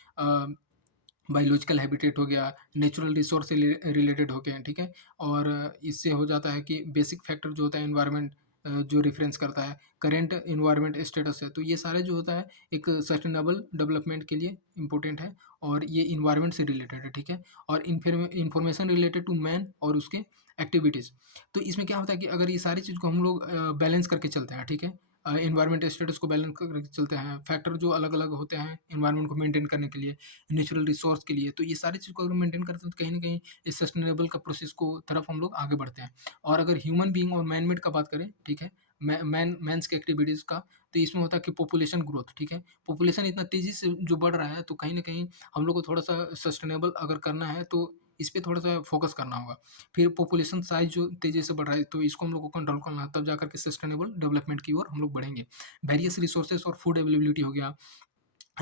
बायोलॉजिकल हैबिटेट हो गया, नेचुरल रिसोर्स से रिलेटेड हो गए, ठीक है? और इससे हो जाता है कि बेसिक फैक्टर जो होता है एनवायरनमेंट, जो रेफ़रेंस करता है, करंट एनवायरनमेंट स्टेटस है, तो ये सारे जो होता है एक सस्टेनेबल डेवलपमेंट के लिए इम्पोर्टेंट है, और ये एनवायरनमेंट से रिलेटेड है, ठीक है? और इन्फॉर्मेशन रिलेटेड टू मैन और उसके एक्टिविटीज़। तो इसमें क्या होता है कि अगर ये सारी चीज़ को हम लोग बैलेंस करके चलते हैं, ठीक है? एनवायरनमेंट स्टेटस को बैलेंस करके चलते हैं, फैक्टर जो अलग-अलग होते हैं एनवायरनमेंट को मेंटेन करने के लिए, नेचुरल रिसोर्स के लिए, तो ये सारी चीज़ को अगर मेंटेन करते हैं, तो कहीं न कहीं इस सस्टेनेबल का प्रोसेस को तरफ हम लोग आगे बढ़ते हैं। और अगर ह्यूमन बीइंग और मैन मेड का बात करें, ठीक है? मैन्स की एक्टिविटीज़ का, तो इसमें होता है कि पॉपुलेशन ग्रोथ, ठीक है? पॉपुलेशन इतना तेज़ी से जो बढ़ रहा है, तो कहीं न कहीं हम लोग को थोड़ा-सा सस्टेनेबल अगर करना है, तो इस पे थोड़ा-सा फ़ोकस करना होगा। फिर पॉपुलेशन साइज़ जो तेज़ी से बढ़ रहा है, तो इसको हम लोग को कंट्रोल करना है, तब जाकर के सस्टेनेबल डेवलपमेंट की ओर हम लोग बढ़ेंगे। वेरियस रिसोर्सेज़ और फूड अवेलेबिलिटी हो गया,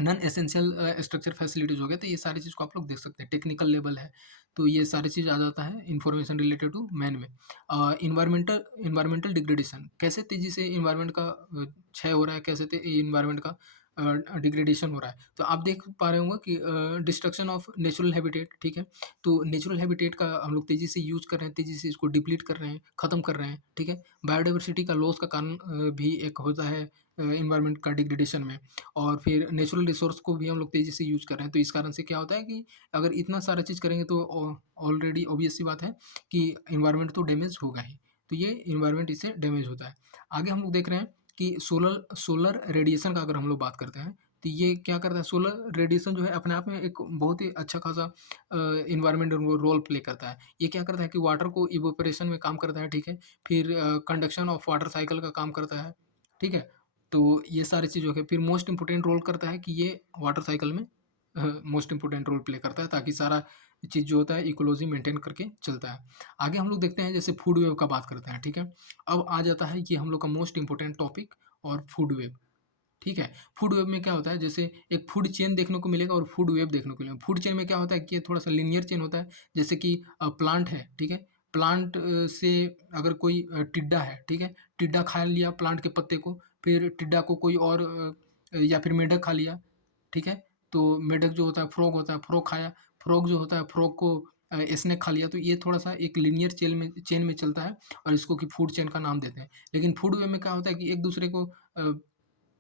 नॉन एसेंशियल स्ट्रक्चर फैसिलिटीज़ हो गए, तो ये सारी चीज़ को आप लोग देख सकते हैं। टेक्निकल लेवल है, तो ये सारी चीज़ आ जाता है इन्फॉर्मेशन रिलेटेड टू मैन में। एनवायरमेंटल एनवायरमेंटल डिग्रेडेशन, कैसे तेज़ी से एनवायरनमेंट का क्षय हो रहा है, कैसे एनवायरनमेंट का डिग्रेडेशन हो रहा है। तो आप देख पा रहे होंगे कि डिस्ट्रक्शन ऑफ नेचुरल हैबिटेट, ठीक है? तो नेचुरल हैबिटेट का हम लोग तेज़ी से यूज़ कर रहे हैं, तेज़ी से इसको डिप्लीट कर रहे हैं, खत्म कर रहे हैं, ठीक है? बायोडायवर्सिटी का लॉस का कारण भी एक होता है एनवायरनमेंट का डिग्रेडेशन में। और फिर नेचुरल रिसोर्स को भी हम लोग तेज़ी से यूज़ कर रहे हैं, तो इस कारण से क्या होता है कि अगर इतना सारा चीज़ करेंगे, तो ऑलरेडी ऑब्वियस सी बात है कि एनवायरनमेंट तो डैमेज होगा ही। तो ये एनवायरनमेंट इससे डैमेज होता है। आगे हम लोग देख रहे हैं कि सोलर सोलर रेडिएशन का अगर हम लोग बात करते हैं, तो ये क्या करता है, सोलर रेडिएशन जो है अपने आप में एक बहुत ही अच्छा खासा एनवायरनमेंट रोल प्ले करता है। ये क्या करता है कि वाटर को इवेपोरेशन में काम करता है, ठीक है? फिर कंडक्शन ऑफ वाटर साइकिल का काम करता है, ठीक है? तो ये सारी चीज़ हो गई। फिर मोस्ट इम्पोर्टेंट रोल करता है कि ये वाटर साइकिल में मोस्ट इम्पोर्टेंट रोल प्ले करता है, ताकि सारा चीज़ जो होता है इकोलॉजी मेंटेन करके चलता है। आगे हम लोग देखते हैं जैसे फूड वेव का बात करते हैं, ठीक है? अब आ जाता है ये हम लोग का मोस्ट इम्पोर्टेंट टॉपिक, और फूड वेव, ठीक है? फूड वेब में क्या होता है, जैसे एक फूड चेन देखने को मिलेगा और फूड वेब देखने को मिलेगा। फूड चेन में क्या होता है कि ये थोड़ा-सा लीनियर चेन होता है, जैसे कि प्लांट है, ठीक है? प्लांट से अगर कोई टिड्डा है, ठीक है? टिड्डा खा लिया प्लांट के पत्ते को, फिर टिड्डा को कोई और या फिर मेढक खा लिया, ठीक है? तो मेढक जो होता है, फ्रॉग होता है, फ्रॉग खाया, फ्रॉग जो होता है, फ्रॉग को स्नेक खा लिया, तो ये थोड़ा-सा एक लीनियर चेन में चलता है, और इसको कि फूड चेन का नाम देते हैं। लेकिन फूड वेब में क्या होता है कि एक दूसरे को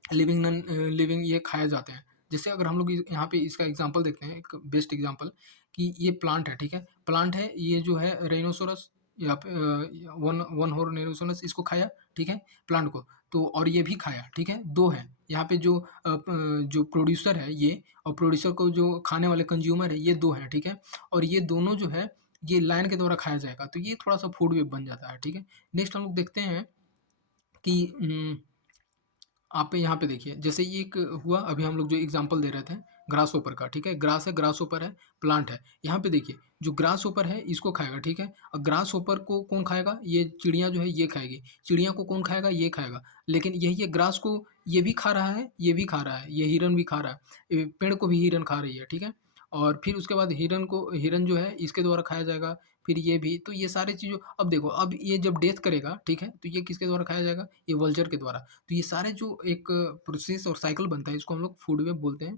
लिविंग ये खाए जाते हैं। जैसे अगर हम लोग यहाँ पे इसका एग्जांपल देखते हैं, एक बेस्ट एग्जांपल, कि ये प्लांट है, ठीक है? प्लांट है, ये जो है राइनोसोरस या वन वन हॉर्न राइनोसोरस इसको खाया, ठीक है? प्लांट को। तो और ये भी खाया, ठीक है? 2 हैं। यहाँ पे जो प्रोड्यूसर है ये, और प्रोड्यूसर को जो खाने वाले कंज्यूमर है, ये 2 हैं, ठीक है? और ये दोनों जो है, ये लायन के द्वारा खाया जाएगा, तो ये थोड़ा-सा फूड वेब बन जाता है, ठीक है? नेक्स्ट हम लोग देखते हैं कि आप यहाँ पे देखिए, जैसे ये एक हुआ, अभी हम लोग जो एग्जांपल दे रहे थे ग्रास होपर का, ठीक है? ग्रास है, ग्रास होपर है, प्लांट है। यहाँ पे देखिए, जो ग्रास होपर है इसको खाएगा, ठीक है? और ग्रास होपर को कौन खाएगा? ये चिड़िया जो है ये खाएगी। चिड़िया को कौन खाएगा? ये खाएगा। लेकिन यही ये ग्रास को ये भी खा रहा है, ये भी खा रहा है, ये हिरन भी खा रहा है, पेड़ को भी हिरन खा रही है, ठीक है? और फिर उसके बाद हिरन जो है इसके द्वारा खाया जाएगा, फिर ये भी। तो ये सारी चीज़ों, अब देखो, अब ये जब डेथ करेगा, ठीक है? तो ये किसके द्वारा खाया जाएगा? ये वल्चर के द्वारा। तो ये सारे जो एक प्रोसेस और साइकिल बनता है, इसको हम लोग फूड वेब बोलते हैं।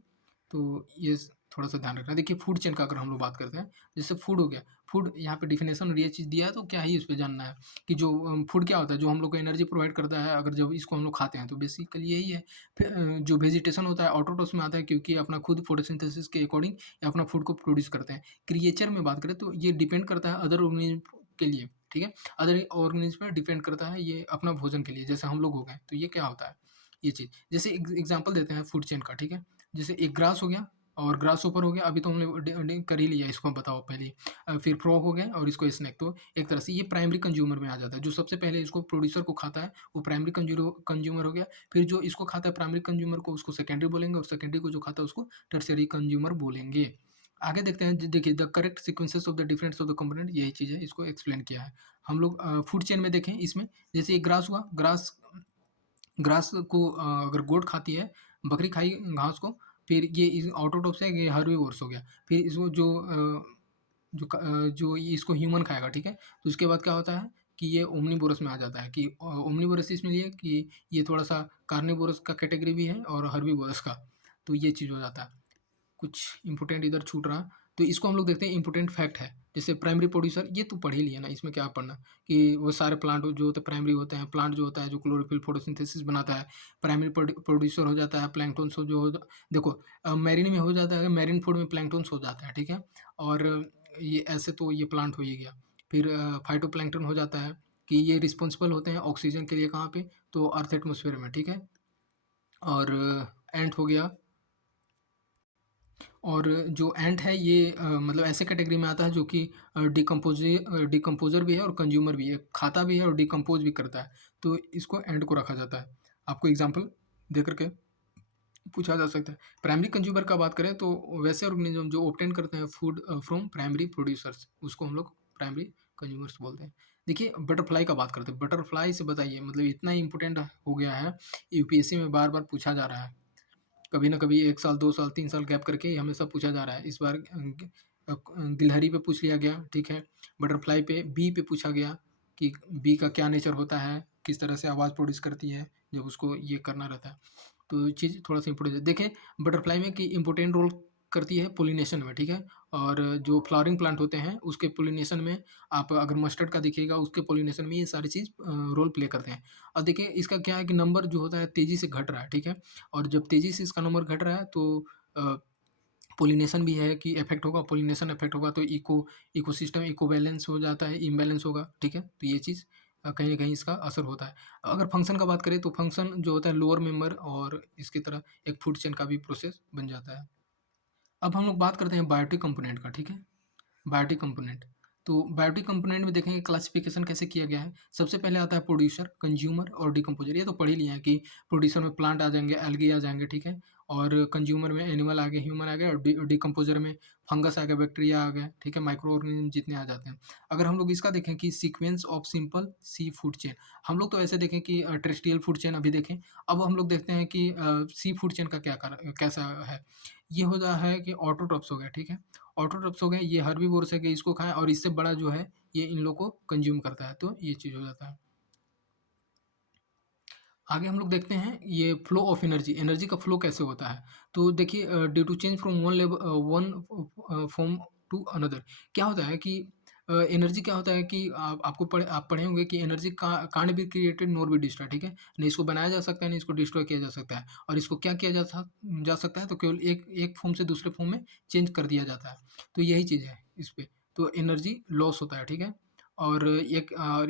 तो ये थोड़ा-सा ध्यान रखना। देखिए, फूड चेन का अगर हम लोग बात करते हैं, जैसे फूड हो गया, फूड यहाँ पे डेफिनेशन और ये चीज़ दिया है, तो क्या ही इस पे जानना है कि जो फूड क्या होता है? जो हम लोग को एनर्जी प्रोवाइड करता है, अगर जब इसको हम लोग खाते हैं, तो बेसिकली यही है। फिर जो वेजिटेशन होता है ऑटोट्रोफ्स में आता है, क्योंकि अपना खुद फोटोसिंथेसिस के अकॉर्डिंग ये अपना फूड को प्रोड्यूस करते हैं। क्रिएचर में बात करें तो ये डिपेंड करता है अदर ऑर्गेनिज़्म के लिए, ठीक है? अदर ऑर्गेनिज़्म पे डिपेंड करता है ये अपना भोजन के लिए, जैसे हम लोग हो गए, तो ये क्या होता है? ये चीज़। जैसे एग्ज़ाम्पल देते हैं फूड चेन का, ठीक है? जैसे एक ग्रास हो गया और ग्रासहोपर हो गया, अभी तो हमने कर ही लिया, इसको बताओ पहले ही। फिर फ्रॉग हो गया और इसको स्नेक, तो एक तरह से ये प्राइमरी कंज्यूमर में आ जाता है। जो सबसे पहले इसको प्रोड्यूसर को खाता है, वो प्राइमरी कंज्यूमर हो गया। फिर जो इसको खाता है प्राइमरी कंज्यूमर को, उसको सेकेंडरी बोलेंगे, और सेकेंडरी को जो खाता है उसको टर्शियरी कंज्यूमर बोलेंगे। आगे देखते हैं, देखिए the correct sequences of the difference of the component, यही चीज़ है, इसको एक्सप्लेन किया है। हम लोग फूड चेन में देखें, इसमें जैसे एक ग्रास हुआ, ग्रास ग्रास को अगर गोट खाती है, बकरी खाई घास को, फिर ये इस ऑटोट्रोफ से ये हर्बीवोरस हो गया। फिर इसको जो ये इसको ह्यूमन खाएगा, ठीक है? तो उसके बाद क्या होता है कि ये ओमनीवोरस में आ जाता है, कि ओमनीवोरस इसमें ये कि ये थोड़ा-सा कार्निवोरस का कैटेगरी भी है और हर्बीवोरस का, तो ये चीज़ हो जाता है। कुछ इम्पोर्टेंट इधर छूट रहा, तो इसको हम लोग देखते हैं, इम्पोर्टेंट फैक्ट है। जैसे प्राइमरी प्रोड्यूसर, ये तो पढ़ ही लिया ना, इसमें क्या पढ़ना, कि वो सारे प्लांट जो होते हैं प्राइमरी होते हैं। प्लांट जो होता है, जो क्लोरोफिल फोटोसिंथेसिस बनाता है, प्राइमरी प्रोड्यूसर हो जाता है। प्लैंक्टन्स जो हो, देखो, मैरीन में हो जाता है, मैरीन फूड में प्लैंक्टन्स हो जाता है, ठीक है? और ये ऐसे तो ये प्लांट हो ही गया। फिर फाइटोप्लैंक्टन हो जाता है, कि ये रिस्पॉन्सिबल होते हैं ऑक्सीजन के लिए, कहाँ पे? तो अर्थ एटमॉस्फेयर में, ठीक है? और एंट हो गया, और जो एंट है ये मतलब ऐसे कैटेगरी में आता है जो कि डिकम्पोज़र भी है और कंज्यूमर भी है, खाता भी है और डिकम्पोज़ भी करता है, तो इसको एंट को रखा जाता है। आपको एग्ज़ाम्पल दे कर के पूछा जा सकता है। प्राइमरी कंज्यूमर का बात करें तो वैसे ऑर्गेनिज़्म जो ऑब्टेन करते हैं फूड फ्रॉम प्राइमरी प्रोड्यूसर्स, उसको हम लोग प्राइमरी कंज्यूमर्स बोलते हैं। देखिए, बटरफ्लाई का बात करते हैं। बटरफ्लाई से बताइए, मतलब इतना इम्पोर्टेंट हो गया है, यूपीएससी में बार-बार पूछा जा रहा है। कभी ना कभी 1 साल, 2 साल, 3 साल गैप करके ये हमेशा पूछा जा रहा है। इस बार गिलहरी पे पूछ लिया गया, ठीक है? बटरफ्लाई पे, बी पे पूछा गया कि बी का क्या नेचर होता है, किस तरह से आवाज़ प्रोड्यूस करती है जब उसको ये करना रहता है। तो चीज़ थोड़ा-सा इम्पोर्टेंट है। देखें, बटरफ्लाई में कि इम्पोर्टेंट रोल करती है पॉलिनेशन में, ठीक है? और जो फ्लावरिंग प्लांट होते हैं उसके पॉलिनेशन में, आप अगर मस्टर्ड का देखिएगा, उसके पॉलिनेशन में ये सारी चीज़ रोल प्ले करते हैं। अब देखिए, इसका क्या है कि नंबर जो होता है तेज़ी से घट रहा है, ठीक है? और जब तेज़ी से इसका नंबर घट रहा है, तो अ, पॉलिनेशन भी है कि इफ़ेक्ट होगा, पॉलिनेशन इफ़ेक्ट होगा, तो इकोसिस्टम इकोवैलेंस हो जाता है, इम्बैलेंस होगा, ठीक है? तो ये चीज़ कहीं न कहीं इसका असर होता है। अगर फंक्शन का बात करें तो फंक्शन जो होता है लोअर मेंबर, और इसकी तरह एक फूड चेन का भी प्रोसेस बन जाता है। अब हम लोग बात करते हैं बायोटिक कंपोनेंट का, ठीक है? Biotic component. तो बायोटिक कंपोनेंट में देखेंगे क्लासिफिकेशन कैसे किया गया है। सबसे पहले आता है प्रोड्यूसर, कंज्यूमर और डिकम्पोज़र। ये तो पढ़ ही लिए हैं कि प्रोड्यूसर में प्लांट आ जाएँगे, एल्गी आ जाएँगे, ठीक है? और कंज्यूमर में एनिमल आ गए, ह्यूमन आ गए, और डिकम्पोज़र में फंगस आ गया, बैक्टीरिया आ गया, ठीक है? माइक्रो ऑर्गेनिज़्म जितने आ जाते हैं। अगर हम लोग इसका देखें कि sequence of simple see food chain, हम लोग तो ऐसे देखें कि टेरेस्ट्रियल फूड चेन अभी देखें। अब हम लोग देखते हैं कि सी फूड चेन का कैसा है। ये होता है कि ऑटोट्रॉप्स हो गया, ठीक है? ऑटोट्रॉप्स हो गए, ये हर्बीवोरस है कि इसको खाएँ, और इससे बड़ा जो है ये इन लोग को कंज़्यूम करता है, तो ये चीज़ हो जाता है। आगे हम लोग देखते हैं ये फ्लो ऑफ एनर्जी, एनर्जी का फ्लो कैसे होता है। तो देखिए, due to change from one form to another, क्या होता है कि एनर्जी क्या होता है कि आप पढ़े होंगे कि energy can't be created nor be destroyed, ठीक है? नहीं इसको बनाया जा सकता है, नहीं इसको डिस्ट्रॉय किया जा सकता है। और इसको क्या किया जा सकता है, तो केवल एक फॉर्म से दूसरे फॉर्म में चेंज कर दिया जाता है। तो यही चीज़ है इस पे। तो एनर्जी लॉस होता है, ठीक है? और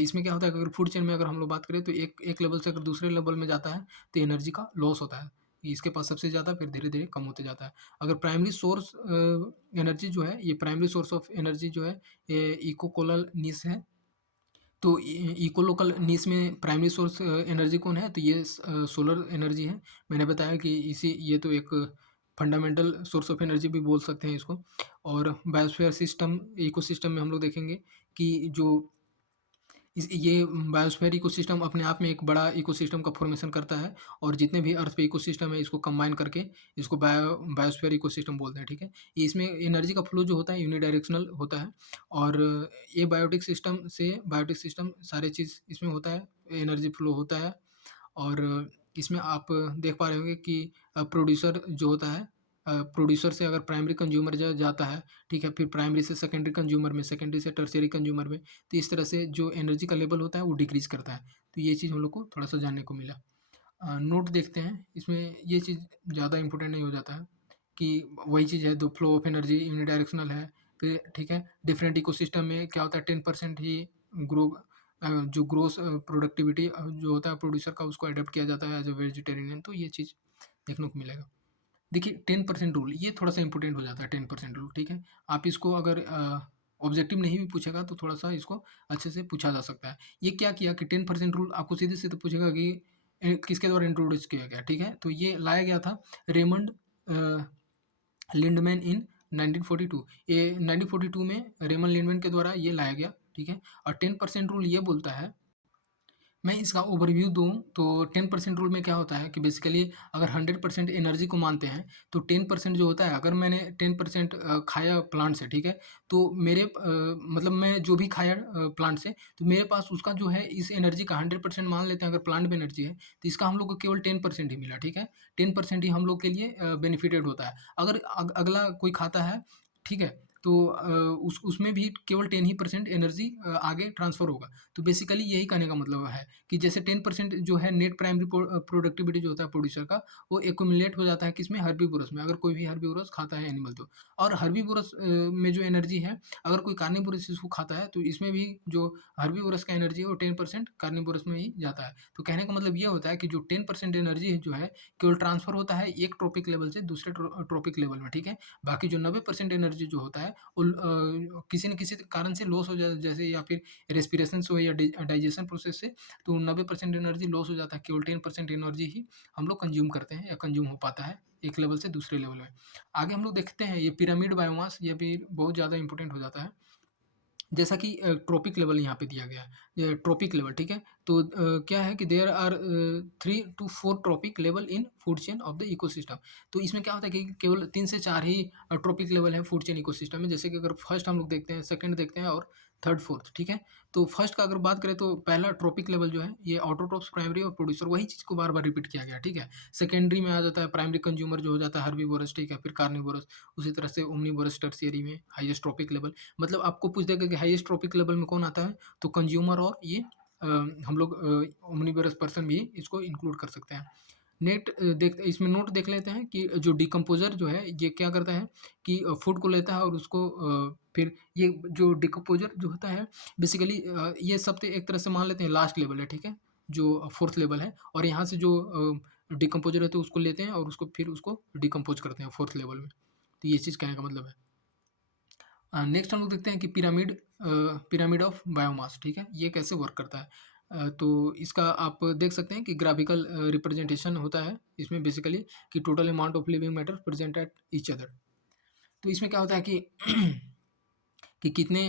इसमें क्या होता है कि अगर फूड चेन में अगर हम लोग बात करें तो एक लेवल से अगर दूसरे लेवल में जाता है तो एनर्जी का लॉस होता है। इसके पास सबसे ज़्यादा, फिर धीरे-धीरे कम होते जाता है। अगर प्राइमरी सोर्स एनर्जी जो है, ये प्राइमरी सोर्स ऑफ एनर्जी जो है, ये इकोकोलल नीश है। तो इकोलोकल नीश में प्राइमरी सोर्स एनर्जी कौन है, तो ये सोलर एनर्जी है। मैंने बताया कि ये तो एक फंडामेंटल सोर्स ऑफ एनर्जी भी बोल सकते हैं इसको। और बायोस्फीयर सिस्टम इकोसिस्टम में हम लोग देखेंगे कि जो ये बायोस्फीयर इकोसिस्टम अपने आप में एक बड़ा इकोसिस्टम का फॉर्मेशन करता है। और जितने भी अर्थ पे इकोसिस्टम है इसको कंबाइन करके इसको बायोस्फीयर इकोसिस्टम बोलते हैं, ठीक है? इसमें एनर्जी का फ्लो जो होता है यूनिडायरेक्शनल होता है। और ये बायोटिक सिस्टम सारे चीज़ इसमें होता है, एनर्जी फ्लो होता है। और इसमें आप देख पा रहे होंगे कि प्रोड्यूसर जो होता है, प्रोड्यूसर से अगर प्राइमरी कंज्यूमर जाता है, ठीक है? फिर प्राइमरी से सेकेंडरी कंज्यूमर में, सेकेंडरी से टर्शियरी कंज्यूमर में, तो इस तरह से जो एनर्जी का लेवल होता है वो डिक्रीज़ करता है। तो ये चीज़ हम लोग को थोड़ा-सा जानने को मिला। नोट देखते हैं, इसमें ये चीज़ ज़्यादा इम्पोर्टेंट नहीं हो जाता है कि वही चीज़ है, the flow of energy unidirectional है। फिर ठीक है, डिफरेंट इकोसिस्टम में क्या होता है, 10% ही ग्रो जो ग्रोस प्रोडक्टिविटी जो होता है प्रोड्यूसर का, उसको अडॉप्ट किया जाता है एज़ अ वेजिटेरियन। तो ये चीज़ देखने को मिलेगा। देखिए 10% रूल ये थोड़ा-सा इम्पोर्टेंट हो जाता है, 10% रूल, ठीक है? आप इसको अगर ऑब्जेक्टिव नहीं भी पूछेगा तो थोड़ा-सा इसको अच्छे से पूछा जा सकता है। ये क्या किया कि 10% रूल आपको सीधे-सीधे पूछेगा कि किसके द्वारा इंट्रोड्यूस किया गया, ठीक है? तो ये लाया गया था रेमंड अ, लिंडमैन इन 1942। ये 1942 में रेमंड लिंडमैन के द्वारा ये लाया गया, ठीक है? और 10% रूल ये बोलता है, मैं इसका ओवरव्यू दूँ तो 10% रूल में क्या होता है कि बेसिकली अगर 100% एनर्जी को मानते हैं तो 10% जो होता है, अगर मैंने 10% खाया प्लांट से, ठीक है? तो मतलब मैं जो भी खाया प्लांट से, तो मेरे पास उसका जो है इस एनर्जी का 100% मान लेते हैं अगर प्लांट में एनर्जी है, तो इसका हम लोग को केवल 10% ही मिला, ठीक है? 10% ही हम लोग के लिए बेनिफिटेड होता है। अगर अगला कोई खाता है, ठीक है? तो उसमें भी केवल 10 ही % एनर्जी आगे ट्रांसफ़र होगा। तो बेसिकली यही कहने का मतलब है कि जैसे 10% जो है नेट प्राइमरी प्रोडक्टिविटी जो होता है प्रोड्यूसर का, वो एक्यूमुलेट हो जाता है किसमें, हर्बीवोरस में, अगर कोई भी हर्बीवोरस खाता है एनिमल तो। और हर्बीवोरस में जो एनर्जी है, अगर कोई कार्निवोरस इसको खाता है तो इसमें भी जो हर्बीवोरस का एनर्जी है वो 10% कार्निवोरस में ही जाता है। तो कहने का मतलब ये होता है कि जो 10% एनर्जी है जो है, केवल ट्रांसफ़र होता है एक ट्रॉपिक लेवल से दूसरे ट्रॉपिक लेवल में, ठीक है? बाकी जो 90% एनर्जी जो होता है वो किसी न किसी कारण से लॉस हो जाए, जैसे या फिर रेस्पिरेशन से हो या डाइजेशन प्रोसेस से, तो 90% एनर्जी लॉस हो जाता है। केवल 10% एनर्जी ही हम लोग कंज्यूम करते हैं या कंज्यूम हो पाता है एक लेवल से दूसरे लेवल में। आगे हम लोग देखते हैं ये पिरामिड बायोमास, ये भी बहुत ज़्यादा इंपॉर्टेंट हो जाता है। जैसा कि ट्रॉपिक लेवल यहाँ पे दिया गया है, ये ट्रॉपिक लेवल, ठीक है? तो क्या है कि there are 3 to 4 trophic level in food chain of the ecosystem. तो इसमें क्या होता है कि केवल 3 से 4 ही ट्रॉपिक लेवल है फूड चेन इकोसिस्टम में। जैसे कि अगर फर्स्ट हम लोग देखते हैं, सेकंड देखते हैं और थर्ड, फोर्थ, ठीक है? तो फर्स्ट का अगर बात करें तो पहला ट्रॉपिक लेवल जो है, ये ऑटोट्रॉफ्स, प्राइमरी और प्रोड्यूसर, वही चीज़ को बार-बार रिपीट किया गया है, ठीक है? सेकेंडरी में आ जाता है प्राइमरी कंज्यूमर जो हो जाता है हर्बीवोरस, ठीक है? फिर कार्निवोरस, उसी तरह से ओमनीवोरस, टर्शियरी में हाईएस्ट ट्रॉपिक लेवल। मतलब आपको पूछ देगा कि हाईएस्ट ट्रॉपिक लेवल में कौन आता है, तो कंज्यूमर और ये हम लोग ओमनीवोरस पर्सन भी इसको इंक्लूड कर सकते हैं। इसमें नोट देख लेते हैं कि जो डिकम्पोज़र जो है ये क्या करता है कि फूड को लेता है और उसको फिर ये जो डिकम्पोज़र जो होता है बेसिकली ये सबसे एक तरह से मान लेते हैं लास्ट लेवल है, ठीक है? जो फोर्थ लेवल है, और यहाँ से जो डिकम्पोज़र रहते हैं उसको लेते हैं और उसको फिर उसको डिकम्पोज़ करते हैं फोर्थ लेवल में। तो ये चीज़ कहने का मतलब है। नेक्स्ट हम लोग देखते हैं कि पिरामिड ऑफ बायोमास, ठीक है? ये कैसे वर्क करता है? तो इसका आप देख सकते हैं कि ग्राफिकल रिप्रेजेंटेशन होता है इसमें बेसिकली, कि total amount of living matter present at each other. तो इसमें क्या होता है कि कि कितने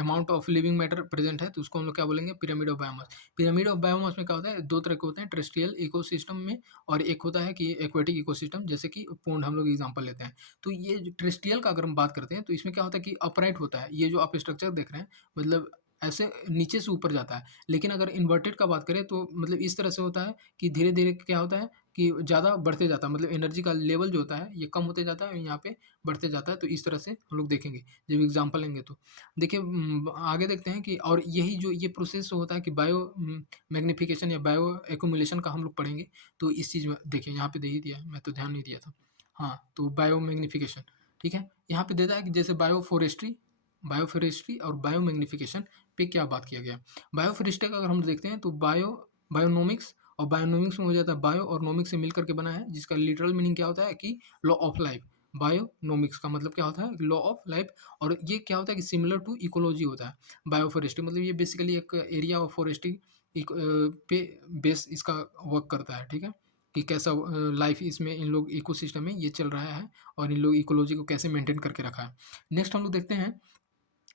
amount of living matter present है, तो उसको हम लोग क्या बोलेंगे, pyramid of biomass. Pyramid of biomass में क्या होता है, दो तरह के होते हैं, टेरेस्ट्रियल इकोसिस्टम में, और एक होता है कि एक्वेटिक इकोसिस्टम, जैसे कि पोंड हम लोग एग्जांपल लेते हैं। तो ये जो टेरेस्ट्रियल का अगर हम बात करते हैं तो इसमें क्या होता है कि अपराइट होता है, ये जो आप स्ट्रक्चर देख रहे हैं, मतलब ऐसे नीचे से ऊपर जाता है। लेकिन अगर इन्वर्टेड का बात करें तो मतलब इस तरह से होता है कि धीरे धीरे क्या होता है कि ज़्यादा बढ़ते जाता है, मतलब एनर्जी का लेवल जो होता है ये कम होते जाता है और यहाँ पे बढ़ते जाता है। तो इस तरह से हम लोग देखेंगे जब एग्जांपल लेंगे तो। देखिए आगे देखते हैं कि और यही जो ये प्रोसेस होता है कि बायो मैग्नीफिकेशन या बायो एक्यूमुलेशन का हम लोग पढ़ेंगे। तो इस चीज़ में देखिए यहाँ पे दे ही दिया है, मैं तो ध्यान नहीं दिया था। हाँ, तो बायो मैग्नीफिकेशन, ठीक है। यहाँ पे देता है कि जैसे बायोफॉरेस्ट्री और बायो मैग्नीफिकेशन पे क्या बात किया गया है। बायोफॉरेस्ट्री का अगर हम देखते हैं तो बायोनोमिक्स, और बायोनोमिक्स में हो जाता है बायो और नोमिक्स से मिलकर के बना है, जिसका लिटरल मीनिंग क्या होता है कि लॉ ऑफ लाइफ। बायोनोमिक्स का मतलब क्या होता है, लॉ ऑफ लाइफ। और ये क्या होता है कि सिमिलर टू इकोलॉजी होता है। बायोफॉरेस्ट्री मतलब ये बेसिकली एक एरिया ऑफ फॉरेस्ट्री पे बेस इसका वर्क करता है, ठीक है, कि कैसा लाइफ इसमें इन लोग इकोसिस्टम में ये चल रहा है और इन लोग इकोलॉजी को कैसे मेंटेन करके रखा है। नेक्स्ट हम लोग देखते हैं,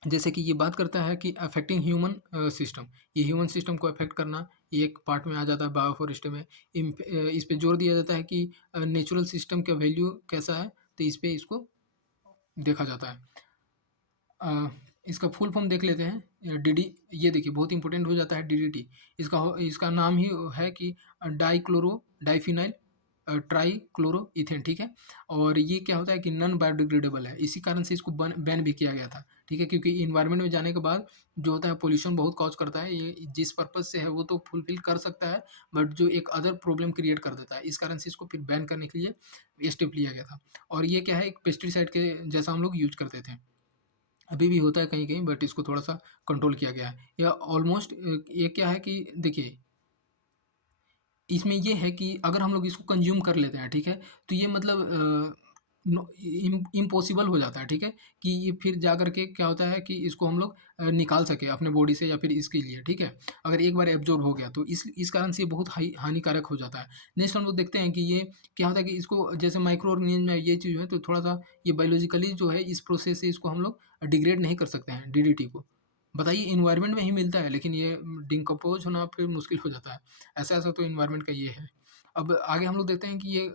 जैसे कि ये बात करता है कि अफेक्टिंग ह्यूमन सिस्टम, ये ह्यूमन सिस्टम को अफेक्ट करना ये एक पार्ट में आ जाता है बायोफॉरेस्ट्री में। इस पे जोर दिया जाता है कि नेचुरल सिस्टम का वैल्यू कैसा है, तो इस पे इसको देखा जाता है। इसका फुल फॉर्म देख लेते हैं, डी, ये देखिए बहुत इंपॉर्टेंट हो जाता है डीडीटी। इसका नाम ही है कि डाइफिनाइल ट्राई इथेन, ठीक है। और ये क्या होता है कि नॉन बायोडिग्रेडेबल है, इसी कारण से इसको बैन भी किया गया था, ठीक है, क्योंकि इन्वायरमेंट में जाने के बाद जो होता है पोल्यूशन बहुत कॉज करता है। ये जिस पर्पज से है वो तो फुलफिल कर सकता है, बट जो एक अदर प्रॉब्लम क्रिएट कर देता है, इस कारण से इसको फिर बैन करने के लिए ये स्टेप लिया गया था। और ये क्या है, एक पेस्टिसाइड के जैसा हम लोग यूज करते थे, अभी भी होता है कहीं कहीं, बट इसको थोड़ा सा कंट्रोल किया गया है। या ऑलमोस्ट ये क्या है कि देखिए इसमें ये है कि अगर हम लोग इसको कंज्यूम कर लेते हैं, ठीक है, तो ये मतलब इम्पॉसिबल हो जाता है, ठीक है, कि ये फिर जा करके क्या होता है कि इसको हम लोग निकाल सके अपने बॉडी से या फिर इसके लिए, ठीक है, अगर एक बार एब्जॉर्ब हो गया तो इस कारण से ये बहुत हानिकारक हो जाता है। नेक्स्ट हम लोग देखते हैं कि ये क्या होता है कि इसको जैसे माइक्रो ऑर्गेनिज्म में ये चीज़ है, तो थोड़ा सा ये बायोलॉजिकली जो है इस प्रोसेस से इसको हम लोग डिग्रेड नहीं कर सकते हैं डीडीटी को। बताइए इन्वायरमेंट में ही मिलता है, लेकिन ये डिकम्पोज होना फिर मुश्किल हो जाता है। ऐसा-ऐसा तो इन्वायरमेंट का ये है। अब आगे हम लोग देखते हैं कि ये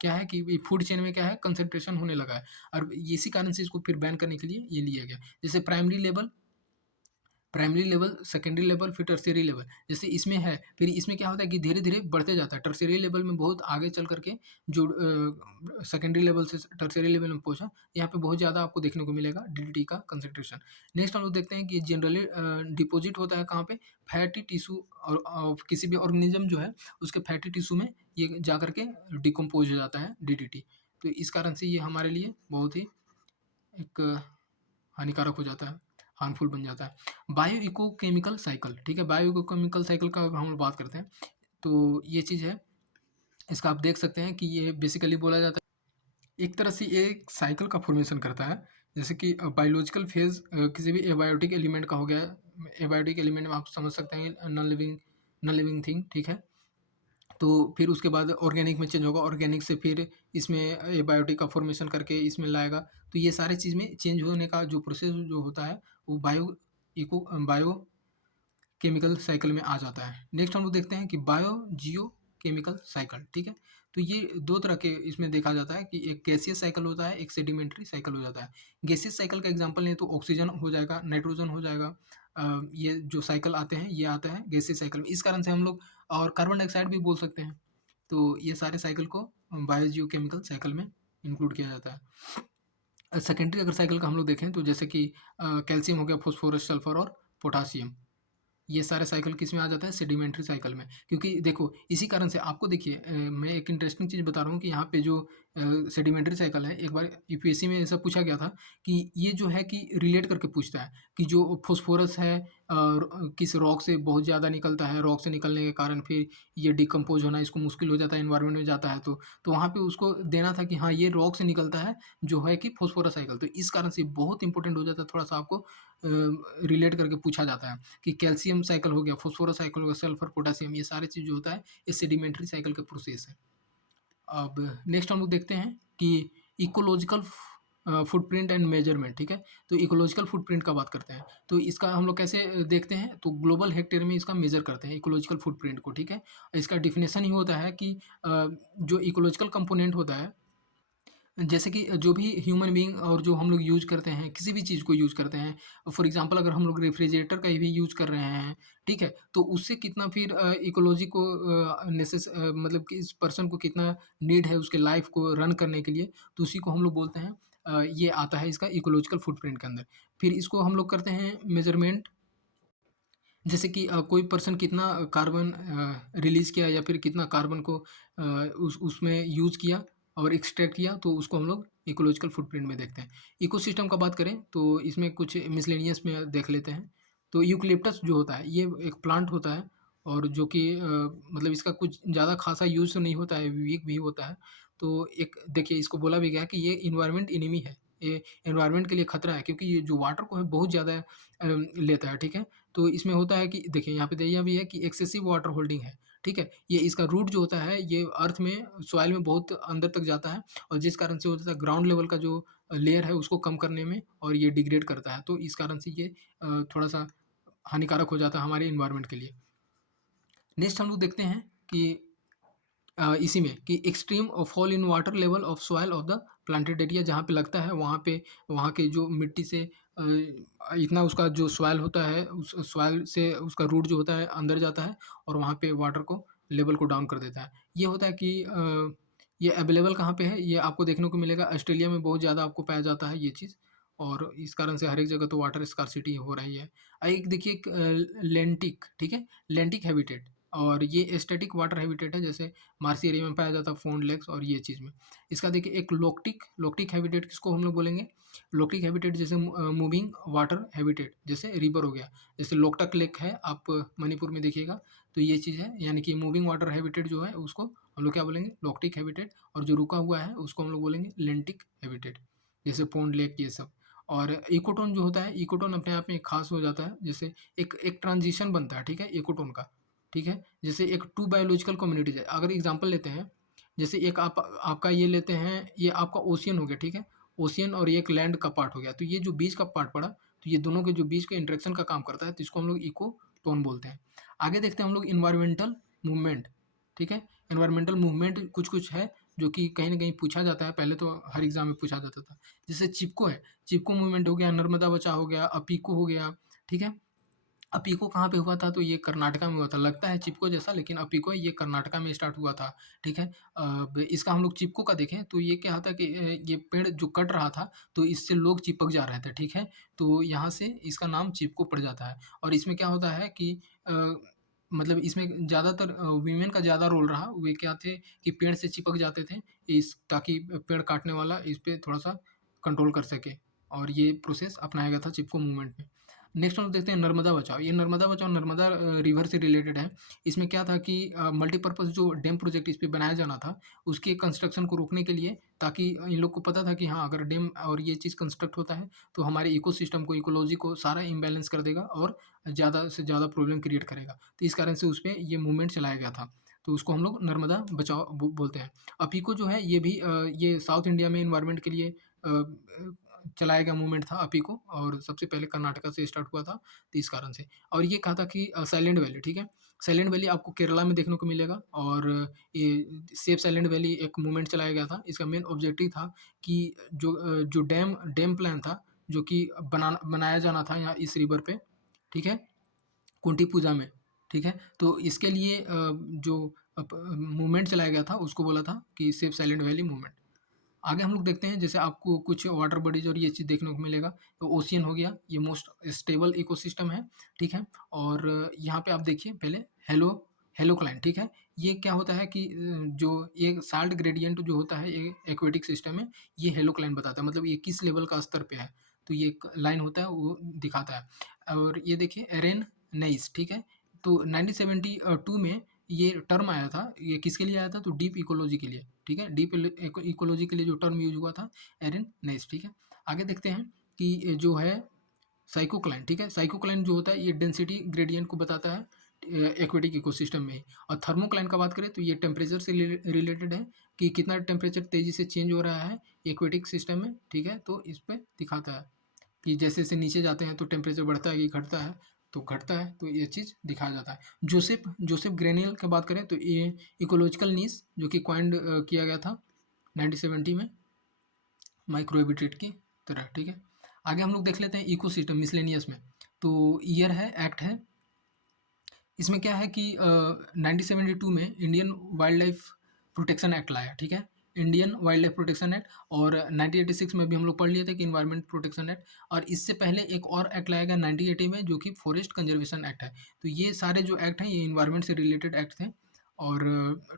क्या है कि फूड चेन में क्या है, कंसंट्रेशन होने लगा है, और इसी कारण से इसको फिर बैन करने के लिए ये लिया गया। जैसे प्राइमरी लेवल, सेकेंडरी लेवल, फिर टर्शियरी लेवल, जैसे इसमें है, फिर इसमें क्या होता है कि धीरे-धीरे बढ़ते जाता है। टर्शियरी लेवल में बहुत आगे चल कर के जो सेकेंडरी लेवल से टर्शियरी लेवल में पहुँचा, यहाँ पे बहुत ज़्यादा आपको देखने को मिलेगा डीडीटी का कंसंट्रेशन। नेक्स्ट हम लोग देखते हैं कि जनरली डिपॉज़िट होता है कहाँ पे, फैटी टिश्यू और किसी भी ऑर्गेनिज़्म जो है, उसके फैटी टिश्यू में ये जा कर के डिकम्पोज़ हो जाता है डीडीटी। तो इस कारण से ये हमारे लिए बहुत ही एक हानिकारक हो जाता है, हार्मफुल बन जाता है। बायो इको केमिकल साइकिल, ठीक है, बायो इको केमिकल साइकिल का अगर हम लोग बात करते हैं, तो ये चीज़ है, इसका आप देख सकते हैं कि ये बेसिकली बोला जाता है एक तरह से ये एक साइकिल का फॉर्मेशन करता है। जैसे कि बायोलॉजिकल फेज़ किसी भी एबायोटिक एलिमेंट का हो गया, एबायोटिक एलिमेंट में आप समझ सकते हैं नॉन लिविंग थिंग, ठीक है। तो फिर उसके बाद ऑर्गेनिक में चेंज होगा, ऑर्गेनिक से फिर इसमें एबायोटिक का फॉर्मेशन करके इसमें लाएगा। तो ये सारे चीज़ में चेंज होने का जो प्रोसेस जो होता है वो बायो केमिकल साइकिल में आ जाता है। नेक्स्ट हम लोग देखते हैं कि बायो जियो केमिकल साइकिल, ठीक है। तो ये दो तरह के इसमें देखा जाता है कि एक गैसियस साइकिल होता है, एक सेडिमेंट्री साइकिल हो जाता है। गैसियस साइकिल का एग्जांपल लें तो ऑक्सीजन हो जाएगा, नाइट्रोजन हो जाएगा। ये जो साइकिल आते हैं ये आता है गैसियस साइकिल में, इस कारण से हम लोग और कार्बन डाइऑक्साइड भी बोल सकते हैं। तो ये सारे साइकिल को बायो जियो केमिकल साइकिल में इंक्लूड किया जाता है। सेकेंडरी अगर साइकिल का हम लोग देखें तो जैसे कि कैल्शियम हो गया, फॉस्फोरस, सल्फर और पोटासियम, ये सारे साइकिल किस में आ जाता है, सेडिमेंट्री साइकिल में। क्योंकि देखो इसी कारण से आपको देखिए मैं एक इंटरेस्टिंग चीज़ बता रहा हूँ कि यहाँ पे जो सेडिमेंट्री साइकिल है, एक बार यूपीएससी में ऐसा पूछा गया था कि ये जो है कि रिलेट करके पूछता है कि जो फॉस्फोरस है किस रॉक से बहुत ज़्यादा निकलता है, रॉक से निकलने के कारण फिर ये डिकम्पोज होना इसको मुश्किल हो जाता है, इन्वायरमेंट में जाता है, तो वहाँ पे उसको देना था कि हाँ ये रॉक से निकलता है जो है कि फॉस्फोरस साइकिल। तो इस कारण से बहुत इंपॉर्टेंट हो जाता है, थोड़ा सा आपको रिलेट करके पूछा जाता है कि कैल्शियम साइकिल हो गया, फॉस्फोरस साइकिल हो गया, सल्फर, पोटेशियम, ये सारी चीज़ जो होता है ये सेडिमेंट्री साइकिल का प्रोसेस है। अब नेक्स्ट हम लोग देखते हैं कि इकोलॉजिकल फुटप्रिंट एंड मेजरमेंट, ठीक है। तो इकोलॉजिकल फुटप्रिंट का बात करते हैं, तो इसका हम लोग कैसे देखते हैं, तो ग्लोबल हेक्टेयर में इसका मेजर करते हैं इकोलॉजिकल फुटप्रिंट को, ठीक है। इसका डिफिनेशन ही होता है कि जो इकोलॉजिकल कंपोनेंट होता है जैसे कि जो भी ह्यूमन बीइंग और जो हम लोग यूज़ करते हैं, किसी भी चीज़ को यूज़ करते हैं, फॉर एग्ज़ाम्पल अगर हम लोग रेफ्रिजरेटर का भी यूज़ कर रहे हैं, ठीक है? तो उससे कितना फिर इकोलॉजी को मतलब कि इस पर्सन को कितना नीड है उसके लाइफ़ को रन करने के लिए, तो उसी को हम लोग बोलते हैं ये आता है इसका इकोलॉजिकल फुटप्रिंट के अंदर। फिर इसको हम लोग करते हैं मेज़रमेंट, जैसे कि कोई पर्सन कितना कार्बन रिलीज़ किया या फिर कितना कार्बन को उसमें यूज़ किया और एक्सट्रैक्ट किया, तो उसको हम लोग इकोलॉजिकल फुटप्रिंट में देखते हैं। इकोसिस्टम का बात करें तो इसमें कुछ मिसलेनियस में देख लेते हैं। तो यूकलिप्टस जो होता है ये एक प्लांट होता है और जो कि मतलब इसका कुछ ज़्यादा ख़ासा यूज़ तो नहीं होता है, वीक भी होता है। तो एक देखिए इसको बोला भी गया है कि ये एनवायरनमेंट एनिमी है। ये एनवायरनमेंट के लिए खतरा है क्योंकि ये जो वाटर को है बहुत ज़्यादा लेता है, ठीक है? तो इसमें होता है कि देखिए यहाँ पे दिया भी है कि एक्सेसिव वाटर होल्डिंग है, ठीक है? ये इसका रूट जो होता है ये अर्थ में सॉइल में बहुत अंदर तक जाता है और जिस कारण से होता है ग्राउंड लेवल का जो लेयर है उसको कम करने में और ये डिग्रेड करता है। तो इस कारण से ये थोड़ा-सा हानिकारक हो जाता है हमारे एनवायरनमेंट के लिए। नेक्स्ट हम लोग देखते हैं कि इसी में कि extreme fall in water level of soil of the planted area, जहाँ पे लगता है वहाँ पे वहाँ के जो मिट्टी से इतना उसका जो सॉइल होता है उस सॉइल से उसका रूट जो होता है अंदर जाता है और वहाँ पे वाटर को लेवल को डाउन कर देता है। ये होता है कि ये अवेलेबल कहाँ पे है, ये आपको देखने को मिलेगा ऑस्ट्रेलिया में बहुत ज़्यादा आपको पाया जाता है ये चीज़ और इस कारण से हर एक जगह तो वाटर स्कार्सिटी हो रही है। एक देखिए एक लेंटिक, ठीक है? लेंटिक हैबिटेट और ये एस्टेटिक वाटर हैबिटेट है, जैसे मार्सी एरिया में पाया जाता है फोन लेक्स और ये चीज़ में। इसका देखिए एक लोक्टिक लोक्टिक हैबिटेट किसको हम लोग बोलेंगे? लोक्टिक हैबिटेट जैसे मूविंग वाटर हैबिटेट जैसे रिवर हो गया, जैसे लोकटक लेक है आप मणिपुर में देखिएगा, तो ये चीज़ है यानी कि मूविंग वाटर हैबिटेट जो है उसको हम लोग क्या बोलेंगे? लोक्टिक हैबिटेट और जो रुका हुआ है उसको हम लोग बोलेंगे लेंटिक हैबिटेट, जैसे पोंड लेक ये सब। और इकोटोन जो होता है, इकोटोन अपने आप में एक खास हो जाता है, जैसे एक एक ट्रांजिशन बनता है, ठीक है? इकोटोन का, ठीक है? जैसे एक टू बायोलॉजिकल कम्युनिटीज़ है, अगर एग्ज़ाम्पल लेते हैं, जैसे एक आप आपका ये लेते हैं, ये आपका ओशियन हो गया, ठीक है? ओशियन और ये एक लैंड का पार्ट हो गया, तो ये जो बीच का पार्ट पड़ा, तो ये दोनों के जो बीच के इंटरेक्शन का काम करता है, तो इसको हम लोग इकोटोन बोलते हैं। आगे देखते हैं हम लोग एनवायरमेंटल मूवमेंट, ठीक है? एनवायरमेंटल मूवमेंट कुछ-कुछ है, जो कि कहीं न कहीं पूछा जाता है, पहले तो हर एग्ज़ाम में पूछा जाता था। जैसे चिपको है, चिपको मूवमेंट हो गया, नर्मदा बचाओ हो गया, अपिको हो गया, ठीक है? अपिको कहाँ पे हुआ था? तो ये कर्नाटका में हुआ था। लगता है चिपको जैसा लेकिन अपिको ये कर्नाटका में स्टार्ट हुआ था, ठीक है? इसका हम लोग चिपको का देखें तो ये क्या था कि ये पेड़ जो कट रहा था तो इससे लोग चिपक जा रहे थे, ठीक है? तो यहाँ से इसका नाम चिपको पड़ जाता है और इसमें क्या होता है कि मतलब इसमें ज़्यादातर वीमेन का ज़्यादा रोल रहा। वे क्या थे कि पेड़ से चिपक जाते थे इस ताकि पेड़ काटने वाला इस पे थोड़ा-सा कंट्रोल कर सके और ये प्रोसेस अपनाया गया था चिपको मूवमेंट में। नेक्स्ट हम लोग देखते हैं नर्मदा बचाओ। ये नर्मदा बचाओ नर्मदा रिवर से रिलेटेड है। इसमें क्या था कि मल्टीपर्पज़ जो डैम प्रोजेक्ट इस पे बनाया जाना था, उसके कंस्ट्रक्शन को रोकने के लिए ताकि इन लोग को पता था कि हाँ, अगर डैम और ये चीज़ कंस्ट्रक्ट होता है, तो हमारे इकोसिस्टम को, इकोलॉजी को सारा इम्बैलेंस कर देगा और ज़्यादा से ज़्यादा प्रॉब्लम क्रिएट करेगा। तो इस कारण से उसपे ये मूवमेंट चलाया गया था। तो उसको हम लोग नर्मदा बचाओ बोलते हैं। अपिको जो है ये भी ये साउथ इंडिया में एनवायरनमेंट के लिए चलाया गया मूवमेंट था अपिको और सबसे पहले कर्नाटका से स्टार्ट हुआ था, तो इस कारण से। और ये कहा था कि साइलेंट वैली, ठीक है? साइलेंट वैली आपको केरला में देखने को मिलेगा और ये सेव साइलेंट वैली एक मूवमेंट चलाया गया था। इसका मेन ऑब्जेक्टिव था कि जो डैम डैम प्लान था, जो कि बनाया जाना था यहाँ इस रिवर पे, ठीक है? कुंती पूजा में, ठीक है? तो इसके लिए जो मूवमेंट चलाया गया था उसको बोला था कि सेव साइलेंट वैली मूवमेंट। आगे हम लोग देखते हैं जैसे आपको कुछ वाटर बॉडीज और ये चीज़ देखने को मिलेगा। तो ओशियन हो गया, ये मोस्ट स्टेबल इकोसिस्टम है, ठीक है? और यहाँ पे आप देखिए पहले हेलो हेलोक्लाइन, ठीक है? ये क्या होता है कि जो ये साल्ट ग्रेडिएंट जो होता है ये एक्वेटिक सिस्टम में, ये हेलोक्लाइन बताता है मतलब ये किस लेवल का स्तर पे है। तो ये एक लाइन होता है वो दिखाता है। और ये देखिए एरेन नेइस, ठीक है? तो 1972 में ये टर्म आया था, ये किसके लिए आया था? तो डीप इकोलॉजी के लिए, ठीक है? डीप इकोलॉजी के लिए जो टर्म यूज़ हुआ था एरन नेस, ठीक है? आगे देखते हैं कि जो है साइकोक्लाइन, ठीक है? साइकोक्लाइन जो होता है ये डेंसिटी ग्रेडिएंट को बताता है एक्वेटिक इकोसिस्टम में ही। और थर्मोक्लाइन का बात करें तो ये टेम्परेचर से रिलेटेड है कि कितना टेम्परेचर तेज़ी से चेंज हो रहा है एक्वेटिक सिस्टम में, ठीक है? तो इस पे दिखाता है कि जैसे-जैसे नीचे जाते हैं तो टेम्परेचर बढ़ता है कि घटता है? तो घटता है, तो ये चीज़ दिखाया जाता है। जोसेफ जोसेफ ग्रेनियल की बात करें तो ये इकोलॉजिकल नीश जो कि कॉइन्ड किया गया था 1970 में। माइक्रो हैबिटेट की तरह, ठीक है। आगे हम लोग देख लेते हैं इकोसिस्टम मिसलेनियस में। तो ईयर है, एक्ट है, इसमें क्या है कि 1972 में Indian wild life protection act लाया, ठीक है। Indian wild life protection act, और 1986 में भी हम लोग पढ़ लिए थे कि इन्वायरमेंट प्रोटेक्शन एक्ट, और इससे पहले एक और एक्ट लाया गया 1980 में जो कि फॉरेस्ट कंजर्वेशन एक्ट है। तो ये सारे जो एक्ट हैं ये इन्वायरमेंट से रिलेटेड एक्ट थे। और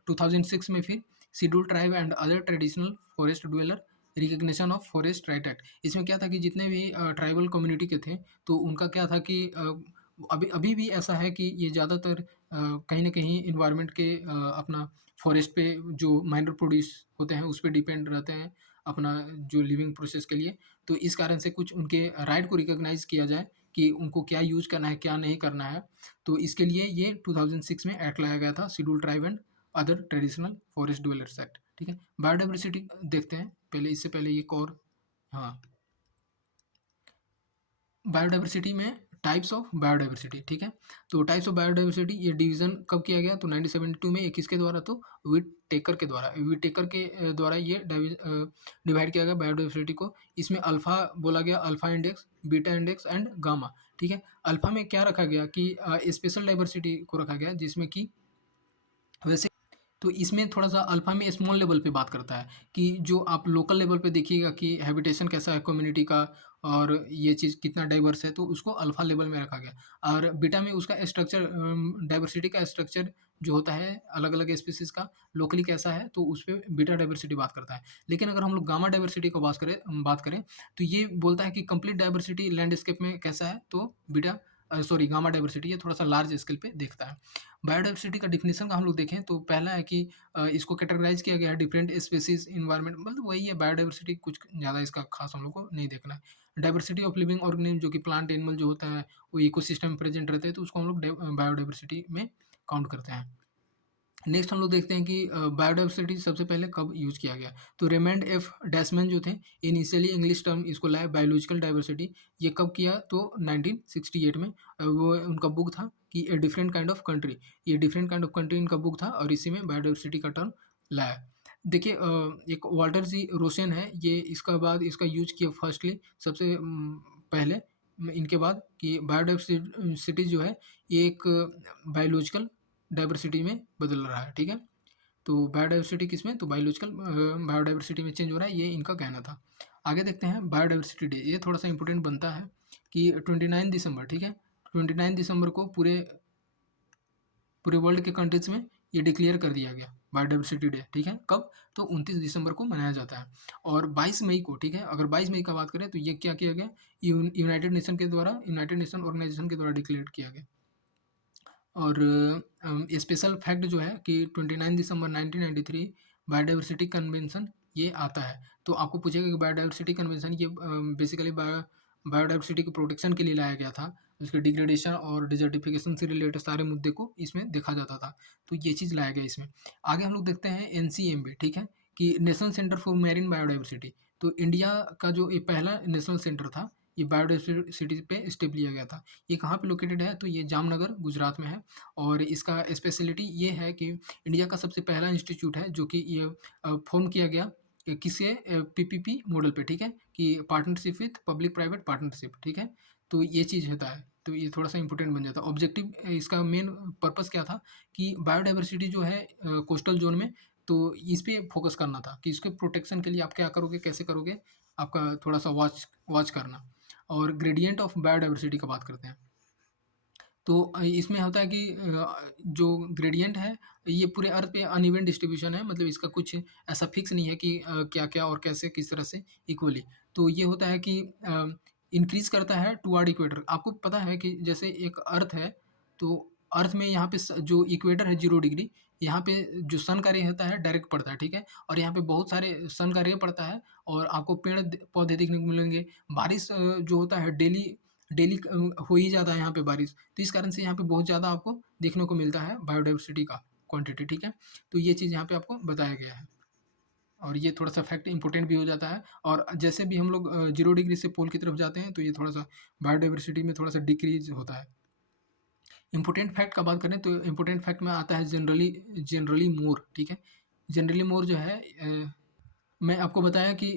2006 में फिर schedule tribe and other traditional forest dweller recognition of forest right act. इसमें क्या था कि जितने भी ट्राइबल कम्युनिटी के थे तो उनका क्या था कि अभी अभी भी ऐसा है कि ये ज़्यादातर कहीं न कहीं एनवायरनमेंट के अपना फॉरेस्ट पे जो माइनर प्रोड्यूस होते हैं उस पे डिपेंड रहते हैं अपना जो लिविंग प्रोसेस के लिए। तो इस कारण से कुछ उनके राइट को रिकॉग्नाइज़ किया जाए कि उनको क्या यूज़ करना है, क्या नहीं करना है। तो इसके लिए ये 2006 में एक्ट लाया गया था, scheduled tribe and other traditional forest dwellers act, ठीक है। बायोडायवर्सिटी देखते हैं, पहले इससे पहले एक और, हाँ, बायोडाइवर्सिटी में टाइप्स ऑफ बायोडाइवर्सिटी, ठीक है। तो टाइप्स ऑफ बायोडाइवर्सिटी ये डिवीजन कब किया गया, तो 1972 में, ये किसके द्वारा, तो विट टेकर के द्वारा, विट टेकर के द्वारा ये डिवाइड किया गया बायोडाइवर्सिटी को। इसमें अल्फा बोला गया, alpha index, beta index and gamma, ठीक है। अल्फा में क्या रखा गया कि स्पेशल डाइवर्सिटी को रखा गया, जिसमें कि वैसे तो इसमें थोड़ा-सा अल्फ़ा में स्मॉल लेवल पे बात करता है कि जो आप लोकल लेवल पे देखिएगा कि हैबिटेशन कैसा है कम्युनिटी का और ये चीज़ कितना डाइवर्स है, तो उसको अल्फ़ा लेवल में रखा गया। और बीटा में उसका स्ट्रक्चर डाइवर्सिटी का स्ट्रक्चर जो होता है अलग-अलग स्पीशीज़ का लोकली कैसा है, तो उस पे बीटा डाइवर्सिटी बात करता है। लेकिन अगर हम लोग गामा डाइवर्सिटी को बात करें तो ये बोलता है कि कंप्लीट डाइवर्सिटी लैंडस्केप में कैसा है, तो बीटा सॉरी गामा डाइवर्सिटी ये थोड़ा-सा लार्ज स्केल पे देखता है। बायोडाइवर्सिटी का डेफिनेशन का हम लोग देखें तो पहला है कि इसको कैटेगराइज़ किया गया है डिफरेंट स्पीशीज़ एनवायरनमेंट, मतलब वही है बायोडाइवर्सिटी, कुछ ज़्यादा इसका खास हम लोग को नहीं देखना है। डाइवर्सिटी ऑफ लिविंग ऑर्गेनिज़्म जो कि प्लांट एनिमल जो होता है वो इकोसिस्टम में प्रेजेंट रहते हैं, तो उसको हम लोग बायोडाइवर्सिटी में काउंट करते हैं। नेक्स्ट हम लोग देखते हैं कि बायोडाइवर्सिटी सबसे पहले कब यूज़ किया गया। तो रेमंड एफ डैशमैन जो थे, इनिशियली इंग्लिश टर्म इसको लाए बायोलॉजिकल डाइवर्सिटी। ये कब किया, तो 1968 में। वो उनका बुक था कि a different kind of country, ये डिफरेंट काइंड ऑफ कंट्री इनका बुक था, और इसी में बायोडाइवर्सिटी का टर्म लाया। देखिए एक वाल्टर जी रोसेन है, ये इसका बाद इसका यूज़ किया फर्स्टली सबसे पहले इनके बाद कि बायोडाइवर्सिटी जो है ये एक बायोलॉजिकल डाइवर्सिटी में बदल रहा है, ठीक है। तो बायोडाइवर्सिटी किसमें, तो बायोलॉजिकल बायोडाइवर्सिटी में चेंज हो रहा है, ये इनका कहना था। आगे देखते हैं बायोडाइवर्सिटी डे, ये थोड़ा सा इंपॉर्टेंट बनता है कि 29 दिसंबर, ठीक है, 29 दिसंबर को पूरे पूरे वर्ल्ड के कंट्रीज में ये डिक्लेयर कर दिया गया बायोडाइवर्सिटी डे, ठीक है। कब, तो 29 दिसंबर को मनाया जाता है। और 22 मई को, ठीक है, अगर 22 मई का बात करें तो ये क्या किया गया, यूनाइटेड नेशन के द्वारा, यूनाइटेड नेशन ऑर्गेनाइजेशन के द्वारा डिक्लेयर किया गया। और स्पेशल फैक्ट जो है कि 29 दिसंबर 1993 बायोडाइवर्सिटी कन्वेंशन ये आता है। तो आपको पूछेगा कि बायोडाइवर्सिटी कन्वेंशन ये बेसिकली बायोडाइवर्सिटी के प्रोटेक्शन के लिए लाया गया था। उसके डिग्रेडेशन और डिजर्टिफिकेशन से रिलेटेड सारे मुद्दे को इसमें देखा जाता था। तो ये चीज़ लाया गया इसमें। आगे हम लोग देखते हैं एनसीएमबी, ठीक है, कि national centre for marine biodiversity. तो इंडिया का जो ये पहला नेशनल सेंटर था, ये बायोडाइवर्सिटी पे स्टेप लिया गया था। ये कहाँ पे लोकेटेड है, तो ये जामनगर गुजरात में है। और इसका स्पेशलिटी ये है कि इंडिया का सबसे पहला इंस्टीट्यूट है जो कि ये फॉर्म किया गया किसके पीपीपी मॉडल पे, ठीक है, कि partnership with public private partnership, ठीक है। तो ये चीज़ होता है, तो ये थोड़ा सा इंपॉर्टेंट बन जाता है। ऑब्जेक्टिव इसका मेन पर्पस क्या था कि बायोडाइवर्सिटी जो है कोस्टल जोन में, तो इस पे फोकस करना था कि इसके प्रोटेक्शन के लिए आप क्या करोगे, कैसे करोगे, आपका थोड़ा सा वॉच वॉच करना। और ग्रेडियंट ऑफ बायोडाइवर्सिटी का बात करते हैं। तो इसमें होता है कि जो ग्रेडियंट है ये पूरे अर्थ पे अनइवन डिस्ट्रीब्यूशन है, मतलब इसका कुछ ऐसा फिक्स नहीं है कि क्या-क्या और कैसे किस तरह से इक्वली। तो ये होता है कि इंक्रीज़ करता है टुवर्ड इक्वेटर। आपको पता है कि जैसे एक अर्थ है, तो अर्थ में यहाँ पे जो इक्वेटर है 0 डिग्री, यहाँ पे जो सन का रे होता है डायरेक्ट पड़ता है, ठीक है? और यहाँ पे बहुत सारे सन का रे पड़ता है और आपको पेड़ पौधे देखने को मिलेंगे। बारिश जो होता है डेली डेली हो ही जाता है यहाँ पे बारिश। तो इस कारण से यहाँ पे बहुत ज़्यादा आपको देखने को मिलता है बायोडाइवर्सिटी का क्वांटिटी, ठीक है। तो ये चीज़ यहाँ पे आपको बताया गया है, और ये थोड़ा सा फैक्ट इंपॉर्टेंट भी हो जाता है। और जैसे भी हम लोग 0 डिग्री से पोल की तरफ जाते हैं तो ये थोड़ा सा बायोडाइवर्सिटी में थोड़ा सा डिक्रीज होता है। इंपॉर्टेंट फैक्ट का बात करें तो इंपॉर्टेंट फैक्ट में आता है जनरली जनरली मोर, ठीक है। जनरली मोर जो है मैं आपको बताया कि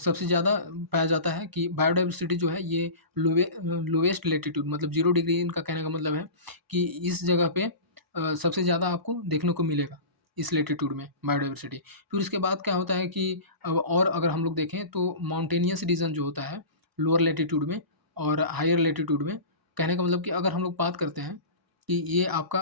सबसे ज़्यादा पाया जाता है कि बायोडायवर्सिटी जो है ये लोवेस्ट लैटीट्यूड मतलब 0 डिग्री, इनका कहने का मतलब है कि इस जगह पे सबसे ज़्यादा आपको देखने को मिलेगा, इस लैटीट्यूड में बायोडायवर्सिटी। फिर उसके बाद क्या होता है कि अब और अगर हम लोग देखें तो माउंटेनियस रीजन जो होता है लोअर लैटीट्यूड में और हायर लैटीट्यूड में, कहने का मतलब कि अगर हम लोग बात करते हैं कि ये आपका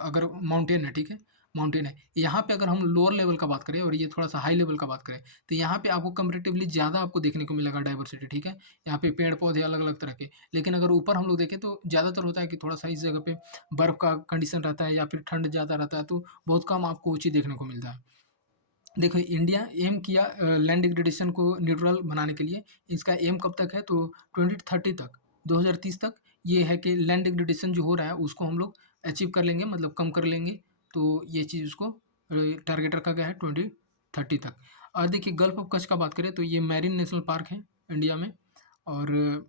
अगर माउंटेन है, ठीक है? माउंटेन है। यहाँ पे अगर हम लोअर लेवल का बात करें और ये थोड़ा-सा हाई लेवल का बात करें, तो यहाँ पे आपको कंपैरेटिवली ज़्यादा आपको देखने को मिलेगा डाइवर्सिटी, ठीक है? यहाँ पे पेड़-पौधे अलग-अलग तरह के। लेकिन अगर ऊपर हम लोग देखें तो ज़्यादातर होता है कि थोड़ा-सा इस जगह पे बर्फ़ का कंडीशन रहता है या फिर ठंड ज़्यादा रहता है, तो बहुत कम आपको ऊँची देखने को मिलता है। देखो इंडिया एम किया लैंड डिग्रेडेशन को न्यूट्रल बनाने के लिए। इसका एम कब तक है तो 2030 तक, 2030 तक ये है कि लैंड डिग्रेडेशन जो हो रहा है उसको हम लोग अचीव कर लेंगे, मतलब कम कर लेंगे। तो ये चीज़ उसको टारगेट रखा गया है 2030 तक। और देखिए गल्फ ऑफ कच्छ का बात करें तो ये मैरीन नेशनल पार्क है इंडिया में, और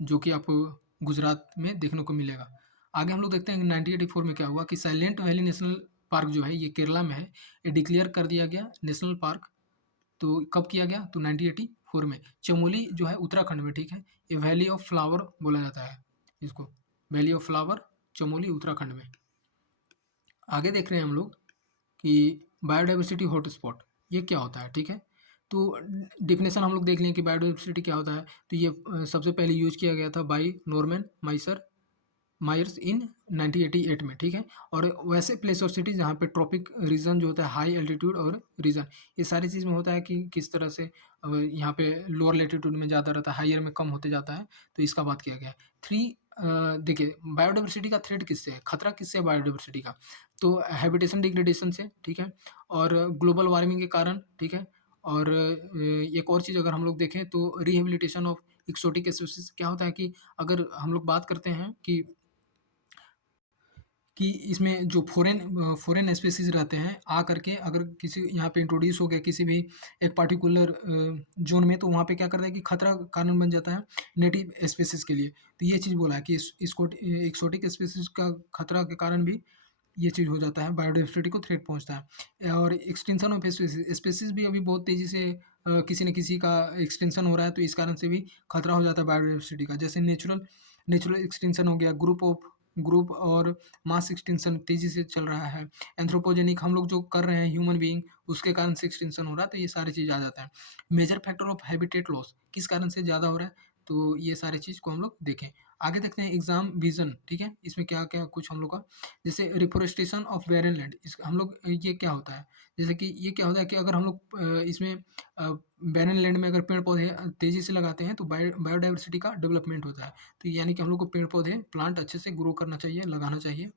जो कि आपको गुजरात में देखने को मिलेगा। आगे हम लोग देखते हैं कि 1984 में क्या हुआ कि साइलेंट वैली नेशनल पार्क जो है ये केरला में है। ये डिक्लेयर कर दिया गया नेशनल पार्क। तो कब किया गया तो 1984 में। चमोली जो है उत्तराखंड में, ठीक है? ये वैली ऑफ फ्लावर बोला जाता है इसको, valley of flower Chamoli Uttarakhand में। आगे देख रहे हैं हम लोग कि बायोडाइवर्सिटी हॉटस्पॉट ये क्या होता है, ठीक है? तो डेफिनेशन हम लोग देख लें कि बायोडाइवर्सिटी क्या होता है। तो ये सबसे पहले यूज किया गया था बाई नॉर्मन मायर्स इन 1988 में, ठीक है? और वैसे प्लेस और सिटी जहाँ पे ट्रॉपिक रीजन जो होता है, हाई एल्टीट्यूड और रीजन, ये सारी चीज़ में होता है कि किस तरह से यहाँ पे लोअर लेटीट्यूड में ज़्यादा रहता है, हायर में कम होते जाता है। तो इसका बात किया गया है। देखिए बायोडाइवर्सिटी का थ्रेट किससे है, खतरा किससे है बायोडाइवर्सिटी का? तो हैबिटेशन डिग्रेडेशन से, ठीक है? और ग्लोबल वार्मिंग के कारण, ठीक है? और एक और चीज़ अगर हम लोग देखें तो रिहेबिलिटेशन ऑफ एक्सोटिक स्पीशीज़। क्या होता है कि अगर हम लोग बात करते हैं कि इसमें जो फ़ॉरेन स्पीशीज़ रहते हैं, आ करके अगर किसी यहाँ पे इंट्रोड्यूस हो गया किसी भी एक पार्टिकुलर ज़ोन में, तो वहाँ पे क्या करता है कि खतरा का कारण बन जाता है नेटिव स्पीशीज़ के लिए। तो ये चीज़ बोला है कि इसको एक्सोटिक स्पीशीज़ का खतरा के कारण भी ये चीज़ हो जाता है, बायोडाइवर्सिटी को थ्रेट पहुँचता है। और एक्सटिंक्शन ऑफ स्पीशीज़ भी अभी बहुत तेज़ी से किसी न किसी का एक्सटिंक्शन हो रहा है, तो इस कारण से भी खतरा हो जाता है बायोडाइवर्सिटी का। जैसे नेचुरल नेचुरल एक्सटिंक्शन हो गया, ग्रुप और मास एक्सटिंक्शन तेज़ी से चल रहा है। एंथ्रोपोजेनिक हम लोग जो कर रहे हैं ह्यूमन बीइंग, उसके कारण से एक्सटिंक्शन हो रहा है, तो ये सारी चीज़ आ जाता है। Major factor of habitat loss किस कारण से ज़्यादा हो रहा है, तो ये सारी चीज़ को हम लोग देखें। आगे देखते हैं एग्ज़ाम विज़न, ठीक है? इसमें क्या-क्या कुछ हम लोग का, जैसे रिफ़ॉरेस्टेशन ऑफ बैरन लैंड, इस हम लोग ये क्या होता है? जैसे कि ये क्या होता है कि अगर हम लोग इसमें बैरन लैंड में अगर पेड़-पौधे तेज़ी से लगाते हैं तो बायोडायवर्सिटी का डेवलपमेंट होता है। तो यानी कि हम लोग को पेड़-पौधे, प्लांट अच्छे से ग्रो करना चाहिए, लगाना चाहिए।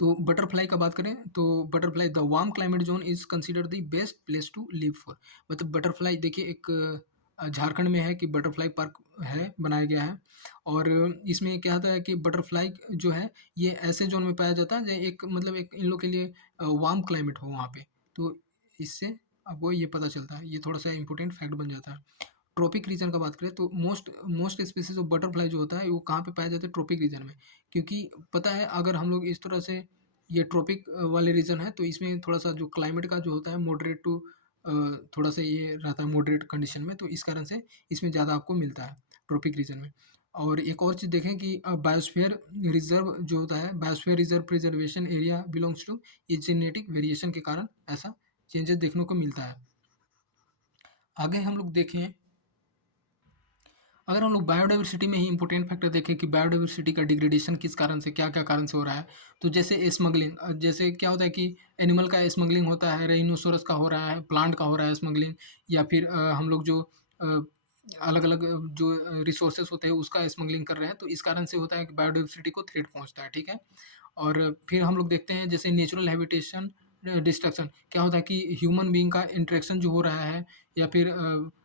तो बटरफ्लाई का बात करें तो butterfly the warm climate zone is considered the best place to live for. मतलब बटरफ्लाई देखिए एक झारखंड में है कि बटरफ्लाई पार्क है, बनाया गया है। और इसमें क्या होता है कि बटरफ्लाई जो है ये ऐसे ज़ोन में पाया जाता है जो एक मतलब एक इन लोग के लिए वार्म क्लाइमेट हो वहाँ पे। तो इससे आपको ये पता चलता है, ये थोड़ा-सा इम्पोर्टेंट फैक्ट बन जाता है। ट्रॉपिक रीजन का बात करें तो most most species of butterfly जो होता है वो कहाँ पे पाया जाता है, ट्रॉपिक रीजन में। क्योंकि पता है अगर हम लोग इस तरह से ये ट्रॉपिक वाले रीजन है तो इसमें थोड़ा-सा जो क्लाइमेट का जो होता है मॉडरेट टू थोड़ा-सा ये रहता है मॉडरेट कंडीशन में, तो इस कारण से इसमें ज़्यादा आपको मिलता है ट्रॉपिक रीजन में। और एक और चीज़ देखें कि बायोस्फीयर रिज़र्व जो होता है, biosphere reserve preservation area belongs to ये जेनेटिक वेरिएशन के कारण ऐसा चेंजेस देखने को मिलता है। आगे हम लोग देखें, अगर हम लोग बायोडाइवर्सिटी में ही इंपॉर्टेंट फैक्टर देखें कि बायोडाइवर्सिटी का डिग्रेडेशन किस कारण से, क्या-क्या कारण से हो रहा है। तो जैसे स्मगलिंग, जैसे क्या होता है कि एनिमल का स्मगलिंग होता है, राइनोसोरस का हो रहा है, प्लांट का हो रहा है स्मगलिंग, या फिर हम लोग जो अ, अलग-अलग जो रिसोर्सेज़ होते हैं उसका स्मगलिंग कर रहे हैं, तो इस कारण से होता है कि बायोडाइवर्सिटी को थ्रेट पहुँचता है, ठीक है? और फिर हम लोग देखते हैं जैसे नेचुरल हैबिटेशन डिस्ट्रक्शन, क्या होता है कि ह्यूमन बीइंग का इंटरेक्शन जो हो रहा है या फिर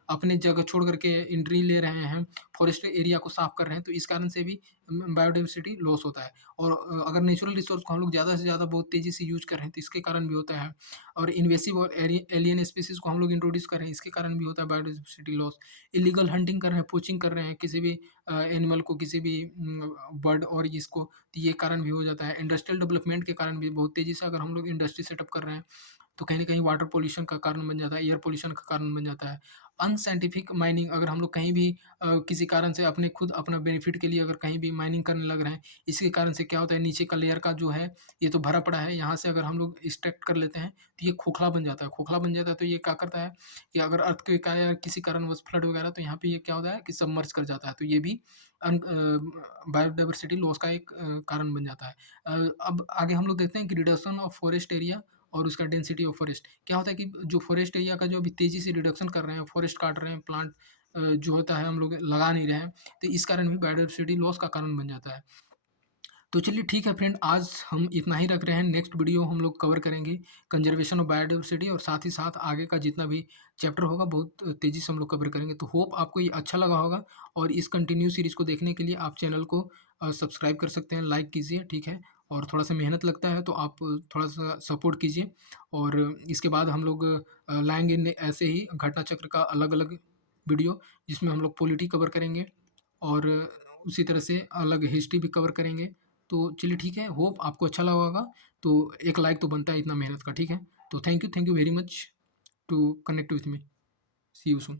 अपने जगह छोड़ कर के एंट्री ले रहे हैं, फॉरेस्ट एरिया को साफ कर रहे हैं, तो इस कारण से भी बायोडाइवर्सिटी लॉस होता है। और अगर नेचुरल रिसोर्स को हम लोग ज़्यादा से ज़्यादा बहुत तेज़ी से यूज़ कर रहे हैं, तो इसके कारण भी होता है। और इन्वेसिव और एलियन स्पीशीज़ को हम लोग इंट्रोड्यूस कर रहे हैं, इसके कारण भी होता है बायोडाइवर्सिटी लॉस। इल्लीगल हंटिंग कर रहे हैं, पोचिंग कर रहे हैं किसी भी एनिमल को, किसी भी बर्ड और इसको, तो ये कारण भी हो जाता है। इंडस्ट्रियल डेवलपमेंट के कारण भी बहुत तेज़ी से अगर हम लोग इंडस्ट्री सेटअप कर रहे हैं, तो कहीं न कहीं वाटर पॉल्यूशन का कारण बन जाता है, एयर पॉल्यूशन का कारण बन जाता है। अनसाइंटिफिक माइनिंग अगर हम लोग कहीं भी किसी कारण से अपने खुद अपना बेनिफिट के लिए अगर कहीं भी माइनिंग करने लग रहे हैं, इसके कारण से क्या होता है नीचे का लेयर का जो है, ये तो भरा पड़ा है, यहाँ से अगर हम लोग एक्सट्रैक्ट कर लेते हैं, तो ये खोखला बन जाता है। खोखला बन जाता है तो ये क्या करता है कि अगर अर्थक्वेक आया या किसी कारणवश फ्लड वगैरह तो यहाँ पे ये क्या होता है कि सबमर्ज कर जाता है। तो ये भी बायोडायवर्सिटी लॉस का एक कारण बन जाता है। अब आगे हम लोग देखते हैं कि रिडक्शन ऑफ फॉरेस्ट एरिया और उसका डेंसिटी ऑफ फॉरेस्ट। क्या होता है कि जो फॉरेस्ट एरिया का जो अभी तेज़ी से रिडक्शन कर रहे हैं, फॉरेस्ट काट रहे हैं, प्लांट जो होता है हम लोग लगा नहीं रहे हैं, तो इस कारण भी बायोडायवर्सिटी लॉस का कारण बन जाता है। तो चलिए ठीक है फ्रेंड, आज हम इतना ही रख रहे हैं। नेक्स्ट वीडियो हम लोग कवर करेंगे कंजर्वेशन ऑफ बायोडायवर्सिटी और साथ ही साथ आगे का जितना भी चैप्टर होगा बहुत तेज़ी से हम लोग कवर करेंगे। तो होप आपको ये अच्छा लगा होगा और इस कंटिन्यू सीरीज़ को देखने के लिए आप चैनल को सब्सक्राइब कर सकते हैं, लाइक कीजिए, ठीक है? और थोड़ा-सा मेहनत लगता है तो आप थोड़ा-सा सपोर्ट कीजिए और इसके बाद हम लोग लाएँगे ने ऐसे ही घटना चक्र का अलग-अलग वीडियो जिसमें हम लोग पॉलिटी कवर करेंगे और उसी तरह से अलग हिस्ट्री भी कवर करेंगे। तो चलिए ठीक है, होप आपको अच्छा लगा होगा। तो एक लाइक तो बनता है इतना मेहनत का, ठीक है? तो thank you very much to connect with me. See you soon.